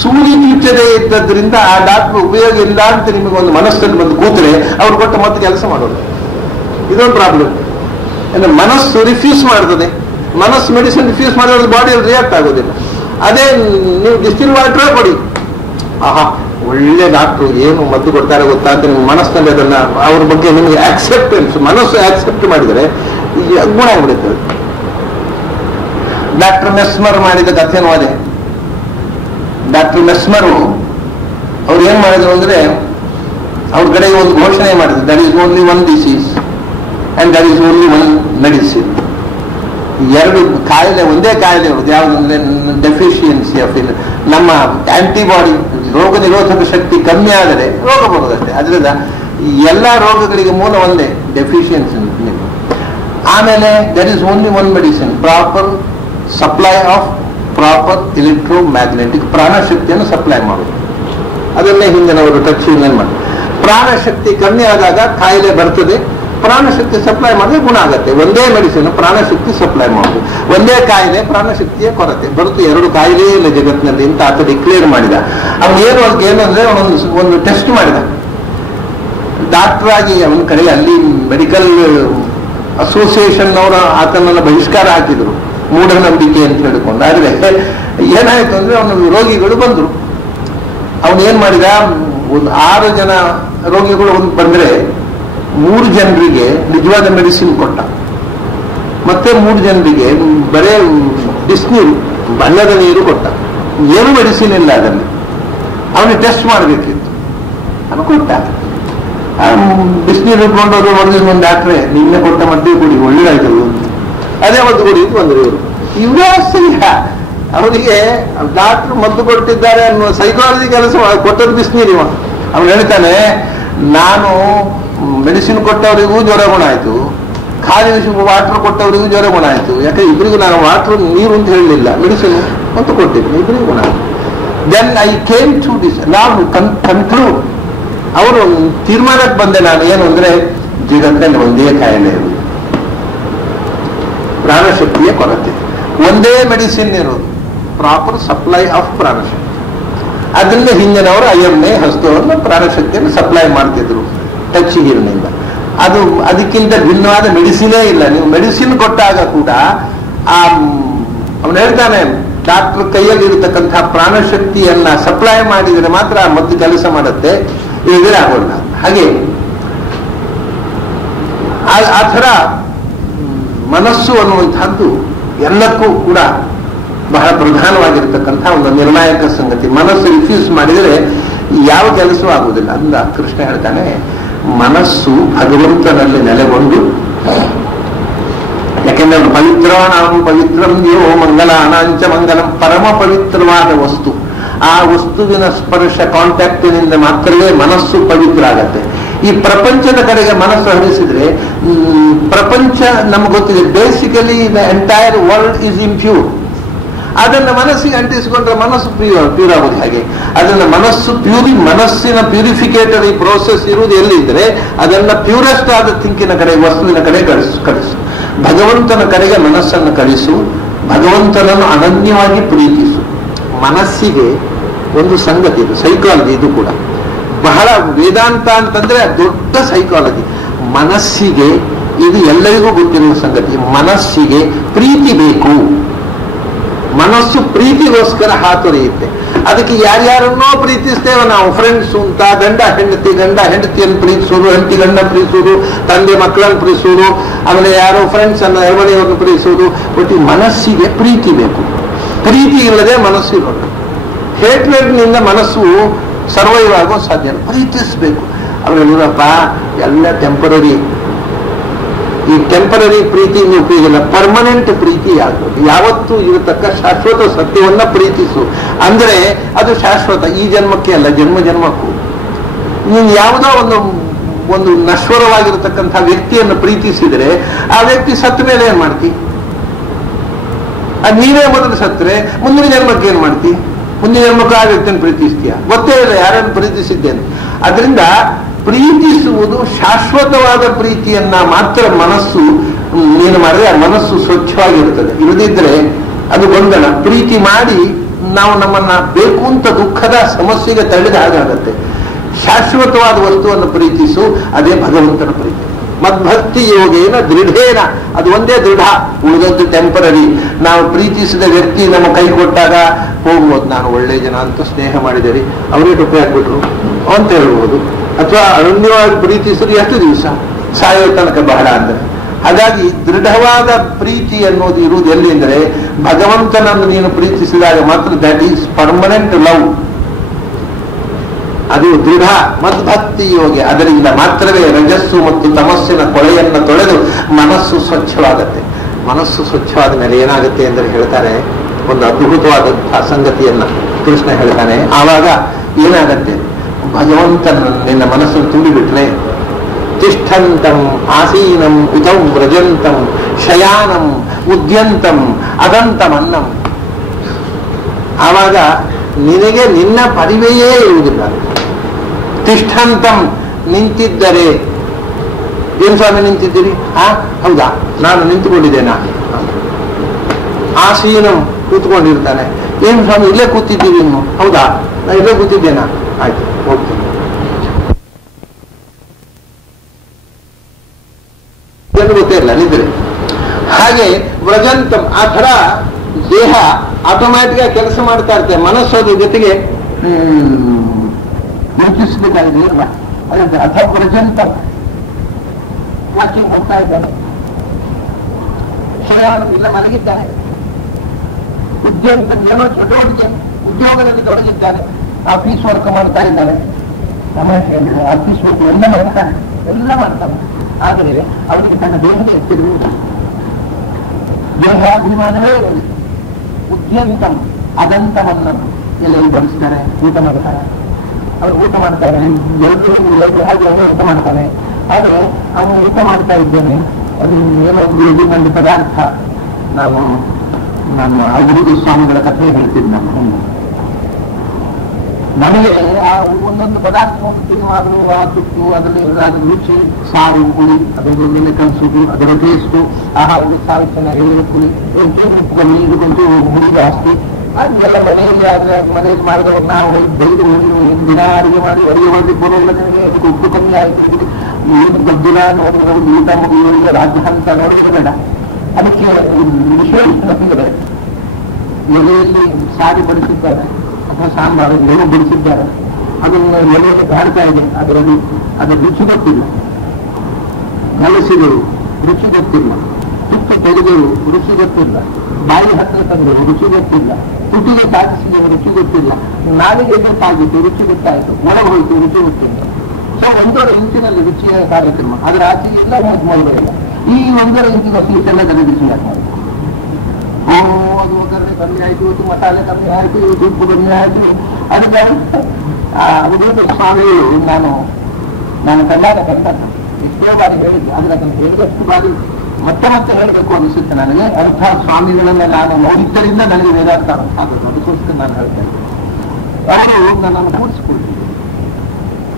ಸೂಜಿ ಚುಚ್ಚದೇ ಇದ್ದದ್ರಿಂದ ಆ ಡಾಕ್ಟರ್ ಉಪಯೋಗ ಇಲ್ಲ ಅಂತ ನಿಮಗೊಂದು ಮನಸ್ಸಲ್ಲಿ ಬಂದು ಕೂತ್ರೆ ಅವ್ರು ಕೊಟ್ಟ ಮತ್ತೆ ಕೆಲಸ ಮಾಡೋದು. ಇದೊಂದು ಪ್ರಾಬ್ಲಮ್. ಅಂದ್ರೆ ಮನಸ್ಸು ರಿಫ್ಯೂಸ್ ಮಾಡ್ತದೆ. ಮನಸ್ಸು ಮೆಡಿಸಿನ್ ರಿಫ್ಯೂಸ್ ಮಾಡಿದ್ರೆ ಬಾಡಿಯಲ್ಲಿ ರಿಯಾಕ್ಟ್ ಆಗೋದಿಲ್ಲ. ಅದೇ ನೀವು ಡಿಸ್ಟಿಲ್ ವಾಟರ್ ಕೊಡಿ, ಆಹಾ ಒಳ್ಳೆ ಡಾಕ್ಟ್ರು ಏನು ಮದ್ದು ಕೊಡ್ತಾರೆ ಗೊತ್ತಾ ಅಂತ ನಿಮ್ಮ ಮನಸ್ಸಿನಲ್ಲಿ ಅದನ್ನ ಅವ್ರ ಬಗ್ಗೆ ನಿಮಗೆ ಆಕ್ಸೆಪ್ಟೆನ್ಸ್, ಮನಸ್ಸು ಆಕ್ಸೆಪ್ಟ್ ಮಾಡಿದರೆ ಈಗ ಗುಣ ಆಗ್ಬಿಡುತ್ತದೆ. ಡಾಕ್ಟರ್ ಮೆಸ್ಮರ್ ಮಾಡಿದ ಕಥೆನೂ ಅದೇ. ಡಾಕ್ಟರ್ ಮೆಸ್ಮರು ಅವ್ರು ಏನ್ ಮಾಡಿದ್ರು ಅಂದ್ರೆ ಅವ್ರ ಕಡೆಗೆ ಒಂದು ಘೋಷಣೆ ಮಾಡಿದ್ರು, there is only one disease and there is only one medicine. ಎರಡು ಕಾಯಿಲೆ, ಒಂದೇ ಕಾಯಿಲೆ ಇರೋದು ಯಾವುದಂದ್ರೆ ಡೆಫಿಷಿಯನ್ಸಿ ಆಫ್ ನಮ್ಮ ಆಂಟಿಬಾಡಿ, ರೋಗ ನಿರೋಧಕ ಶಕ್ತಿ ಕಮ್ಮಿ ಆದರೆ ರೋಗ ಬರೋದಷ್ಟೇ. ಅದರಿಂದ ಎಲ್ಲ ರೋಗಗಳಿಗೆ ಮೂಲ ಒಂದೇ, ಡೆಫಿಷಿಯನ್ಸಿ. ಆಮೇಲೆ there is only one medicine, proper supply of proper electromagnetic ಪ್ರಾಣಶಕ್ತಿಯನ್ನು ಸಪ್ಲೈ ಮಾಡೋದು. ಅದನ್ನೇ ಹಿಂದಿನವರು ಟಚಿಂಗ್ ಮಾಡಿ, ಪ್ರಾಣಶಕ್ತಿ ಕಮ್ಮಿ ಆದಾಗ ಕಾಯಿಲೆ ಬರ್ತದೆ, ಪ್ರಾಣಶಕ್ತಿ ಸಪ್ಲೈ ಮಾಡಿದ್ರೆ ಗುಣ ಆಗುತ್ತೆ. ಒಂದೇ ಮೆಡಿಸಿನ್ ಪ್ರಾಣಶಕ್ತಿ ಸಪ್ಲೈ ಮಾಡೋದು, ಒಂದೇ ಕಾಯಿಲೆ ಪ್ರಾಣಶಕ್ತಿಯ ಕೊರತೆ ಬರುತ್ತೆ. ಎರಡು ಕಾಯಿಲೆ ಇಲ್ಲ ಜಗತ್ತಿನಲ್ಲಿ ಅಂತ ಆತ ಡಿಕ್ಲೇರ್ ಮಾಡಿದ. ಅವನು ಏನು ಅಂದ್ರೆ ಒಂದು ಟೆಸ್ಟ್ ಮಾಡಿದ ಡಾಕ್ಟರ್ ಆಗಿ. ಅವನ ಕಡೆಗೆ ಅಲ್ಲಿ ಮೆಡಿಕಲ್ ಅಸೋಸಿಯೇಷನ್ ಅವರು ಆತನನ್ನ ಬಹಿಷ್ಕಾರ ಹಾಕಿದ್ರು, ಮೂಢನಂಬಿಕೆ ಅಂತ ಹೇಳಿಕೊಂಡು. ಆದ್ರೆ ಏನಾಯ್ತು ಅಂದ್ರೆ ಅವನ ರೋಗಿಗಳು ಬಂದ್ರು. ಅವನು ಏನ್ ಮಾಡಿದ, ಒಂದು 6 ಜನ ರೋಗಿಗಳು ಬಂದ್ರೆ 3 ಜನರಿಗೆ ನಿಜವಾದ ಮೆಡಿಸಿನ್ ಕೊಟ್ಟ, ಮತ್ತೆ 3 ಜನರಿಗೆ ಬರೇ ಬಿಸಿನೀರು, ಬಣ್ಣದ ನೀರು ಕೊಟ್ಟ. ಏನು ಮೆಡಿಸಿನ್ ಇಲ್ಲ ಅದರಲ್ಲಿ. ಅವನಿಗೆ ಟೆಸ್ಟ್ ಮಾಡಬೇಕಿತ್ತು, ಅವನು ಕೊಟ್ಟ. ಬಿಸಿನೀರು ಇಟ್ಕೊಂಡವರು ಹೊರಗಿನ ಒಂದು ಡಾಕ್ಟ್ರೆ ನಿನ್ನೆ ಕೊಟ್ಟ ಮದ್ದು ಕೊಡಿ ಒಳ್ಳೆದಾಯ್ತು, ಅದೇ ಮದ್ದು ಕೊಡಿ ಬಂದ್ರು ಇವರು. ಇವರೇ ಸರಿಯ ಅವರಿಗೆ ಡಾಕ್ಟರ್ ಮದ್ದು ಕೊಟ್ಟಿದ್ದಾರೆ ಅನ್ನುವ ಸೈಕಾಲಜಿ ಕೆಲಸ ಕೊಟ್ಟದ್ದು ಬಿಸಿನೀರು. ಅವನು ಹೇಳ್ತಾನೆ, ನಾನು ಮೆಡಿಸಿನ್ ಕೊಟ್ಟವರಿಗೂ ಜ್ವರ ಗುಣ ಆಯ್ತು, ಖಾಲಿ ವಾಟರ್ ಕೊಟ್ಟವರಿಗೂ ಜ್ವರ ಗುಣ ಆಯ್ತು. ಯಾಕಂದ್ರೆ ಇಬ್ಬರಿಗೂ ನಾನು ವಾಟರ್ ನೀರು ಅಂತ ಹೇಳಲಿಲ್ಲ, ಮೆಡಿಸಿನ್ ಅಂತ ಕೊಟ್ಟಿದ್ದೀನಿ, ಇಬ್ಬರಿಗೂ ಗುಣ ಆಯ್ತು. Then I came to this, ನಾನು ಕನ್ಕ್ಲೂಡ್, ಅವರು ತೀರ್ಮಾನಕ್ಕೆ ಬಂದೆ ನಾನು ಏನು ಅಂದ್ರೆ ಜಗತ್ತಲ್ಲಿ ಒಂದೇ ಕಾಯಿಲೆ ಇರುವುದು, ಪ್ರಾಣಶಕ್ತಿಯ ಕೊರತೆ. ಒಂದೇ ಮೆಡಿಸಿನ್ ಇರೋದು, ಪ್ರಾಪರ್ ಸಪ್ಲೈ ಆಫ್ ಪ್ರಾಣಶಕ್ತಿ. ಅದನ್ನ ಹಿಂದಿನವರು IMA ಹಸ್ತವನ್ನು ಪ್ರಾಣಶಕ್ತಿಯನ್ನು ಸಪ್ಲೈ ಮಾಡ್ತಿದ್ರು ಟಚ್ ಹೀರ್ನಿಂದ. ಅದಕ್ಕಿಂತ ಭಿನ್ನವಾದ ಮೆಡಿಸಿನೇ ಇಲ್ಲ. ನೀವು ಮೆಡಿಸಿನ್ ಕೊಟ್ಟಾಗ ಕೂಡ ಅವನು ಹೇಳ್ತಾನೆ, ಡಾಕ್ಟರ್ ಕೈಯಲ್ಲಿ ಇರತಕ್ಕಂತಹ ಪ್ರಾಣಶಕ್ತಿಯನ್ನ ಸಪ್ಲೈ ಮಾಡಿದರೆ ಮಾತ್ರ ಮದ್ದು ಕೆಲಸ ಮಾಡುತ್ತೆ, ಇದ್ರೆ ಆಗೋಲ್ಲ. ಹಾಗೆ ಆ ಥರ ಮನಸ್ಸು ಅನ್ನುವಂತಹದ್ದು ಎಲ್ಲಕ್ಕೂ ಕೂಡ ಬಹಳ ಪ್ರಧಾನವಾಗಿರ್ತಕ್ಕಂಥ ಒಂದು ನಿರ್ಣಾಯಕ ಸಂಗತಿ. ಮನಸ್ಸು ರಿಫ್ಯೂಸ್ ಮಾಡಿದರೆ ಯಾವ ಕೆಲಸವೂ ಆಗುವುದಿಲ್ಲ. ಅಂದ ಕೃಷ್ಣ ಹೇಳ್ತಾನೆ, ಮನಸ್ಸು ಭಗವಂತನಲ್ಲಿ ನೆಲೆಗೊಂಡು, ಯಾಕೆಂದ್ರೆ ಅವನು ಪವಿತ್ರಾಣಾಂ ಪವಿತ್ರಂ ಯೋ ಮಂಗಲಾನಾಂಚ ಮಂಗಲಂ, ಪರಮ ಪವಿತ್ರವಾದ ವಸ್ತು. ಆ ವಸ್ತುವಿನ ಸ್ಪರ್ಶ ಕಾಂಟ್ಯಾಕ್ಟಿನಿಂದ ಮಾತ್ರವೇ ಮನಸ್ಸು ಪವಿತ್ರ ಆಗತ್ತೆ. ಈ ಪ್ರಪಂಚದ ಕಡೆಗೆ ಮನಸ್ಸು ಹರಿಸಿದ್ರೆ ಪ್ರಪಂಚ ನಮ್ಗೆ ಗೊತ್ತಿದೆ, basically the entire world is impure. ಅದನ್ನ ಮನಸ್ಸಿಗೆ ಅಂಟಿಸಿಕೊಂಡ್ರೆ ಮನಸ್ಸು ಪ್ಯೂರ್ ಆಗೋದು. ಹಾಗೆ ಅದನ್ನ ಮನಸ್ಸಿನ ಪ್ಯೂರಿಫಿಕೇಟರಿ ಪ್ರೋಸೆಸ್ ಇರುವುದು ಎಲ್ಲಿದ್ರೆ ಅದನ್ನ ಪ್ಯೂರೆಸ್ಟ್ ಆದ ಥಿಂಕಿನ ಕಡೆ, ವಸ್ತುವಿನ ಕಡೆ ಕಳಿಸು. ಭಗವಂತನ ಕಡೆಗೆ ಮನಸ್ಸನ್ನು ಕಳಿಸು, ಭಗವಂತನನ್ನು ಅನನ್ಯವಾಗಿ ಪ್ರೀತಿಸು. ಮನಸ್ಸಿಗೆ ಒಂದು ಸಂಗತಿ ಇದು, ಸೈಕಾಲಜಿ ಇದು ಕೂಡ ಬಹಳ ವೇದಾಂತ ಅಂತಂದ್ರೆ ದೊಡ್ಡ ಸೈಕಾಲಜಿ. ಮನಸ್ಸಿಗೆ ಇದು ಎಲ್ಲರಿಗೂ ಗೊತ್ತಿರುವ ಸಂಗತಿ, ಮನಸ್ಸಿಗೆ ಪ್ರೀತಿ ಬೇಕು. ಮನಸ್ಸು ಪ್ರೀತಿಗೋಸ್ಕರ ಹಾತೊರೆಯುತ್ತೆ. ಅದಕ್ಕೆ ಯಾರ್ಯಾರನ್ನೋ ಪ್ರೀತಿಸ್ತೇವೆ ನಾವು, ಫ್ರೆಂಡ್ಸ್ ಅಂತ, ಗಂಡ ಹೆಂಡತಿಯನ್ನು ಪ್ರೀತಿಸೋದು, ಹೆಂಡತಿ ಗಂಡ ಪ್ರೀತಿಸೋದು, ತಂದೆ ಮಕ್ಕಳನ್ನು ಪ್ರೀತಿಸೋದು, ಆಮೇಲೆ ಯಾರೋ ಫ್ರೆಂಡ್ಸ್ ಅನ್ನ ಎರಮನೆಯವ್ರನ್ನ ಪ್ರೀತಿಸೋದು. ಬಟ್ ಈ ಮನಸ್ಸಿಗೆ ಪ್ರೀತಿ ಬೇಕು. ಪ್ರೀತಿ ಇಲ್ಲದೆ ಮನಸ್ಸು ಇರೋದು. ಹೇಟ್ಮೆಂಟ್ನಿಂದ ಮನಸ್ಸು ಸರ್ವೈವ್ ಆಗೋ ಸಾಧ್ಯ. ಪ್ರೀತಿಸ್ಬೇಕು. ಅವರಪ್ಪ ಎಲ್ಲ ಟೆಂಪರರಿ. ಈ ಟೆಂಪರರಿ ಪ್ರೀತಿಯಿಂದ ಉಪಯೋಗಿಲ್ಲ, ಪರ್ಮನೆಂಟ್ ಪ್ರೀತಿ ಆಗಬೇಕು. ಯಾವತ್ತೂ ಇರತಕ್ಕ ಶಾಶ್ವತ ಸತ್ಯವನ್ನ ಪ್ರೀತಿಸು. ಅಂದ್ರೆ ಅದು ಶಾಶ್ವತ, ಈ ಜನ್ಮಕ್ಕೆ ಅಲ್ಲ, ಜನ್ಮಕ್ಕೂ. ನೀನು ಯಾವುದೋ ಒಂದು ನಶ್ವರವಾಗಿರತಕ್ಕಂಥ ವ್ಯಕ್ತಿಯನ್ನು ಪ್ರೀತಿಸಿದರೆ ಆ ವ್ಯಕ್ತಿ ಸತ್ತ ಮೇಲೆ ಏನ್ ಮಾಡ್ತಿ? ಅದು ನೀವೇ ಮೊದಲು ಸತ್ತರೆ ಮುಂದಿನ ಜನ್ಮಕ್ಕೆ ಏನ್ ಮಾಡ್ತಿ? ಮುಂದಿನ ಜನ್ಮಕ್ಕೆ ಆ ವ್ಯಕ್ತಿಯನ್ನು ಪ್ರೀತಿಸ್ತೀಯ? ಗೊತ್ತೇ ಇಲ್ಲ ಯಾರನ್ನು ಪ್ರೀತಿಸಿದ್ದೇನೆ. ಅದರಿಂದ ಪ್ರೀತಿಸುವುದು ಶಾಶ್ವತವಾದ ಪ್ರೀತಿಯನ್ನ ಮಾತ್ರ ಮನಸ್ಸು ನೀನು ಮಾಡಿದ್ರೆ ಆ ಮನಸ್ಸು ಸ್ವಚ್ಛವಾಗಿರುತ್ತದೆ. ಇಲ್ಲದಿದ್ರೆ ಅದು ಗೊಂದಲ. ಪ್ರೀತಿ ಮಾಡಿ ನಾವು ನಮ್ಮನ್ನ ಬೇಕು ಅಂತ ದುಃಖದ ಸಮಸ್ಯೆಗೆ ತಳ್ಳಿದ ಹಾಗಾಗತ್ತೆ. ಶಾಶ್ವತವಾದ ವಸ್ತುವನ್ನು ಪ್ರೀತಿಸು, ಅದೇ ಭಗವಂತನ ಪ್ರೀತಿ. ಮದ್ಭಕ್ತಿ ಯೋಗೇನ ದೃಢೇನ, ಅದು ಒಂದೇ ದೃಢ, ಉಳಿದದ್ದು ಟೆಂಪರರಿ. ನಾವು ಪ್ರೀತಿಸಿದ ವ್ಯಕ್ತಿ ನಮ್ಮ ಕೈ ಕೊಟ್ಟಾಗ ಹೋಗ್ಬೋದು, ನಾನು ಒಳ್ಳೆ ಜನ ಅಂತ ಸ್ನೇಹ ಮಾಡಿದರೆ ಅವರೇ ಟೊಪ್ಪೆ ಹಾಕ್ಬಿಟ್ರು ಅಂತ ಹೇಳ್ಬೋದು. ಅಥವಾ ಅನನ್ಯವಾಗಿ ಪ್ರೀತಿಸಿದ್ರೆ ಎಷ್ಟು ದಿವಸ, ಸಾಯೋ ತನಕ ಬಹಳ ಅಂದ್ರೆ. ಹಾಗಾಗಿ ದೃಢವಾದ ಪ್ರೀತಿ ಅನ್ನೋದು ಇರುವುದು ಎಲ್ಲಿ ಅಂದರೆ ಭಗವಂತನನ್ನು ನೀನು ಪ್ರೀತಿಸಿದಾಗ ಮಾತ್ರ ದಟ್ ಈಸ್ ಪರ್ಮನೆಂಟ್ ಲವ್. ಅದು ದೃಢ ಮದ್ಭಕ್ತಿ ಯೋಗಿ. ಅದರಿಂದ ಮಾತ್ರವೇ ರಜಸ್ಸು ಮತ್ತು ತಮಸ್ಸಿನ ಕೊಳೆಯನ್ನು ತೊಳೆದು ಮನಸ್ಸು ಸ್ವಚ್ಛವಾಗತ್ತೆ. ಮನಸ್ಸು ಸ್ವಚ್ಛವಾದ ಮೇಲೆ ಏನಾಗುತ್ತೆ ಅಂದರೆ ಹೇಳ್ತಾರೆ, ಒಂದು ಅದ್ಭುತವಾದಂತಹ ಸಂಗತಿಯನ್ನ ಕೃಷ್ಣ ಹೇಳ್ತಾನೆ. ಆವಾಗ ಏನಾಗತ್ತೆ, ಭಗವಂತನ ನಿನ್ನ ಮನಸ್ಸನ್ನು ತುಂಬಿಬಿಟ್ರೆ ತಿಷ್ಠಂತಂ ಆಸೀನಂ ಉತೌ ವ್ರಜಂತಂ ಶಯಾನಂ ಉದ್ಯಂತಂ ಅದಂತಮನ್ನಂ. ಆವಾಗ ನಿನಗೆ ನಿನ್ನ ಪರಿವೆಯೇ ಇರುವುದಿಲ್ಲ. ತಿಷ್ಠಂತಂ ನಿಂತಿದ್ದರೆ, ಏನು ಸ್ವಾಮಿ ನಿಂತಿದ್ದೀರಿ? ಹೌದಾ, ನಾನು ನಿಂತುಕೊಂಡಿದ್ದೇನಾ? ಆಸೀನಂ ಕೂತ್ಕೊಂಡಿರ್ತಾನೆ. ಏನು ಸ್ವಾಮಿ ಇಲ್ಲೇ ಕೂತಿದ್ದೀವಿ ಇನ್ನು? ಹೌದಾ, ನಾನು ಇಲ್ಲೇ ಕೂತಿದ್ದೇನಾ? ಆಯ್ತು, ಹೋಗ್ತೀನಿ. ಗೊತ್ತೇ ಇಲ್ಲ ನಿದ್ರೆ. ಹಾಗೆ ವ್ರಜಂತಂ, ಆ ಥರ ದೇಹ ಆಟೋಮ್ಯಾಟಿಕ್ ಆಗಿ ಕೆಲಸ ಮಾಡ್ತಾ ಇರ್ತದೆ. ಮನಸ್ಸೋದ್ರ ಜೊತೆಗೆ ಯೋಚಿಸಬೇಕಾಗಿದೆ. ಏನು ಅದೇ ಅಥವಾ ವ್ರಜಂತಂ, ವಾಕಿಂಗ್ ಹೋಗ್ತಾ ಇದ್ದಾನೆ, ಶಯಾನ ಇಲ್ಲ ಮಲಗಿದ್ದಾನೆ, ಉದ್ಯೋಗ ಏನೋ ಚಟುವಟಿಕೆ ಉದ್ಯೋಗದಲ್ಲಿ ತೊಡಗಿದ್ದಾನೆ, ಆಫೀಸ್ ವರ್ಕ್ ಮಾಡ್ತಾ ಇದ್ದಾನೆ. ಆಫೀಸ್ ವರ್ಕ್ ಎಲ್ಲ ಮಾಡ್ತಾನೆ, ಎಲ್ಲ ಮಾಡ್ತಾನೆ. ಆದರೆ ಅವರಿಗೆ ತನ್ನ ದೇಹದ ಎಚ್ಚರವೇ ಇರೋದು, ದೇಹಾಭಿಮಾನವೇ ಇರೋದು. ಉದ್ಯಂತಂ ಅದಂತಮನ್ನಂ, ಎಲ್ಲರೂ ಬಡಿಸ್ತಾರೆ, ಊಟ ಮಾಡ್ತಾರೆ. ಅವರು ಊಟ ಮಾಡ್ತಾರೆ, ಎಲ್ಲರೂ ಹಾಗೆ ಅವರು ಊಟ ಮಾಡ್ತಾನೆ. ಆದರೆ ಅವನು ಊಟ ಮಾಡ್ತಾ ಇದ್ದೇನೆ, ಅದು ಏನೋ ಗೋಧಿನಲ್ಲಿ ಪದಾರ್ಥ. ನಾನು ನಮ್ಮ ಅಭಿವೃದ್ಧಿ ಸ್ವಾಮಿಗಳ ಕಥೆ ಹೇಳ್ತಿದ್ದಾನೆ. ನಮಗೆ ಆ ಒಂದೊಂದು ಪದಾರ್ಥವನ್ನು ತಿನ್ನುವಾಗಲೂ ಆ ತುತ್ತು, ಅದರಲ್ಲಿ ಅದರ ರುಚಿ, ಸಾರು, ಹುಳಿ, ಅದರೊಂದನ್ನೇ ಕಲಿಸೋದು, ಅದರ ಟೇಸ್ಟು, ಆಹಾರದ ಸಾರು ಚೆನ್ನಾಗಿ ಹುಳಿ, ಒಂಚೂರು ಉಪ್ಪು ಕಮ್ಮಿ, ಇದಕ್ಕೊಂಚೂರು ಹುಳಿ ಜಾಸ್ತಿ. ಅದೆಲ್ಲ ಮನೆಯಲ್ಲಿ ಆದರೆ ಮನೆಯಲ್ಲಿ ಮಾಡಿದವರು ನಾವು ಬೈದು ದಿನ ಅಡುಗೆ ಮಾಡಿ ಅಡುಗೆ ಮಾಡಲಿಕ್ಕೆ ಬರೋಲ್ಲ, ಇದಕ್ಕೆ ಉಪ್ಪು ಕಮ್ಮಿ ಆಯಿತು, ಇದಕ್ಕೆ ಏನು ಗದ್ದಲ ನೋಡಿದ್ರೆ ಒಂದು ಊಟ ಮುಗಿಯುವ ರಾಜ್ಯ ಅಂತ ನೋಡಿದ್ರೆ ಬೇಡ. ಅದಕ್ಕೆ ವಿಶೇಷ ನಮಗೆ ಎಲೆಯಲ್ಲಿ ಸಾರು ಬಡಿಸಿದ್ದಾರೆ ಅಥವಾ ಸಾಂಬಾರು ಏನು ಬಡಿಸಿದ್ದಾರೆ, ಅದನ್ನು ಎಲೆಯಲ್ಲಿ ಕಾಡ್ತಾ ಇದೆ, ಅದರ ರುಚಿ ಗೊತ್ತಿಲ್ಲ. ಕಲಸಿದರು ರುಚಿ ಗೊತ್ತಿಲ್ಲ, ತುತ್ತು ತೆಗೆದೆವು ರುಚಿ ಗೊತ್ತಿಲ್ಲ, ಬಾಯಿ ಹತ್ತಿರ ತಂದೆವು ರುಚಿ ಗೊತ್ತಿಲ್ಲ, ತುಟಿಗೆ ಸಾಗಿಸಿದೆವು ರುಚಿ ಗೊತ್ತಿಲ್ಲ, ನಾಲಿಗೆಗೆ ಸಾಗಿತು ರುಚಿ ಗೊತ್ತಾಯಿತು, ಒಳಗೆ ಹೋಯಿತು ರುಚಿ ಗೊತ್ತಿಲ್ಲ. ಸೊ ಒಂದರ ಇಂಚಿನಲ್ಲಿ ರುಚಿಯ ಕಾರ್ಯಕ್ರಮ, ಅದರ ಆಚೆಗೆ ಇಲ್ಲ, ಮೊದಲು ಇಲ್ಲ. ಈ ಒಂದರ ಇಂಚಿನಲ್ಲಿ ಇಷ್ಟೆಲ್ಲ ನನಗೆ ರುಚಿ ಯಾಕೆ ಮಾಡಿ, ಅದು ಒಗ್ಗರಣೆ ಕಮ್ಮಿ ಆಯ್ತು, ಇವತ್ತು ಮಸಾಲೆ ಕಮ್ಮಿ ಆಯ್ತು, ಇವತ್ತು ಉಪ್ಪು ಕಮ್ಮಿ ಆಯ್ತು. ಅದಕ್ಕೆ ಅವರು ಸ್ವಾಮಿಗಳು ನಾನು ಕಂಡಾಗ ಎಷ್ಟೋ ಬಾರಿ ಹೇಳಿದ್ದೆ, ಆದರೆ ಅದನ್ನು ಹೇಳಿದಷ್ಟು ಬಾರಿ ಮತ್ತೆ ಮತ್ತೆ ಹೇಳಬೇಕು ಅನಿಸುತ್ತೆ ನನಗೆ. ಅಂಥ ಸ್ವಾಮಿಗಳನ್ನು ನಾನು ನೋಡಿದ್ದರಿಂದ ನನಗೆ ವೇದಾಂತ ಆಗೋದು, ಅದಕ್ಕೋಸ್ಕರ ನಾನು ಹೇಳ್ತಾ ಇದ್ದೆ. ಅವರು ನನ್ನನ್ನು ಕೂಡಿಸ್ಕೊಳ್ತಿದ್ದೆ,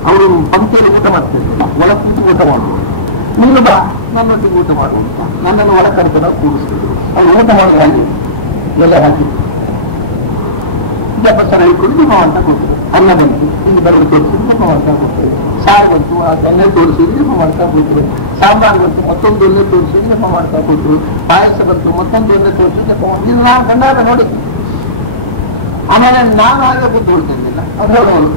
ಅವರು ಪಂಕ್ತಿಯಲ್ಲಿ ಊಟ ಮಾಡ್ತಿರ್ಲಿಲ್ಲ, ಒಳ ಕೂತು ಊಟ ಮಾಡುವರು. ನೀನು ಬಾ ನನ್ನೊಟ್ಟಿಗೆ ಊಟ ಮಾಡು ಅಂತ ನನ್ನನ್ನು ಒಳ ಕರ್ಕೊಂಡು ಕೂಡಿಸ್ತಿದ್ರು. ಅವ್ರು ಊಟ ಮಾಡುವ ಹಾಗೆ ಎಲ್ಲ ಹಾಕಿ ಜಪಸರ ಹಿಡ್ಕೊಂಡು ಜಪ ಮಾಡ್ತಾ ಕೊಟ್ಟರು. ಅನ್ನ ಬಂತು, ಇಲ್ಲಿ ಬಂದು ತೋರಿಸಿ ಜಪ ಮಾಡ್ತಾ ಕೊಟ್ಟರು. ಸಾರು ಬಂತು, ಅದನ್ನೇ ತೋರಿಸಿ ಜಪ ಮಾಡ್ತಾ ಕೊಟ್ಟರು. ಸಾಂಬಾರು ಬಂತು, ಮತ್ತೊಂದು ಎಣ್ಣೆ ತೋರಿಸಿ ಜಪ ಮಾಡ್ತಾ ಕೊಟ್ಟರು. ಪಾಯಸ ಬಂತು, ಮತ್ತೊಂದು ಎಣ್ಣೆ ತೋರಿಸಿ ಜಪ ಮಾಡಿ. ಇದು ನಾನು ಕಂಡಾಗ ನೋಡಿದ್ದೆ. ಆಮೇಲೆ ನಾನು ಹಾಗೆ ಕೂತ್ಕೊಳ್ತಿರ್ಲಿಲ್ಲ. ಅವ್ರು ಹೇಳೋರು,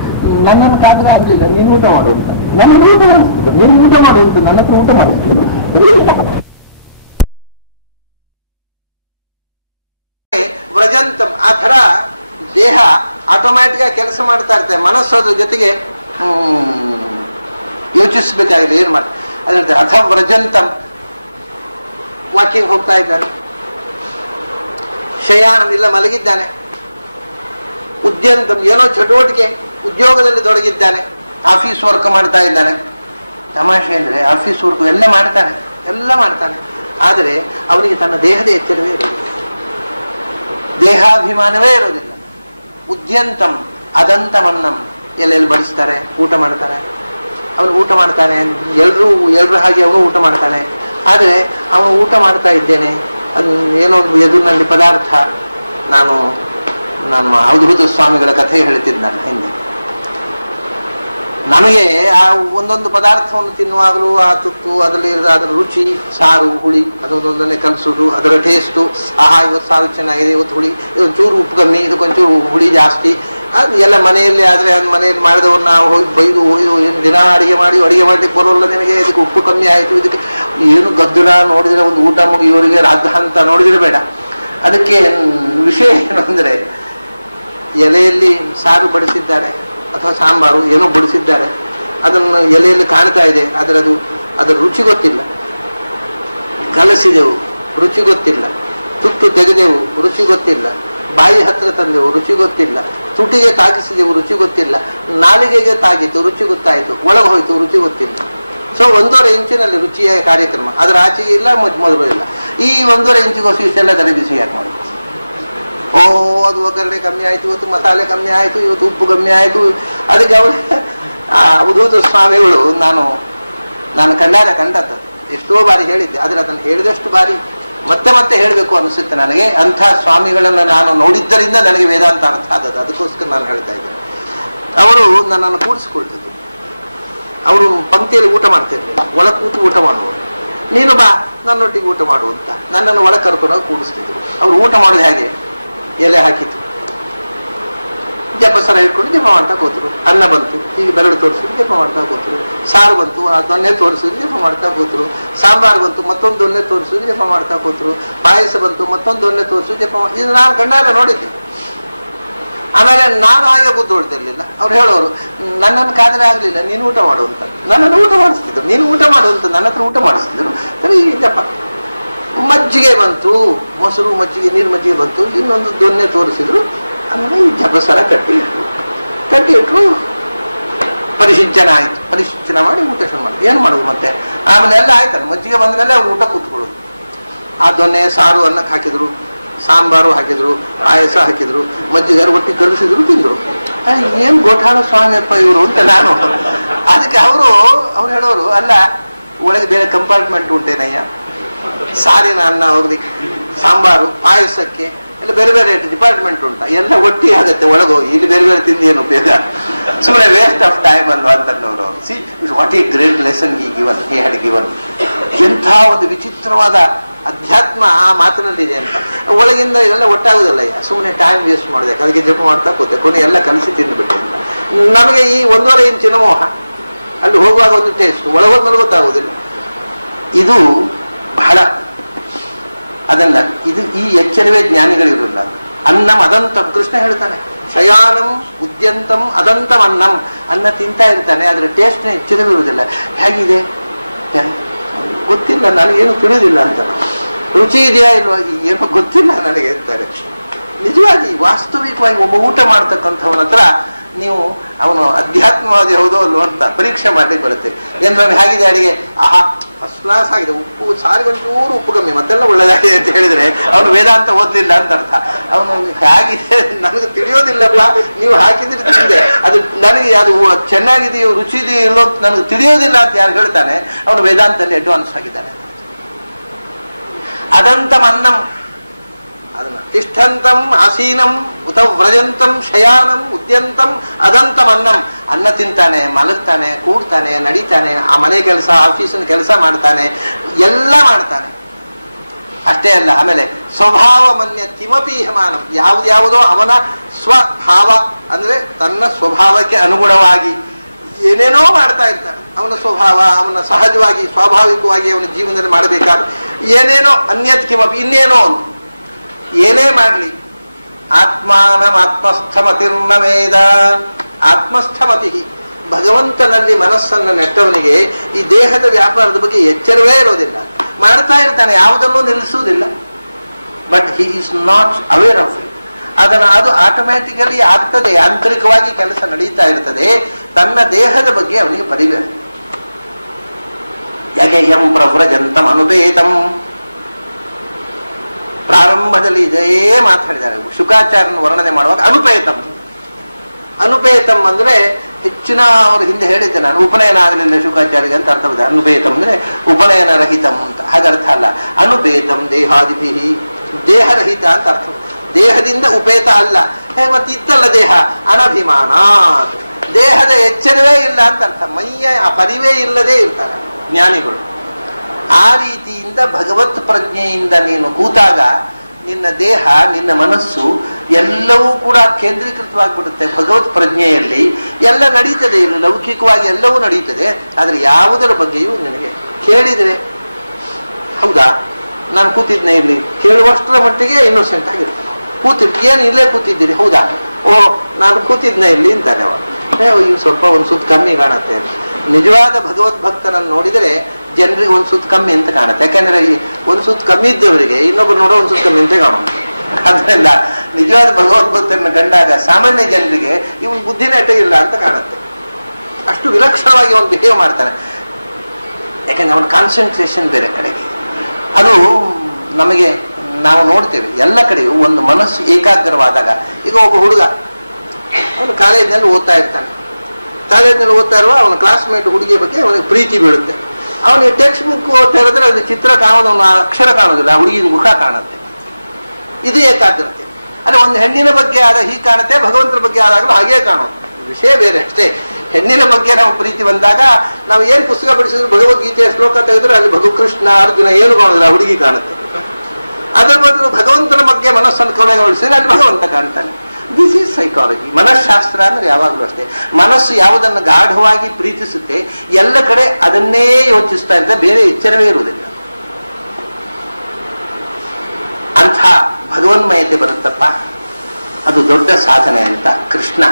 ನನ್ನನ್ನು ಕಾದ್ರೆ ಆಗ್ಲಿಲ್ಲ, ನೀನು ಊಟ ಮಾಡು ಅಂತ. ನನ್ನನ್ನು ಊಟ ಮಾಡಿಸ್ತಿದ್ರು, ನೀನು ಊಟ ಮಾಡು ಅಂತ ನನ್ನ ಹತ್ರ ಊಟ ಮಾಡಿಸ್ತಿದ್ರು. ವ್ರಜಂತಂ, ಆ ಥರ ದೇಹ ಆಟೋಮ್ಯಾಟಿಕ್ ಆಗಿ ಕೆಲಸ ಮಾಡ್ತಾ ಇರ್ತದೆ. ಮನಸ್ಸೋದ್ರ ಜೊತೆಗೆ ಯೋಚಿಸಬೇಕಾಗಿದೆ, ಏನ್ ಮಾಡಿ ಅದಂತೆ. ಅಥವಾ ವ್ರಜಂತಂ, ವಾಕಿಂಗ್ ಹೋಗ್ತಾ ಇದ್ದಾನೆ, ಶಯಾನ ಇಲ್ಲ ಮಲಗಿದ್ದಾನೆ, ಉದ್ಯಂತಂ ಏನೋ ಚಟುವಟಿಕೆ ಉದ್ಯೋಗದಲ್ಲಿ ತೊಡಗಿದ್ದಾನೆ, ಆಫೀಸ್ ವರ್ಕ್ ಮಾಡ್ತಾ ಇದ್ದಾನೆ. ತಮಾಷೆ ಅಂದ್ರೆ ಆಫೀಸ್ ವರ್ಕ್ ಎಲ್ಲ ಮಾಡ್ತಾನೆ, ಆದರೆ ಅವನಿಗೆ ತನ್ನ ದೇಹದ ಎಚ್ಚರವೇ ಇರೋದಿಲ್ಲ, ದೇಹಾಭಿಮಾನವೇ ಇರೋದಿಲ್ಲ. ಉದ್ಯಂತಂ ಅದಂತಮನ್ನಂ, ಎಲ್ಲೆಲ್ಲಿ ಬಡಿಸ್ತಾರೆ, ಊಟ ಮಾಡ್ತಾರೆ, ಅವನು ಊಟ ಮಾಡ್ತಾನೆ, ಎಲ್ರು ಹಾಗೆ ಅವನು ಊಟ ಮಾಡ್ತಾನೆ. ಆದರೆ ಅವನು ಊಟ ಮಾಡ್ತಾ ಇದ್ದೇನೆ, ಅದು ಏನೋ ಎದುರಿನಲ್ಲಿ ಪದಾರ್ಥ. ನಾನು ನಮ್ಮ ಅವಧೂತ ಸ್ವಾಮಿಗಳ ಕಥೆ ಹೇಳ್ತಿದ್ದ ಹಿಂದೆ. ನಮಗೆ ಆ ಒಂದೊಂದು ಪದಾರ್ಥವನ್ನು ತಿನ್ನುವಾಗಲೂ ಆ ತುತ್ತು ಅದರಲ್ಲಿ ಇರೋದು ಅದರ ರುಚಿ, ಸಾರು ಹುಳಿ ಅದೊಂದೊಂದನ್ನೇ ಕಲಿಸೋದು, ಅದರ ಟೇಸ್ಟು, ಆಹಾ ಇವತ್ತು ಸಾರು ಚೆನ್ನಾಗಿದೆ, ಇವತ್ತು ಹುಳಿ, ಇವತ್ತು ಚೂರು ಉಪ್ಪು ಕಮ್ಮಿ, ಇದಕ್ಕೊಂಚೂರು ಹುಳಿ ಜಾಸ್ತಿ. ಅದು ಎಲ್ಲ ಮನೆಯಲ್ಲಿ ಆದರೆ ಅದು ಮನೆಯಲ್ಲಿ ಮಾಡಿದವ್ರನ್ನ ಹೋಗಿ ಬೈದು ಏನು ದಿನ ಅಡುಗೆ ಮಾಡ್ಲಿಕ್ಕೆ ಬರೋಲ್ಲ ನಿನಗೆ, ಇದಕ್ಕೆ ಉಪ್ಪು ಕಮ್ಮಿ ಆಯಿತು, ಇದಕ್ಕೆ ಏನು ಗದ್ದಲ ನೋಡಿದರೆ ಒಂದು ಊಟ ಮುಗಿಯವರಿಗೆ ರಾಧ ಅಂತ ನೋಡಿದರೆ ಬೇಡ. ಅದಕ್ಕೆ ವಿಷಯ ಏನು ಅಂದರೆ, ಎಲೆಯಲ್ಲಿ ಸಾರು ಬಡಿಸಿದ್ದಾರೆ ಅಥವಾ ಸಾಂಬಾರು ಏನೋ ಬಡಿಸಿದ್ದಾರೆ, ಅದನ್ನು ಎಲೆಯಲ್ಲಿ ಕಾಣ್ತಾ ಇದೆ, ಅದರ ರುಚಿ ಗೊತ್ತಿಲ್ಲ. ಕಲಸಿದೆವು, ರುಚಿ ಗೊತ್ತಿಲ್ಲ. ತುತ್ತು ತೆಗೆದೆವು, ರುಚಿ ಗೊತ್ತಿಲ್ಲ. ಬಾಯಿ ಹತ್ರ ತಂದೆವು, ರುಚಿ ಗೊತ್ತಿಲ್ಲ. ತುಟಿಗೆ ತಾಗಿಸಿದೆವು, ರುಚಿ ಗೊತ್ತಿಲ್ಲ. ನಾಲಿಗೆಗೆ ತಾಗಿತ್ತು, ರುಚಿ ಗೊತ್ತಾಯಿತು. ಒಳಗೆ ಹೋಯ್ತು, ರುಚಿ ಗೊತ್ತಿಲ್ಲ. ಸೊ 1.5 ಇಂಚಿನಲ್ಲಿ ರುಚಿಯ ಕಾರ್ಯಕ್ರಮ. ಅದರ ಆಚೆಗೆ ಇಲ್ಲ, ಮೊದಲು ಇಲ್ಲ. ಈ 1.5 ಇಂಚಿಗೋಸ್ಕರ ಇಷ್ಟೆಲ್ಲ ತಲೆ ಬಿಸಿ ಯಾಕೆ ಮಾಡೋದು? ಅದು ಒಗ್ಗರಣೆ ಕಮ್ಮಿ ಆಯಿತು, ಇವತ್ತು ಮಸಾಲೆ ಕಮ್ಮಿ ಆಯಿತು, ಇವತ್ತು ಉಪ್ಪು ಕಮ್ಮಿ ಆಯಿತು. ಅದಕ್ಕೆ ಅವಧೂತ ಸ್ವಾಮಿಗಳು ನಾನು ಕಂಡದ್ದು ಎಷ್ಟೋ ಬಾರಿ ಹೇಳಿದ್ದೆ, ಆದರೆ ಅದನ್ನು ಹೇಳಿದಷ್ಟು ಬಾರಿ ಮತ್ತೆ ಮತ್ತೆ ಹೇಳಬೇಕು ಅನಿಸುತ್ತೆ ನನಗೆ. ಅಂಥ ಸ್ವಾಮಿಗಳನ್ನು ನಾನು ನೋಡಿದ್ದರಿಂದ ನನಗೆ ವೇದಾಂತ ಅರ್ಥ ಆದದ್ದು. ಅದಕ್ಕೋಸ್ಕರ ನಾನು ಹೇಳ್ತಾ ಇದ್ದೆ. ಅವರು ನನ್ನನ್ನು ಕೂಡಿಸ್ಕೊಳ್ತಿದ್ರು. ಅವರು ಪಂಕ್ತಿಯಲ್ಲಿ ಊಟ ಮಾಡ್ತಿರ್ಲಿಲ್ಲ, ಒಳ ಕೂತು ಊಟ ಮಾಡುವರು. ನೀನು ಬಾ ನನ್ನೊಟ್ಟಿಗೆ ಊಟ ಮಾಡು ಅಂತ ನನ್ನನ್ನು ಒಳಗೆ ಕರ್ಕೊಂಡೋಗಿ ಕೂಡಿಸ್ತಿದ್ರು. ಅವರು ಊಟ ಮಾಡೋದು ಹೇಗೆ? ಎಲೆ ಹಾಕಿತ್ತು, ಜಪ ಸರ ಇಟ್ಕೊಂಡು ಜಪ ಮಾಡ್ತಾ ಕೂತರು. ಅನ್ನ ಬಂತು, ಹೀಗೆ ಬೆರಳು ತೋರಿಸಿದ್ರು, ಜಪ ಮಾಡ್ತಾ ಕೂತರು. ಸಾರು ಬಂತು, ಆ ದೊನ್ನೆ ತೋರಿಸಿದ್ರು, ಜಪ ಮಾಡ್ತಾ ಕೂತರು. ಸಾಂಬಾರು ಬಂತು, ಮತ್ತೊಂದು ದೊನ್ನೆ ತೋರಿಸಿದ್ರು, ಜಪ ಮಾಡ್ತಾ ಕೂತರು. ಪಾಯಸ ಬಂತು, ಮತ್ತೊಂದು ದೊನ್ನೆ ತೋರಿಸಿದ್ರು, ಜಪ ಇದು ನಾನು ಕಣ್ಣಾರೆ ನೋಡಿದ್ದೆ. ಆಮೇಲೆ ನಾನು ಹಾಗೆ ಕೂತ್ಕೊಳ್ತಿರ್ಲಿಲ್ಲ. ಅವ್ರು ಹೇಳೋರು, ನನ್ನನ್ನು ಕಾದರೆ ಆಗಲಿಲ್ಲ, ನೀನು ಊಟ ಮಾಡು ಅಂತ. ನನ್ನನ್ನು ಊಟ ಮಾಡಿಸ್ತಿದ್ರು. ನೀನು ಊಟ ಮಾಡು ಅಂತ ನನ್ನ ಹತ್ರ ಊಟ ಮಾಡಿಸ್ತಿದ್ರು. ಸರಿ ಜಪ. ಮಜ್ಜಿಗೆ ಬಂತು, ಮೊಸರು ಮಜ್ಜಿಗೆ, ನೀರು ಮಜ್ಜಿಗೆ ಬಂತು, ಇನ್ನೊಂದು ದೊನ್ನೆ ತೋರಿಸಿದ್ರು. ಆಮೇಲೆ ಈ ಜಪಸರ ಕಟ್ಟಿ ಇಟ್ರು. ಪರಿಶಿಂಚನ ಆಯಿತು. ಪರಿಶಿಂಚನ ಮಾಡಿ ಊಟ ಶುರು ಮಾಡಿ ಏನು ಮಾಡೋದು ಮತ್ತೆ? ಆಮೇಲೆ ಎಲ್ಲ ಆಯ್ತಲ್ಲ, ಮಜ್ಜಿಗೆ ಬಂದ ಮೇಲೆ ಅವ್ರು ಊಟ ಕೂತ್ಕೊಳ್ಳೋದು. ಆ ದೊನ್ನೆ ಸಾರು ಅನ್ನಕ್ಕೆ ಹಾಕಿದ್ರು, ಸಾಂಬಾರು ಹಾಕಿದ್ರು, ಪಾಯಸ ಹಾಕಿದ್ರು, ಮಜ್ಜಿಗೆ ಒಟ್ಟಿಗೆ ಕಲಿಸಿದ್ರು, ತಿಂದರು. ಏನು ಗೋಠಾಳ ಸ್ವಾಮಿಯಪ್ಪ ಇವರು ಅಂತ ನಾನು. ಅದಕ್ಕೆ ಅವರು ಹೇಳೋರು, ಅಲ್ಲ ಒಳಗೆ ಬೇರೆ ಕಂಪಾರ್ಟ್ಮೆಂಟ್ ಉಂಟೇನಯ್ಯ, ಸಾರಿನ ಅನ್ನ ಹೋಗ್ಲಿಕ್ಕೆ, ಸಾಂಬಾರು ಪಾಯಸಕ್ಕೆ ಎಲ್ಲ ಬೇರೆ ಬೇರೆ ಡಿಪಾರ್ಟ್ಮೆಂಟ್ ಉಂಟ, ಎಲ್ಲ ಒಟ್ಟಿಗೆ ಆಗತ್ತೆ ಒಳಗೆ ಹೋಗಿ. ಇಲ್ಲಿ ಬೇರೆ ಬೇರೆ ತಿಂದು ಏನು ಉಪಯೋಗ, ಸುಮ್ಮನೆ ವೇಸ್ಟ್ ಆಫ್ ಟೈಮ್ ಅಲ್ವಾ ಅಂತನ್ನೋರು ಅವರು. See what A great lesson he had given. ಎಂಥ ಒಂದು ವಿಚಿತ್ರವಾದ ಅಧ್ಯಾತ್ಮ ಆ ಮಾತಿನಲ್ಲಿದೆ ಅಂತ. ಒಳಗಿಂದ ಇದೆಲ್ಲ ಒಟ್ಟಾಗುದಿಲ್ಲ, ಸುಮ್ಮನೆ ಟೈಮ್ ವೇಸ್ಟ್ ಮಾಡ್ಬೇಕು, ಅದಕ್ಕೆ ಜಪ ಮಾಡ್ತಾ ಕೂತೆ, ಕೊನೆ ಎಲ್ಲ ಕಲಿಸಿ ತಿಂದುಬಿಟ್ಟೆ ಅಂತ. ನಮಗೆ ಈ 1.5 ಇಂಚಿನ ಮೋಹ, ಅಲ್ಲಿ ಹೋಗುವಾಗ ಒಂದು ಟೇಸ್ಟ್, ಒಳಗೋದ್ ನನಗೆ ಗೊತ್ತಾಗುವುದಿಲ್ಲ. ಇದು ಬಹಳ ಅದನ್ನ ಈ ಎಚ್ಚರವೇ ಜ್ಞಾನಿಗಳಿರಲಿಲ್ಲ. ಅನ್ನಂ ಅದಂತಂ, ಕೃಷ್ಣ ಹೇಳ್ತಾನೆ, ಶಯಾನಂ ಉದ್ಯಂತಂ ಅದಂತಂ ಅನ್ನಂ. ಅನ್ನ ತಿಂತಾ ಇರ್ತಾನೆ, ಅದರ ಟೇಸ್ಟ್ನ ಎಚ್ಚರವಿರುವುದಿಲ್ಲ. ಹೇಗಿದೆ ಗೊತ್ತಿಲ್ಲ, ನನಗೇನು ತಿಳಿಯೋದಿಲ್ಲ ಅಂತ. ರುಚಿ ಇದೆಯಾ ಇಲ್ವಾ ಏನೋ ಗೊತ್ತಿಲ್ಲ ನನಗೆ ಅಂತಾರೆ. ನಿಜವಾಗಿ ವಾಸ್ತವಿಕವಾಗಿ ಒಬ್ಬ ಊಟ ಮಾಡ್ತಕ್ಕಂಥವನ ಹತ್ರ ನೀವು ಅವನು ಅಧ್ಯಾತ್ಮವಾದಿ ಹೌದೋ ಅಲ್ವೋ ಅಂತ ಪರೀಕ್ಷೆ ಮಾಡ್ಲಿಕ್ಕೆ ಬರುತ್ತೆ. ಏನಾದ್ರು ಹೇಗಿದೆ ಅಡಿಗೆ, ಆಹಾ ಫಸ್ಟ್ ಕ್ಲಾಸ್ ಆಗಿದೆ, ಉಪ್ಪು ಸಾರಿಗೊಂಚೂರು ಉಪ್ಪು ಕಮ್ಮಿ, ಮತ್ತೆಲ್ಲ ಒಳ್ಳೆದಾಗಿದೆ ಅಂತ ಹೇಳಿದ್ರೆ ಅವನು ವೇದಾಂತ ಓದ್ಲಿಲ್ಲ ಅಂತ ಅರ್ಥ. ಅವನು ಹೇಗಿದೆ ನನಗೆ ತಿಳಿಯೋದಿಲ್ಲಪ್ಪ, ನೀವು ಹಾಕಿದ್ರೆ ತಿಂದೆ, ಅದು ನನಗೆ ಅದು ಚೆನ್ನಾಗಿದೆಯೋ ರುಚಿ ಇದೆಯೋ ಇಲ್ಲೋ ನನಗೆ ತಿಳಿಯೋದಿಲ್ಲ ಅಂತ ಯಾರು ಹೇಳ್ತಾನೆ ಅವನು ವೇದಾಂತದಲ್ಲಿ ಅಡ್ವಾನ್ಸ್ ಆಗಿದ್ದಾನೆ. ಅದಂತಂ ಅನ್ನಂ, ಅದನ್ನ ತಿಷ್ಠಂತಂ ಆಸೀನಂ ಉತ ವ್ರಜಂತಂ ಶಯಾನಂ ಉದ್ಯಂತಂ ಅದಂತಂ ಅನ್ನಂ. ಅನ್ನ ತಿಂತಾನೆ, ಮಲಗ್ತಾನೆ, ಕೂಡ್ತಾನೆ, ನಡೀತಾನೆ, ಆ ಮನೆ ಕೆಲಸ ಆಫೀಸಿನ ಕೆಲಸ ಮಾಡ್ತಾನೆ, ಎಲ್ಲ ಮಾಡ್ತಾನೆ. ಅಷ್ಟೇ ಅಲ್ಲ, ಆಮೇಲೆ ಸ್ವಭಾವ ಮನ್ಯ ಕಿಮಪಿ ಹಮಾನಂ, ಯಾವುದ್ಯಾವುದೋ ಅವನ ಸ್ವಭಾವ ಅಂದ್ರೆ ತನ್ನ ಸ್ವಭಾವಕ್ಕೆ ಅನುಗುಣವಾಗಿ ಏನೇನೋ ಮಾಡ್ತಾ ಇರ್ತಾನೆ. ಅವನ ಸ್ವಭಾವ, ಅವನ ಸಹಜವಾಗಿ ಸ್ವಾಭಾವಿಕವಾಗಿ ಅವನ ಜೀವನದಲ್ಲಿ ಮಾಡಬೇಕಾದ ಏನೇನೋ ಅನ್ಯತ್ ಕಿಮಪಿ, ಇನ್ನೇನೋ ಒಂದು ಏನೇ ಮಾಡಲಿ. ಆತ್ಮಾನಂ ಆತ್ಮಸ್ಥಮತಿರ್ನ ವೇದ, ಆತ್ಮಸ್ಥಮತಿ, ಭಗವಂತನಲ್ಲಿ ಮನಸ್ಸನ್ನು ನೆಟ್ಟವನಿಗೆ ಈ ದೇಹದ ವ್ಯಾಪಾರದ ಬಗ್ಗೆ ಎಚ್ಚರವೇ ಇರೋದಿಲ್ಲ. ಮಾಡ್ತಾ ಇರ್ತಾನೆ, ಯಾವುದನ್ನೂ ನಿಲ್ಲಿಸುವುದಿಲ್ಲ. But he is not aware of it. ಅದು ಆಟೋಮ್ಯಾಟಿಕಲಿ ಆಗ್ತದೆ, ಆಂತರಿಕವಾಗಿ ಕೆಲಸ ನಡೀತಾ ಇರ್ತದೆ. ತನ್ನ ದೇಹದ ಬಗ್ಗೆ ಅವನಿಗೆ ಪರಿವೇರ. ಯಾಕೆ ಯಂ ಪ್ರವ್ರಜಂತಂ ಅನುಪೇತಂ, ಪ್ರಾರಂಭದಲ್ಲಿ ಇದೇ ಮಾತಾಡಿದ್ದಾರೆ. ಶುಕಾಚಾರ್ಯನ ವರ್ಣನೆ ಮಾಡುವಾಗ ಅನುಪೇತಂ ಅಂದ್ರೆ ಹೆಚ್ಚಿನ ಅವರು ಹಿಂದೆ ಹೇಳಿದ್ದೆ ನಾನು, ಉಪನಯನ ಆಗಲಿಲ್ಲ ಶುಕಾಚಾರ್ಯ ಅಂತ ಅರ್ಥವಿದೆ. ಅನುಪೇತಂ ಅಂದ್ರೆ ಉಪನಯನ ರಹಿತಂ ಅಂತ, ಹಾಗರ್ಥ ಅಲ್ಲ. ಅನುಪೇತಂ ದೇಹಾದಿಭಿ, ದೇಹರಹಿತ ಅಂತ ಅರ್ಥ. ದೇಹದಿಂದ ಉಪೇತ ಅಲ್ಲ. ಮತ್ತೆ ಇತ್ತಲ್ಲ ದೇಹ, ಅನಭಿಮಾನ, ದೇಹದ ಎಚ್ಚರವೇ ಇಲ್ಲ ಅಂತ ಅರ್ಥ. ಮೈಯ ಪರಿವೇ ಇಲ್ಲದೆ ಇರ್ತಾರೆ ಜ್ಞಾನಿಗಳು. ಆ ರೀತಿಯಿಂದ ಭಗವತ್ ಪ್ರಜ್ಞೆಯಿಂದ ನೀನು ಕೂತಾಗ ನಿನ್ನ ದೇಹ, ನಿನ್ನ ಮನಸ್ಸು ಎಲ್ಲವೂ ಕೂಡ ಕೇಂದ್ರೀಕೃತವಾಗಿಬಿಡುತ್ತೆ ಭಗವತ್ ಪ್ರಜ್ಞೆಯಲ್ಲಿ. ಎಲ್ಲ ನಡೀತದೆ, ಇಲ್ಲಿ ಲೌಕಿಕವಾಗಿ ಎಲ್ಲವೂ ನಡೀತದೆ. ಆದರೆ ಯಾವುದರ ಬಗ್ಗೆಯೂ ನಿನಗೆ ಕೇಳಿದರೆ, ಹೌದಾ ನಾನು ಕೂತಿದ್ನೇ ಇಲ್ಲಿ, ಕೇಳುವಷ್ಟರ ಮಟ್ಟಿಗೆ ಇನ್ನೋಸೆಂಟ್ ಆಗಿರ್ತಾನೆ. ಏನು ಇಲ್ಲೇ ಕೂತಿದ್ದೀರಿ, ಹೌದಾ, ಓ ನಾನು ಕೂತಿದ್ನೇ ಇಲ್ಲಿ ಅಂತಾನೆ ಅವ. ಇನ್ನು ಸ್ವಲ್ಪ ಒಂದು ಸುತ್ತ ಕಮ್ಮಿ ಕಾಣುತ್ತೆ. ನಿಜವಾದ ಭಗವದ್ ಭಕ್ತನನ್ನು ನೋಡಿದರೆ ಜನರಿಗೆ ಒಂದು ಸುತ್ತ ಕಮ್ಮಿ ಅಂತ ಕಾಣುತ್ತೆ. ಯಾಕೆಂದ್ರೆ ಈ ಒಂದು ಸುತ್ತ ಕಮ್ಮಿ ಇದ್ದವರಿಗೆ ಇನ್ನೊಬ್ರು ನೋಡೋ ಒಂದು ಸುತ್ತ ಕಮ್ಮಿ ಅಂತ ಕಾಣೋದು. ಅದರಿಂದ ನಿಜವಾದ ಭಗವದ್ ಭಕ್ತರನ್ನು ಕಂಡಾಗ ಸಾಮಾನ್ಯ ಜನರಿಗೆ ಇವನ್ ಬುದ್ಧಿನೇಟ ಇಲ್ಲ ಅಂತ ಕಾಣುತ್ತೆ. ಅಷ್ಟು ವಿಲಕ್ಷಣವಾಗಿ ಅವನು ಬಿಹೇವ್ ಮಾಡ್ತಾನೆ. ಯಾಕೆಂದ್ರೆ ಅವನ ಕಾನ್ಸಂಟ್ರೇಷನ್ ಬೇರೆ ಕಡೆಗೆ. ಅದು ನಮಗೆ ನಾವು ನೋಡ್ತೇವೆ ಎಲ್ಲ ಕಡೆಯೂ. ಒಂದು ಮನಸ್ಸು ಏಕಾಗ್ರವಾದಾಗ, ಈಗ ಒಬ್ಬ ಹುಡುಗ ಅವನು ಕಾಲೇಜಿನಲ್ಲಿ ಓದ್ತಾ ಇರ್ತಾನೆ. ಕಾಲೇಜಿನಲ್ಲಿ ಓದ್ತಾ ಇರುವ ಅವನ ಕ್ಲಾಸ್ಮೇಟ್ ಹುಡುಗಿಯ ಬಗ್ಗೆ ಅವನಿಗೆ ಪ್ರೀತಿ ಬೀಳುತ್ತೆ. ಅವನಿಗೆ ಟೆಕ್ಸ್ಟ್ ಬುಕ್ ಓದ್ತಾ ಇರೋದ್ರೆ ಅದು ಚಿತ್ರ ಕಾಣೋದು, ಅವನ ಅಕ್ಷರ ಕಾಣೋದಿಲ್ಲ, ಹುಡುಗಿನ ಮುಖ ಕಾಣುತ್ತೆ. ಇದು ಏಕಾಗ್ರತೆ. ಅಂದ್ರೆ ಒಂದು ಹೆಣ್ಣಿನ ಬಗ್ಗೆ ಆದಾಗ ಹೀಗೆ ಕಾಣುತ್ತೆ, ಭಗವಂತನ ಬಗ್ಗೆ ಆದಾಗಲೂ ಹಾಗೇ ಕಾಣೋದು. ವಿಷಯ ಬೇರೆ ಅಷ್ಟೇ. ಹೆಣ್ಣಿನ ಬಗ್ಗೆ ನಾವು ಪ್ರೀತಿ ಬಂದಾಗ ನಾವು ಏನು ಪುಸ್ತಕ ಬಿಡಿಸಿದ್ರು, ಭಗವದ್ಗೀತೆಯ ಶ್ಲೋಕ ತೆಗೆದ್ರೆ ಅಲ್ಲಿ ಕೃಷ್ಣ ಅರ್ಜುನ ಏನು ಕಾಣೋದಿಲ್ಲ, ಹುಡುಗಿ ಕಾಣುತ್ತೆ. ಅದರ ಬದಲು ಭಗವಂತನ ಬಗ್ಗೆ ಮನಸ್ಸನ್ನು ಕೊನೆಗೊಳಿಸಿದ್ರೆ ಅಲ್ಲಿ ಭಗವಂತ ಕಾಣ್ತಾನೆ. This is psychology. ಮನಃಶಾಸ್ತ್ರ ಅಂದ್ರೆ ಯಾವಾಗಲೂ ಅಷ್ಟೇ. ಮನಸ್ಸು ಯಾವುದನ್ನು ಗಾಢವಾಗಿ ಪ್ರೀತಿಸುತ್ತೆ ಎಲ್ಲ ಕಡೆ ಅದನ್ನೇ ಯೋಚಿಸ್ತಾ ಇರುತ್ತೆ, ಬೇರೆ ಎಚ್ಚರವೇ ಇರುವುದಿಲ್ಲ. ಅಂಥ ಭಗವನ್ಮಯತೆ ಬರುತ್ತಪ್ಪ, ಅದು ದೊಡ್ಡ ಸಾಧನೆ ಅಂತ ಕೃಷ್ಣ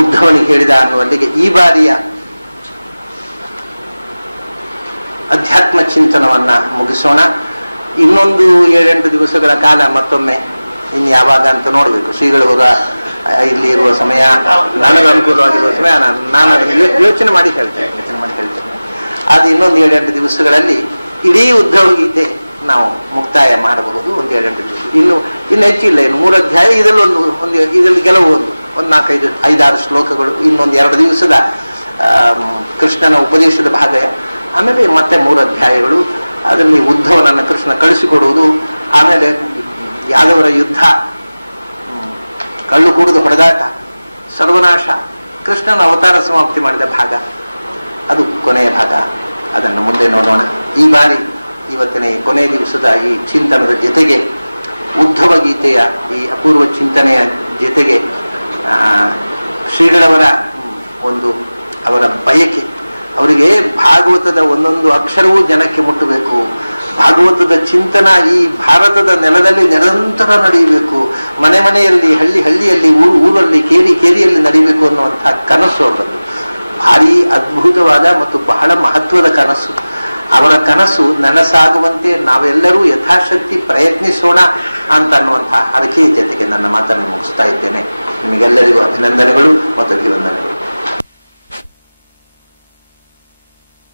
ಉದ್ಧವನಿಗೆ ಹೇಳಿದ ಅನ್ನುವಲ್ಲಿಗೆ ಈ ಬಾರಿಯ ಅಧ್ಯಾತ್ಮ ಚಿಂತನವನ್ನ ಮುಗಿಸೋಣ. ಇನ್ನೊಂದು 7-8 ದಿವಸಗಳ ಕಾಲ ಮತ್ತೊಮ್ಮೆ ಇನ್ನು ಯಾವಾಗ ಅಂತ ನೋಡಬೇಕು. ಶ್ರೀಗಳು ಹೋದ ಇಲ್ಲಿ ಇರುವ ಸಮಯ, ನನಗೆ ಅನುಕೂಲವಾಗಿರುವ ಸಮಯ, ನಾನು ಅದನ್ನು ಯೋಚನೆ ಮಾಡಿ ಹೇಳ್ತೇನೆ. ಅದು ಇನ್ನೊಂದು 7-8 ದಿವಸಗಳಲ್ಲಿ ಇಡೀ ಉದ್ಧವ ಗೀತೆ ನಾವು ಮುಕ್ತಾಯ ಮಾಡಬಹುದು. ಒಂದು 7-8 ದಿವಸ, ಇನ್ನು ಹೆಚ್ಚಿಲ್ಲ. ಇನ್ನು 3 ಅಧ್ಯಾಯ, ಇದರಲ್ಲಿ ಕೆಲವು ಒಂದು 4-5-6 ಶ್ಲೋಕಗಳು, ಇನ್ನೊಂದು 2 ದಿವಸದ ಕೃಷ್ಣನ ಉಪದೇಶದ ಭಾಗ, ಆಮೇಲೆ ಮತ್ತೆ 3 ಅಧ್ಯಾಯಗಳು. ಅದರಲ್ಲಿ ಉದ್ಧವನನ್ನು ಕೃಷ್ಣ ಕಳಿಸಿಕೊಡುವುದು, ಆಮೇಲೆ ಯಾದವರ ಯುದ್ಧ, ಕಳ್ಳು ಕುಡಿದು ಹೊಡೆದಾಟ, ಸರ್ವನಾಶ, ಕೃಷ್ಣನ ಅವತಾರ ಸಮಾಪ್ತಿ ಮಾಡಿದ ಭಾಗ, ಅದು ಕೊನೆಯ ಭಾಗ. ಅದನ್ನು ಮುಂದೆ ನೋಡೋಣ. ಈ ಬಾರಿ ಇವತ್ತಿನ ಕೊನೆಯ ದಿವಸದ ಈ ಚಿಂತನದ ಜೊತೆಗೆ, ಉದ್ಧವ ಗೀತೆಯ ಈ ಅಪೂರ್ವ ಚಿಂತನೆಯ ಜೊತೆಗೆ ಶ್ರೀಗಳವರ ಒಂದು ಅವರ ಬಯಕೆ, ಅವರಿಗೆ ಭಾಗವತದ ಒಂದೊಂದು ಅಕ್ಷರವೂ ಜನಕ್ಕೆ ಮುಟ್ಟಬೇಕು, ಭಾಗವತದ ಚಿಂತನ ಈ ಭಾರತದ ನೆಲದಲ್ಲಿ ನಿರಂತರ ನಡೆಯಬೇಕು, ಮನೆ ಮನೆಯಲ್ಲಿ, ಹಳ್ಳಿಯಲ್ಲಿ, ಊರಲ್ಲಿ, ಕೇರಿಯಲ್ಲಿ ನಡೀಬೇಕು ಅನ್ನುವಂಥ ಕನಸು ಅವರದ್ದು. ಭಾರಿ ಅದ್ಭುತವಾದ ಮತ್ತು ಬಹಳ ಮಹತ್ವದ ಕನಸು. ಅವರ ಕನಸು ನನಸಾಗುವಂತೆ ನಾವೆಲ್ಲರೂ ಯಥಾಶಕ್ತಿ ಪ್ರಯತ್ನಿಸೋಣ ಅಂತ ಅನ್ನುವಂಥ ಹರಕೆಯ ಜೊತೆಗೆ ನನ್ನ ಮಾತನ್ನು ಮುಗಿಸ್ತಾ ಇದ್ದೇನೆ. ನಿಮಗೆಲ್ಲರಿಗೂ ಅಭಿನಂದನೆಗಳು ಮತ್ತು ಅಭಿವಂದನೆಗಳು.